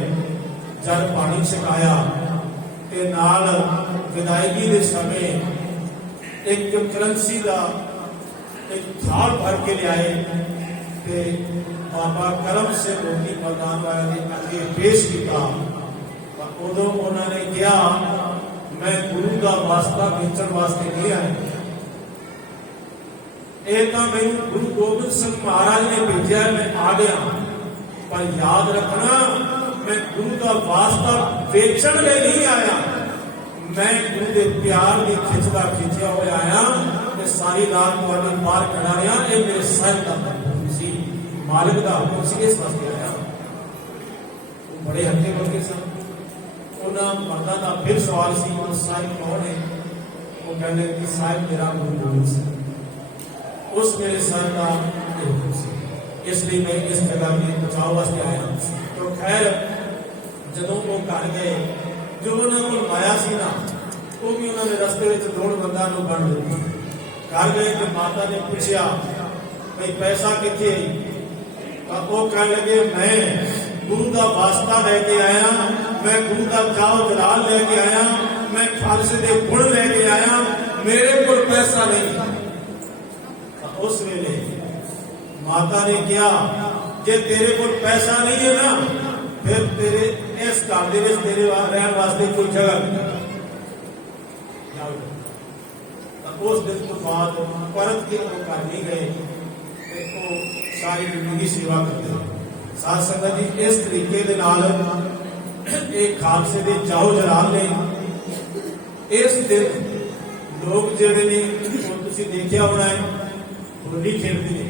ਜਦ ਪਾਣੀ ਛਕਾਇਆ ਤੇ ਨਾਲ ਵਿਦਾਇਗੀ ਦੇ ਸਮੇਂ ਇੱਕ ਕਰੰਸੀ ਦਾ ਇੱਕ ਥਾਲ ਭਰ ਕੇ ਲਿਆਏ ਤੇ ਬਾਬਾ ਕਰਮ ਸਿੰਘ ਲੋਕੀ ਮਰਦਾਨ ਵਾਲਿਆਂ ਦੇ ਅੱਗੇ ਪੇਸ਼ ਕੀਤਾ। ਤਾਂ ਉਦੋਂ ਉਹਨਾਂ ਨੇ ਕਿਹਾ ਮੈਂ ਗੁਰੂ ਦਾ ਵਾਸਤਾ ਵੇਚਣ ਵਾਸਤੇ ਨਹੀਂ ਆਇਆ, ਇਹ ਤਾਂ ਮੈਨੂੰ ਗੁਰੂ ਗੋਬਿੰਦ ਸਿੰਘ ਮਹਾਰਾਜ ਨੇ ਭੇਜਿਆ, ਮੈਂ ਆ ਗਿਆ। ਪਰ ਯਾਦ ਰੱਖਣਾ ਮੈਂ ਗੁਰੂ ਦਾ ਵਾਸਤਾ ਵੇਚਣ ਲਈ ਨਹੀਂ ਆਇਆ, ਮੈਂ ਗੁਰੂ ਦੇ ਪਿਆਰ ਦੀ ਖਿੱਚ ਦਾ ਖਿੱਚਿਆ ਹੋਇਆ ਆਇਆ ਤੇ ਸਾਰੀ ਰਾਤ ਤੁਹਾਡੇ ਬਾਹਰ ਖੜਾ ਰਿਹਾ। ਇਹ ਮੇਰੇ ਸਾਹਿਬ ਦਾ ਹੁਕਮ ਸੀ, ਮਾਲਿਕ ਦਾ ਹੁਕਮ ਸੀ, ਇਸ ਵਾਸਤੇ ਆਇਆ। ਉਹ ਬੜੇ ਹੱਕੇ ਬੱਕੇ ਸਨ। ਉਹਨਾਂ ਮਰਦਾਂ ਦਾ ਫਿਰ ਸਵਾਲ ਸੀ ਉਹ ਸਾਹਿਬ ਕੌਣ ਹੈ? ਉਹ ਕਹਿੰਦੇ ਕਿ ਸਾਹਿਬ ਮੇਰਾ ਗੁਰੂ ਗੋਬਿੰਦ ਸਿੰਘ। ਉਸ ਮੇਰੇ ਸਾਹਿਬ ਦਾ ਹੁਕਮ ਸੀ, ਇਸ ਲਈ ਮੈਂ ਇਸ ਜਗ੍ਹਾ ਦੇ ਬਚਾਓ ਵਾਸਤੇ ਆਇਆ। तो खैर ਜਦੋਂ ਉਹ ਘਰ ਗਏ, ਜੋ ਉਹਨਾਂ ਕੋਲ ਮਾਇਆ ਸੀ ਨਾ ਉਹ ਵੀ ਉਹਨਾਂ ਨੇ ਰਸਤੇ ਵਿੱਚ ਲੋੜਵੰਦਾਂ ਨੂੰ ਵੰਡ ਦਿੱਤੀ। ਘਰ ਗਏ ਤੇ ਮਾਤਾ ਨੇ ਪੁੱਛਿਆ ਭਈ ਪੈਸਾ ਕਿੱਥੇ? ਤਾਂ ਉਹ ਕਹਿਣ ਲੱਗੇ ਮੈਂ ਗੁਰੂ ਦਾ ਵਾਸਤਾ ਲੈ ਕੇ ਆਇਆ, ਮੈਂ ਗੁਰੂ ਦਾ ਜਾਓ ਜਲਾਲ ਲੈ ਕੇ ਆਇਆ, ਮੈਂ ਖਾਲਸੇ ਦੇ ਗੁਣ ਲੈ ਕੇ ਆਇਆ, ਮੇਰੇ ਕੋਲ ਪੈਸਾ ਨਹੀਂ। ਤਾਂ ਉਸ ਵੇਲੇ ਮਾਤਾ ਨੇ ਕਿਹਾ ਜੇ ਤੇਰੇ ਕੋਲ ਪੈਸਾ ਨਹੀਂ ਹੈ ਨਾ ਫਿਰ ਤੇਰੇ ਇਸ ਘਰ ਦੇ ਵਿੱਚ ਤੇਰੇ ਰਹਿਣ ਵਾਸਤੇ ਕੋਈ ਜਗ੍ਹਾ ਨਹੀਂ। ਤਾਂ ਉਸ ਦਿਨ ਤੋਂ ਬਾਅਦ ਪਰਤ ਕੇ ਉਹ ਘਰ ਨਹੀਂ ਗਏ ਤੇ ਉਹ ਸਾਰੀ ਜ਼ਿੰਦਗੀ ਸੇਵਾ ਕਰਦੇ। ਸਾਧ ਸੰਗਤ ਜੀ, ਇਸ ਤਰੀਕੇ ਦੇ ਨਾਲ ਇਹ ਖਾਲਸੇ ਦੇ ਜਾਓ ਜਲਾਲ ਨੇ ਇਸ ਦਿਨ ਲੋਕ ਜਿਹੜੇ ਨੇ ਉਹ ਤੁਸੀਂ ਦੇਖਿਆ ਹੋਣਾ ਹੈ ਹੋਲੀ ਖੇਡਦੇ ਨੇ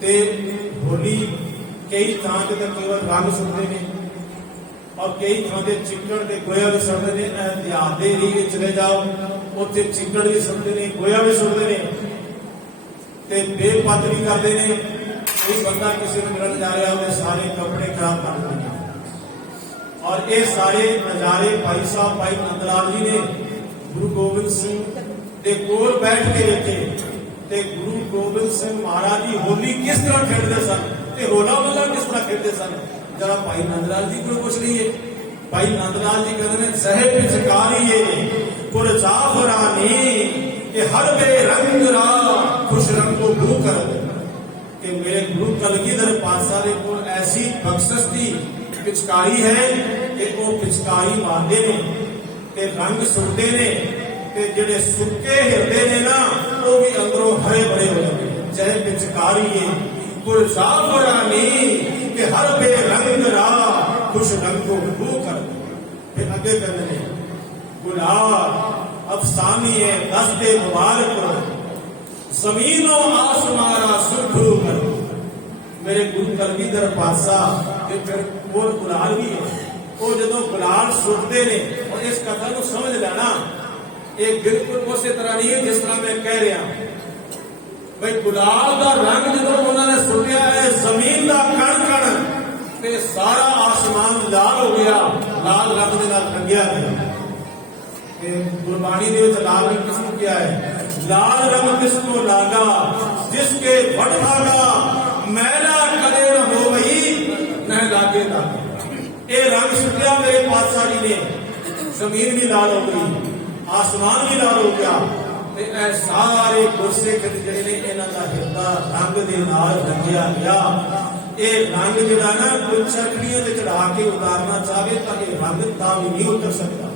ਤੇ ਹੋਲੀ ਕਈ ਥਾਂ ਤੇ ਤਾਂ ਕੇਵਲ ਰੰਗ ਸੁੱਟਦੇ ਨੇ ਔਰ ਕਈ ਥਾਂ ਤੇ ਚਿੱਕੜ ਤੇ ਗੋਇਆ ਵੀ ਸੁੱਟਦੇ ਨੇ। ਇਤਿਹਾਸ ਦੇ ਏਰੀਏ ਵਿੱਚ ਚਲੇ ਜਾਓ ਉੱਥੇ ਚਿੱਕੜ ਵੀ ਸੁੱਟਦੇ ਨੇ, ਗੋਇਆ ਵੀ ਸੁੱਟਦੇ ਨੇ ਤੇ ਬੇਪਤ ਵੀ ਕਰਦੇ ਨੇ। ਕੋਈ ਬੰਦਾ ਕਿਸੇ ਨੂੰ ਮਿਲਣ ਜਾ ਰਿਹਾ ਉਹਦੇ ਸਾਰੇ ਕੱਪੜੇ ਖਰਾਬ ਕਰ ਦਿੰਦੇ ਨੇ। ਔਰ ਇਹ ਸਾਰੇ ਨਜ਼ਾਰੇ ਭਾਈ ਸਾਹਿਬ ਭਾਈ ਨੰਦ ਲਾਲ ਜੀ ਨੇ ਗੁਰੂ ਗੋਬਿੰਦ ਸਿੰਘ ਦੇ ਕੋਲ ਬੈਠ ਕੇ ਵੇਖੇ ਤੇ ਗੁਰੂ ਗੋਬਿੰਦ ਸਿੰਘ ਮਹਾਰਾਜ ਜੀ ਹੋਲੀ ਕਿਸ ਤਰ੍ਹਾਂ ਖੇਡਦੇ ਸਨ ਤੇ ਹੋਲਾ ਮਹੱਲਾ ਕਿਸ ਤਰ੍ਹਾਂ ਖੇਡਦੇ ਸਨ। ਜਰਾ ਭਾਈ ਨੰਦ ਲਾਲ ਜੀ ਕੋਲ ਪੁੱਛ ਲਈਏ। ਭਾਈ ਨੰਦ ਲਾਲ ਜੀ ਕਹਿੰਦੇ ਨੇ ਸਹਿਬ ਪਿਚਕਾਰੀਏ ਪੁਰ ਜਾਫਰਾਨੀ ਕਿ ਹਰ ਬੇਰੰਗ ਰਾ ਖੁਸ਼ ਰੰਗੋ ਗੁਰੂ ਕਰ ਕਿ ਮੇਰੇ ਗੁਰੂ ਕਲਗੀਧਰ ਪਾਤਸ਼ਾਹ ਦੇ ਕੋਲ ਐਸੀ ਬਖਸ਼ਿਸ਼ ਦੀ पिचकारी है कि वो पिचकारी मारते ने ते रंग सुटते ने ते जिहड़े सुक्के हिरदे ने ना वो भी अंदरों हरे भरे हो जाते। चाहे पिचकारी है गुलजाफरानी कि हर बेरंग रा खुश रंगो रू कर। फिर अगे कहते हैं गुलाब अफसानी है दस्ते मुबारक जमीनों आसमारा सुखू कर। मेरे गुरु कलगीधर पातशाह ते फिर और गुलाल भी है वो जो गुलाल सुटते ने और इस कथा को समझ लेना ये बिल्कुल उस तरह नहीं है जिस तरह मैं कह रहा भाई गुलाल का रंग जो उन्होंने सुटिया है जमीन का कण कण ते सारा आसमान लाल हो गया लाल रंग के नाल रंगिया गया। गुरबाणी दे विच लाल रंग किसको क्या है लाल रंग किसको लागा जिसके वड भागा मैला कदे न हो वही न लागे लागे। ये रंग सुटिया मेरे पातशाह जी ने जमीन भी लाल हो गई आसमान भी लाल हो गया ते ए सारे गुरसिख जिहड़े ने इन्हां दा हिरदा रंग दे नाल रंगिया गया। ये रंग जिहड़ा ना कोई चरखड़ियां ते चढ़ा के उतारना चाहे तो ये रंग तां भी नहीं उतर सकता।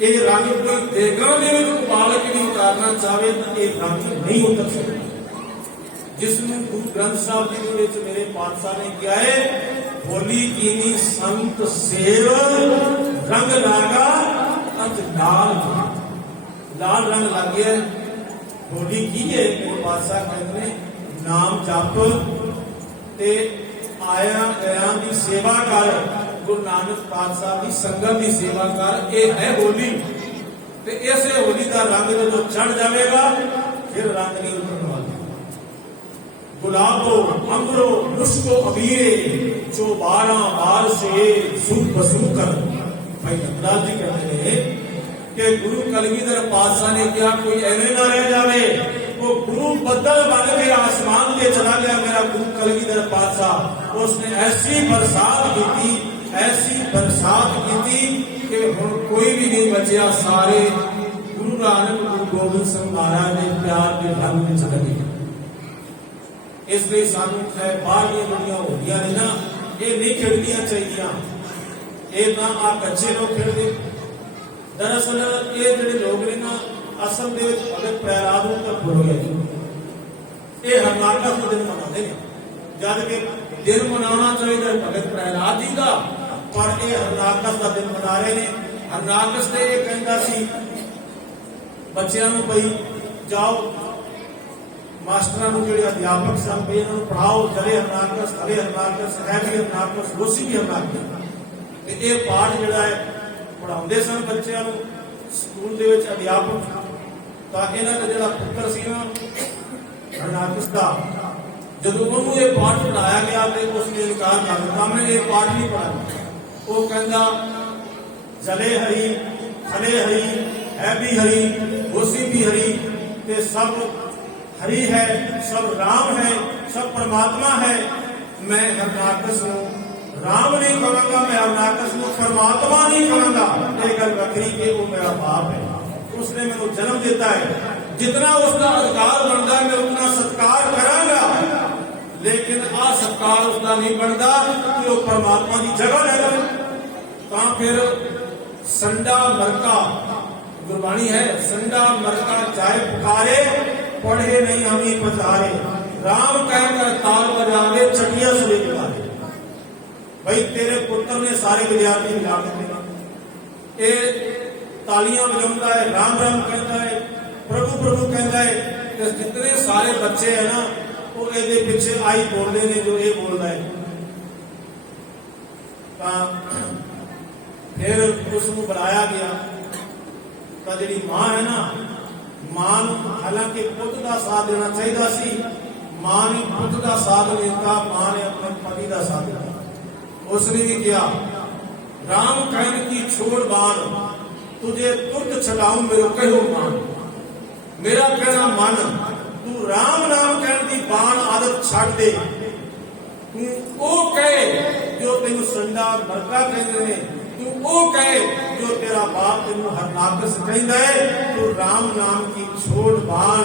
ये रंग कोई देगा दे विच उबाल के नहीं उतारना चाहे तो ये रंग नहीं उतर सकता। जिसमें गुरु ग्रंथ साहब जी दे विच मेरे पातशाह ने किया है होली कीनी संत सेव रंग लागा अज लाल लाल रंग लग गया। होली की है मेरे पातशाह कहते हैं नाम जप ते आया गया की सेवा कर गुरु नानक पातशाह की संगत की सेवा कर। ये है होली ते इस होली का रंग जो चढ़ जाएगा फिर रंग नहीं उतरने वाला। गुलाबो अंबरो मुस्को अबीरे जो 12 बार से सूख बसू कर। भाई नंदलाल जी कहते हैं कि गुरु कलगीधर पातशाह ने क्या कोई ऐने ना रह जावे वो गुरु बदल बन के आसमान पे चला गया। मेरा गुरु कलगीधर पातशाह उसने ऐसी बरसात की थी कि कोई भी नहीं बचा। सारे गुरु नानक गुरु गोबिंद सिंह महाराज ने प्यार के ढंग में चले गए। इसलिए सानू बाहर दुनिया होंदियां ने ना ये नहीं खेलनियां चाहिए। ये ना आ बच्चे लोग खेलते दरअसल ये जो लोग ने ना असल दे भगत प्रहलाद को भुल गए। ये हरनाकस का दिन मनाते हैं जब कि दिन मनाना चाहिए भगत प्रहलाद जी का पर ये हरनाकस का दिन मना रहे हैं। हरनाकस से ये कहता सी बच्चों को भाई जाओ मास्टरां नूं जिहड़े अध्यापक सन भी इन्हां नूं पढ़ाओ जले हरनाकस हरे हरनाकस है भी हरनाकस रोसी भी हरनाकस। ये पाठ जिहड़ा है पढ़ाउंदे सन बच्चों नूं स्कूल दे विच अध्यापक तां इन्हां दा जिहड़ा पुत्तर सी ना हरनाकस दा जदों उन्होंने ये पाठ पढ़ाया गया तो उसने इनकार कर दिता मैं ये पाठ नहीं पढ़ा। वो कहता जले हरी हरे हरी है भी हरी रोसी भी हरी ते सब हरि है सब राम है सब परमात्मा है। मैं हरनाकस हूं राम नहीं कहूंगा मैं हरनाकस हूं परमात्मा नहीं कहूंगा। ये गल बकरी के वो मेरा बाप है उसने मेरे जन्म दिता है जितना उसका अधिकार बनता है मैं उतना सत्कार करांगा लेकिन आ सत्कार उसका नहीं बनता कि वो परमात्मा की जगह ले लो। फिर संडा मरका गुरबाणी है संडा मरका जाए पुकारे पढ़े नहीं हमी पधारे राम कहकर ताल बजावे चटिया सुरे निकाले। भाई तेरे पुत्र ने सारे विद्यार्थी मिला के तालियां बजाता है राम राम कहता है प्रभु प्रभु कहता है। जितने सारे बच्चे है ना वो ये पिछे आई बोलते ने जो ये बोलता है। फिर उसको बुलाया गया तो जी मां है ना मां हालांकि पुत का साथ देना चाहिए सी मां ने पुत का साथ देता मां ने अपने पति का साथ दिया। उसने भी किया राम कहन की छोड़ बाण तुझे तुरंत छटाऊं मेरे कहो मान मेरा कहना मन तू राम नाम कहन की बाण आदत छड़ दे तू ओ कहे जो तेन संडा मरका कहते हैं तू ओ कहे जो तेरा बाप तेन हरनाकस कहता है तू राम नाम की छोड़ बाण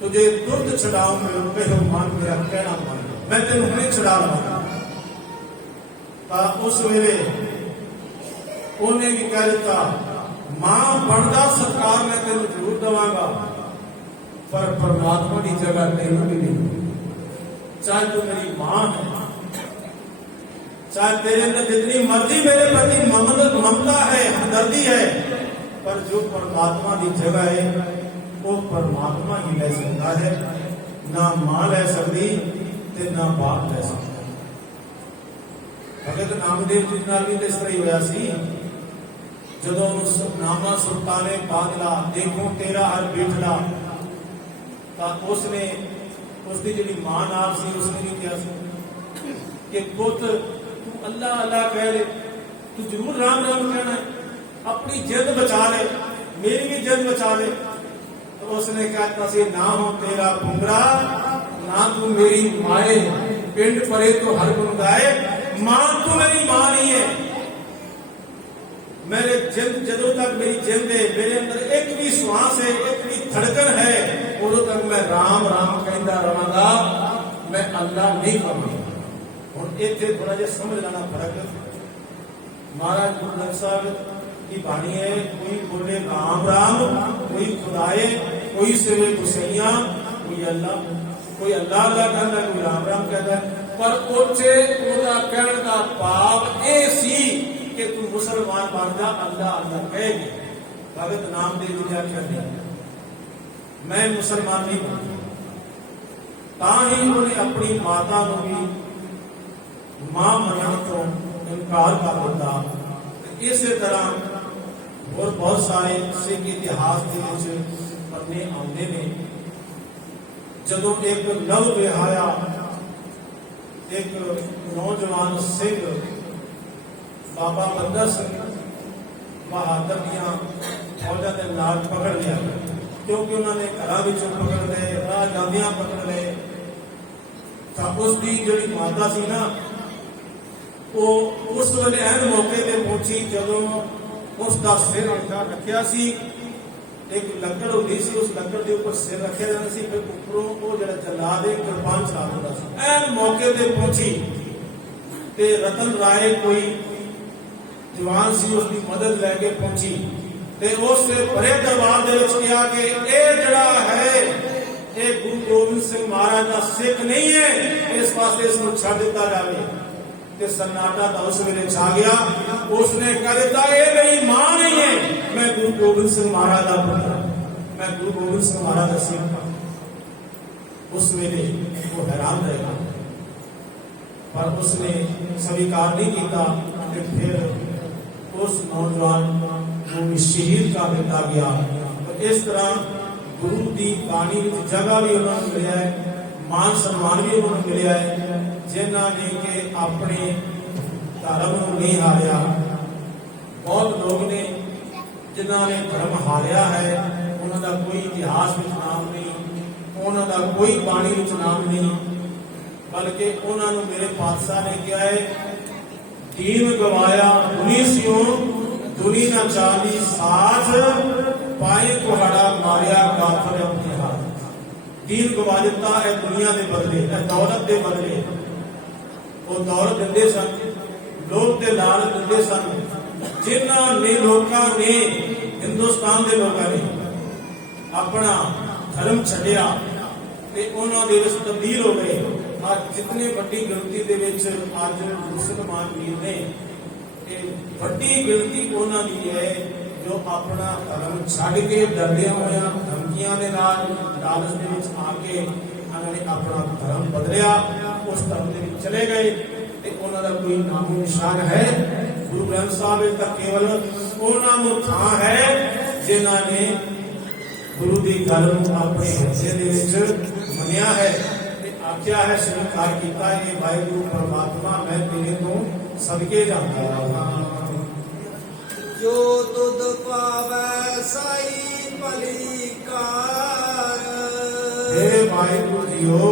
तुझे तुरंत छड़ाऊं मेरे कहो मान मेरा कहना मान। मैं तेन हुणे छुड़ा लवांगा। ਤਾਂ ਉਸ ਵੇਲੇ ਉਹਨੇ ਵੀ ਕਹਿ ਦਿੱਤਾ, ਮਾਂ ਬਣਦਾ ਸਰਕਾਰ ਮੈਂ ਤੈਨੂੰ ਜ਼ਰੂਰ ਦੇਵਾਂਗਾ, ਪਰ ਪਰਮਾਤਮਾ ਦੀ ਜਗ੍ਹਾ ਤੈਨੂੰ ਵੀ ਨਹੀਂ। ਚਾਹੇ ਤੂੰ ਮੇਰੀ ਮਾਂ ਹੈ, चाहे तेरे अंदर जितनी मर्जी मेरे प्रति ममता है, हमदर्दी है, पर जो परमात्मा की जगह है वो परमात्मा ही ले सकता है। ना मां ले सकती ते ना बाप ले सकता। भगत नामदेव जी नाल भी इस तरह ही होया सी। जदों नामा सुल्ताने बादला देखो तेरा हर बिठड़ा, तां उसने उसकी जिहड़ी मां नाल सी उसने भी कहा सी कि पुत्र अल्लाह अल्लाह कह ले, तू जरूर राम राम कहना है, अपनी जिद बचा ले, मेरी भी जिद बचा ले। तो उसने कहता सी ना हो तेरा पुंगरा, ना तू मेरी माए, पिंड परे तो हर गुण गाए, मां तू मेरी मां नहीं है। मेरे जिंद जदों तक मेरी जिंद है, मेरे अंदर एक भी श्वास है, एक भी धड़कन है, उदों तक मैं राम राम कहता रहांगा, मैं अल्लाह नहीं कहूंगा। ਹੁਣ ਇੱਥੇ ਥੋੜਾ ਜਿਹਾ ਸਮਝ ਲੈਣਾ ਫਰਕ। ਮਹਾਰਾਜ ਗੁਰੂ ਗ੍ਰੰਥ ਸਾਹਿਬ की बाणी है, कोई बोले राम राम, कोई खुदाए, कोई सेवे गुसैया, कोई अल्लाह अल्लाह कहता है, कोई राम राम कहता है। पर उसे ਉਹਦਾ ਕਹਿਣ ਦਾ ਭਾਵ ਇਹ ਸੀ कि तू मुसलमान बन जा, अल्लाह अल्लाह कहेगी। भगत नामदेव जी ने आख्या नहीं, मैं मुसलमान नहीं बन। ਤਾਂ ਹੀ ਉਹਨੇ ਆਪਣੀ ਮਾਤਾ ਨੂੰ ਵੀ मां मनण तो इनकार कर दिता। इसे तरह और बहुत सारे सिख इतिहास के पन्ने आते हैं। जदों एक नव विहाया एक नौजवान सिंह बाबा बंदा सिंह बहादुर दियां फौजां दे नाल पकड़ लिया, क्योंकि उन्होंने घरां विचों पकड़ लए, राह जांदियां पकड़ लए। तां उसकी जिहड़ी माता सी ना, वो उस वेले एन मौके ते पहुंची जदों उसका सिर उल्टा रखिया सी। एक लकड़ होती सी, उस लकड़ के ऊपर सिर रखा जाता सी, फिर उपरों वो जिहड़ा जल्लाद है कृपान चला दिंदा सी। एन मौके ते पहुंची ते रतन राय कोई जवान सी, उसकी मदद लैके पहुंची ते उससे बड़े दरबार दे विच कहा कि ये जिहड़ा है ये गुरु गोबिंद सिंह महाराज का सिख नहीं है, इस पासे इसको छड्ड दिता जाए। सन्नाटा तो उस वेले छा गया। उसने कह दिता ये मेरी मां नहीं है, मैं गुरु गोबिंद सिंह महाराज का पुत्र, मैं गुरु गोबिंद सिंह महाराज का सिख हूं। उस वेले वो हैरान रहेगा, पर उसने स्वीकार नहीं किया कि फिर उस नौजवान को भी शहीद कर दिता गया। तो इस तरह गुरु की बाणी में जगह भी उन्होंने मिला है, मान सम्मान भी उन्होंने मिला है। जिन्हों ने कि अपने धर्म को नहीं हारिया, बहुत लोग ने जिन्होंने धर्म हारिया है, उन्होंने कोई इतिहास में नाम नहीं, उन्होंने कोई बाणी में नाम नहीं, बल्कि उन्होंने मेरे पातशाह ने क्या है, दीन गवाया दुनी सियों, दुनी न चाली साथ, पाए कुहाड़ा मारिया काफर अपने हाथ। दीन गवा दिता है दुनिया के बदले, दौलत के बदले। वो दौलत दिंदे सन, लोग ते लाल दिंदे सन, जिन्हां ने लोकां ने हिंदुस्तान के लोगों ने अपना धर्म छड्डिया ते उन्हां दे विच तब्दील हो गए। आज जितनी बड़ी गिनती दे विच आज मुसलमान वीर ने, बड़ी गिनती उन्हां दी है जो अपना धर्म छड्ड के डरदे होए धमकियां दे नाल लालच दे विच आके उन्होंने अपना धर्म बदलिया, उस धर्म के चले गए। उन्होंने कोई नामो निशान है गुरु ग्रंथ साहिब तक केवल उन्होंने थां है जिन्होंने गुरु की गल अपने हिस्से मनिया है, आख्या है, स्वीकार किया है कि वाहिगुरु परमात्मा मैं तेरे तो सदके जाता रहा। जो तुद पावै साई भलीकार। हे वाहिगुरु जीओ,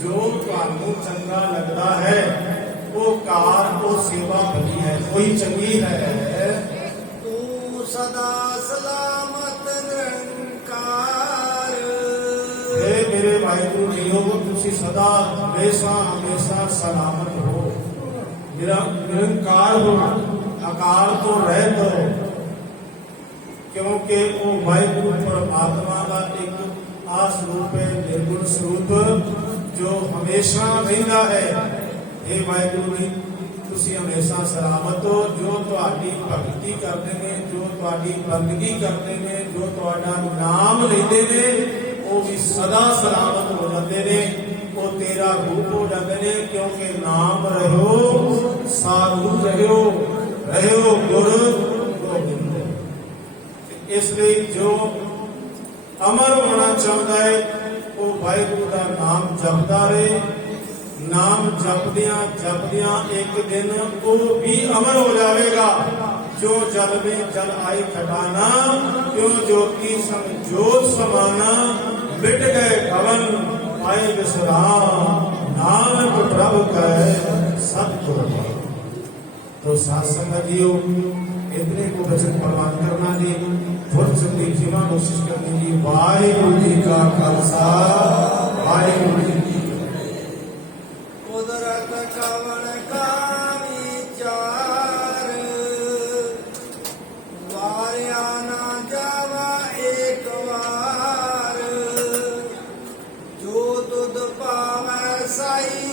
जो तुहानू चंगा लगता है वो कार वो सेवा भली है, कोई चंगी है। तू सदा सलामत निरंकार। हे मेरे ਵਾਹਿਗੁਰੂ ਜੀਓ ਤੁਸੀਂ ਸਦਾ ਹਮੇਸ਼ਾ ਸਲਾਮਤ ਹੋ, ਨਿਰੰਕਾਰ ਹੋ, ਅਕਾਲ ਤੋਂ ਰਹਿਤ ਹੋ, ਕਿਉਂਕਿ ਉਹ ਵਾਹਿਗੁਰੂ ਪਰਮਾਤਮਾ ਦਾ ਇੱਕ ਆਸ ਰੂਪ ਹੈ, ਨਿਰਗੁਣ ਸਰੂਪ ਜੋ ਹਮੇਸ਼ਾ ਰਹਿੰਦਾ ਹੈ। ਇਹ ਵਾਹਿਗੁਰੂ ਜੀ ਤੁਸੀਂ ਹਮੇਸ਼ਾ ਸਲਾਮਤ ਹੋ। ਜੋ ਤੁਹਾਡੀ ਭਗਤੀ ਕਰਦੇ ਨੇ, ਜੋ ਤੁਹਾਡੀ ਬੰਦਗੀ ਕਰਦੇ ਨੇ, ਜੋ ਤੁਹਾਡਾ ਨਾਮ ਲੈਂਦੇ ਨੇ, ਉਹ ਵੀ ਸਦਾ ਸਲਾਮਤ ਹੋ ਜਾਂਦੇ ਨੇ, ਉਹ ਤੇਰਾ ਰੂਪ ਹੋ ਜਾਂਦੇ ਨੇ, ਕਿਉਂਕਿ ਨਾਮ ਰਹਿਓ ਸਾਧੂ ਰਹਿਓ ਗੁਰ ਗੋਬਿੰਦ। ਇਸ ਲਈ ਜੋ ਅਮਰ ਹੋਣਾ ਚਾਹੁੰਦਾ ਹੈ ਉਹ ਵਾਹਿਗੁਰੂ ਦਾ ਨਾਮ ਜਪਦਾ ਰਹੇ। ਨਾਮ ਜਪਦਿਆਂ ਇੱਕ ਦਿਨ ਉਹ ਵੀ ਅਮਰ ਹੋ ਜਾਵੇਗਾ। ਜੋ ਜਲ ਵਿੱਚ ਜਲ ਆਈ ਖਟਾਨਾ, ਕਿਉਂ ਜੋਤੀ ਸੰਗ ਜੋਤ ਸਮਾਨਾ, ਮਿਟ ਗਏ ਕਵਨ ਆਏ ਵਿਸਰਾਮ, ਨਾਨਕ ਪ੍ਰਭ ਕੈ ਸਤਿਗੁਰ। तो साथ संगतियों इतने को वचन प्रमाण करना जी, फुर्सत की खिमा कोशिश करनी जी। वाहिगुरु जी का खालसा, वाहिगुरु जी की फतेह। ਕੁਦਰਤ ਕਵਣ ਕਾ ਵਿਚਾਰ, ਵਾਰਿਆ ਨਾ ਜਾਵਾ ਏਕ ਵਾਰ, ਜੋ ਤੁਧ ਪਾਵੈ ਸਾਈ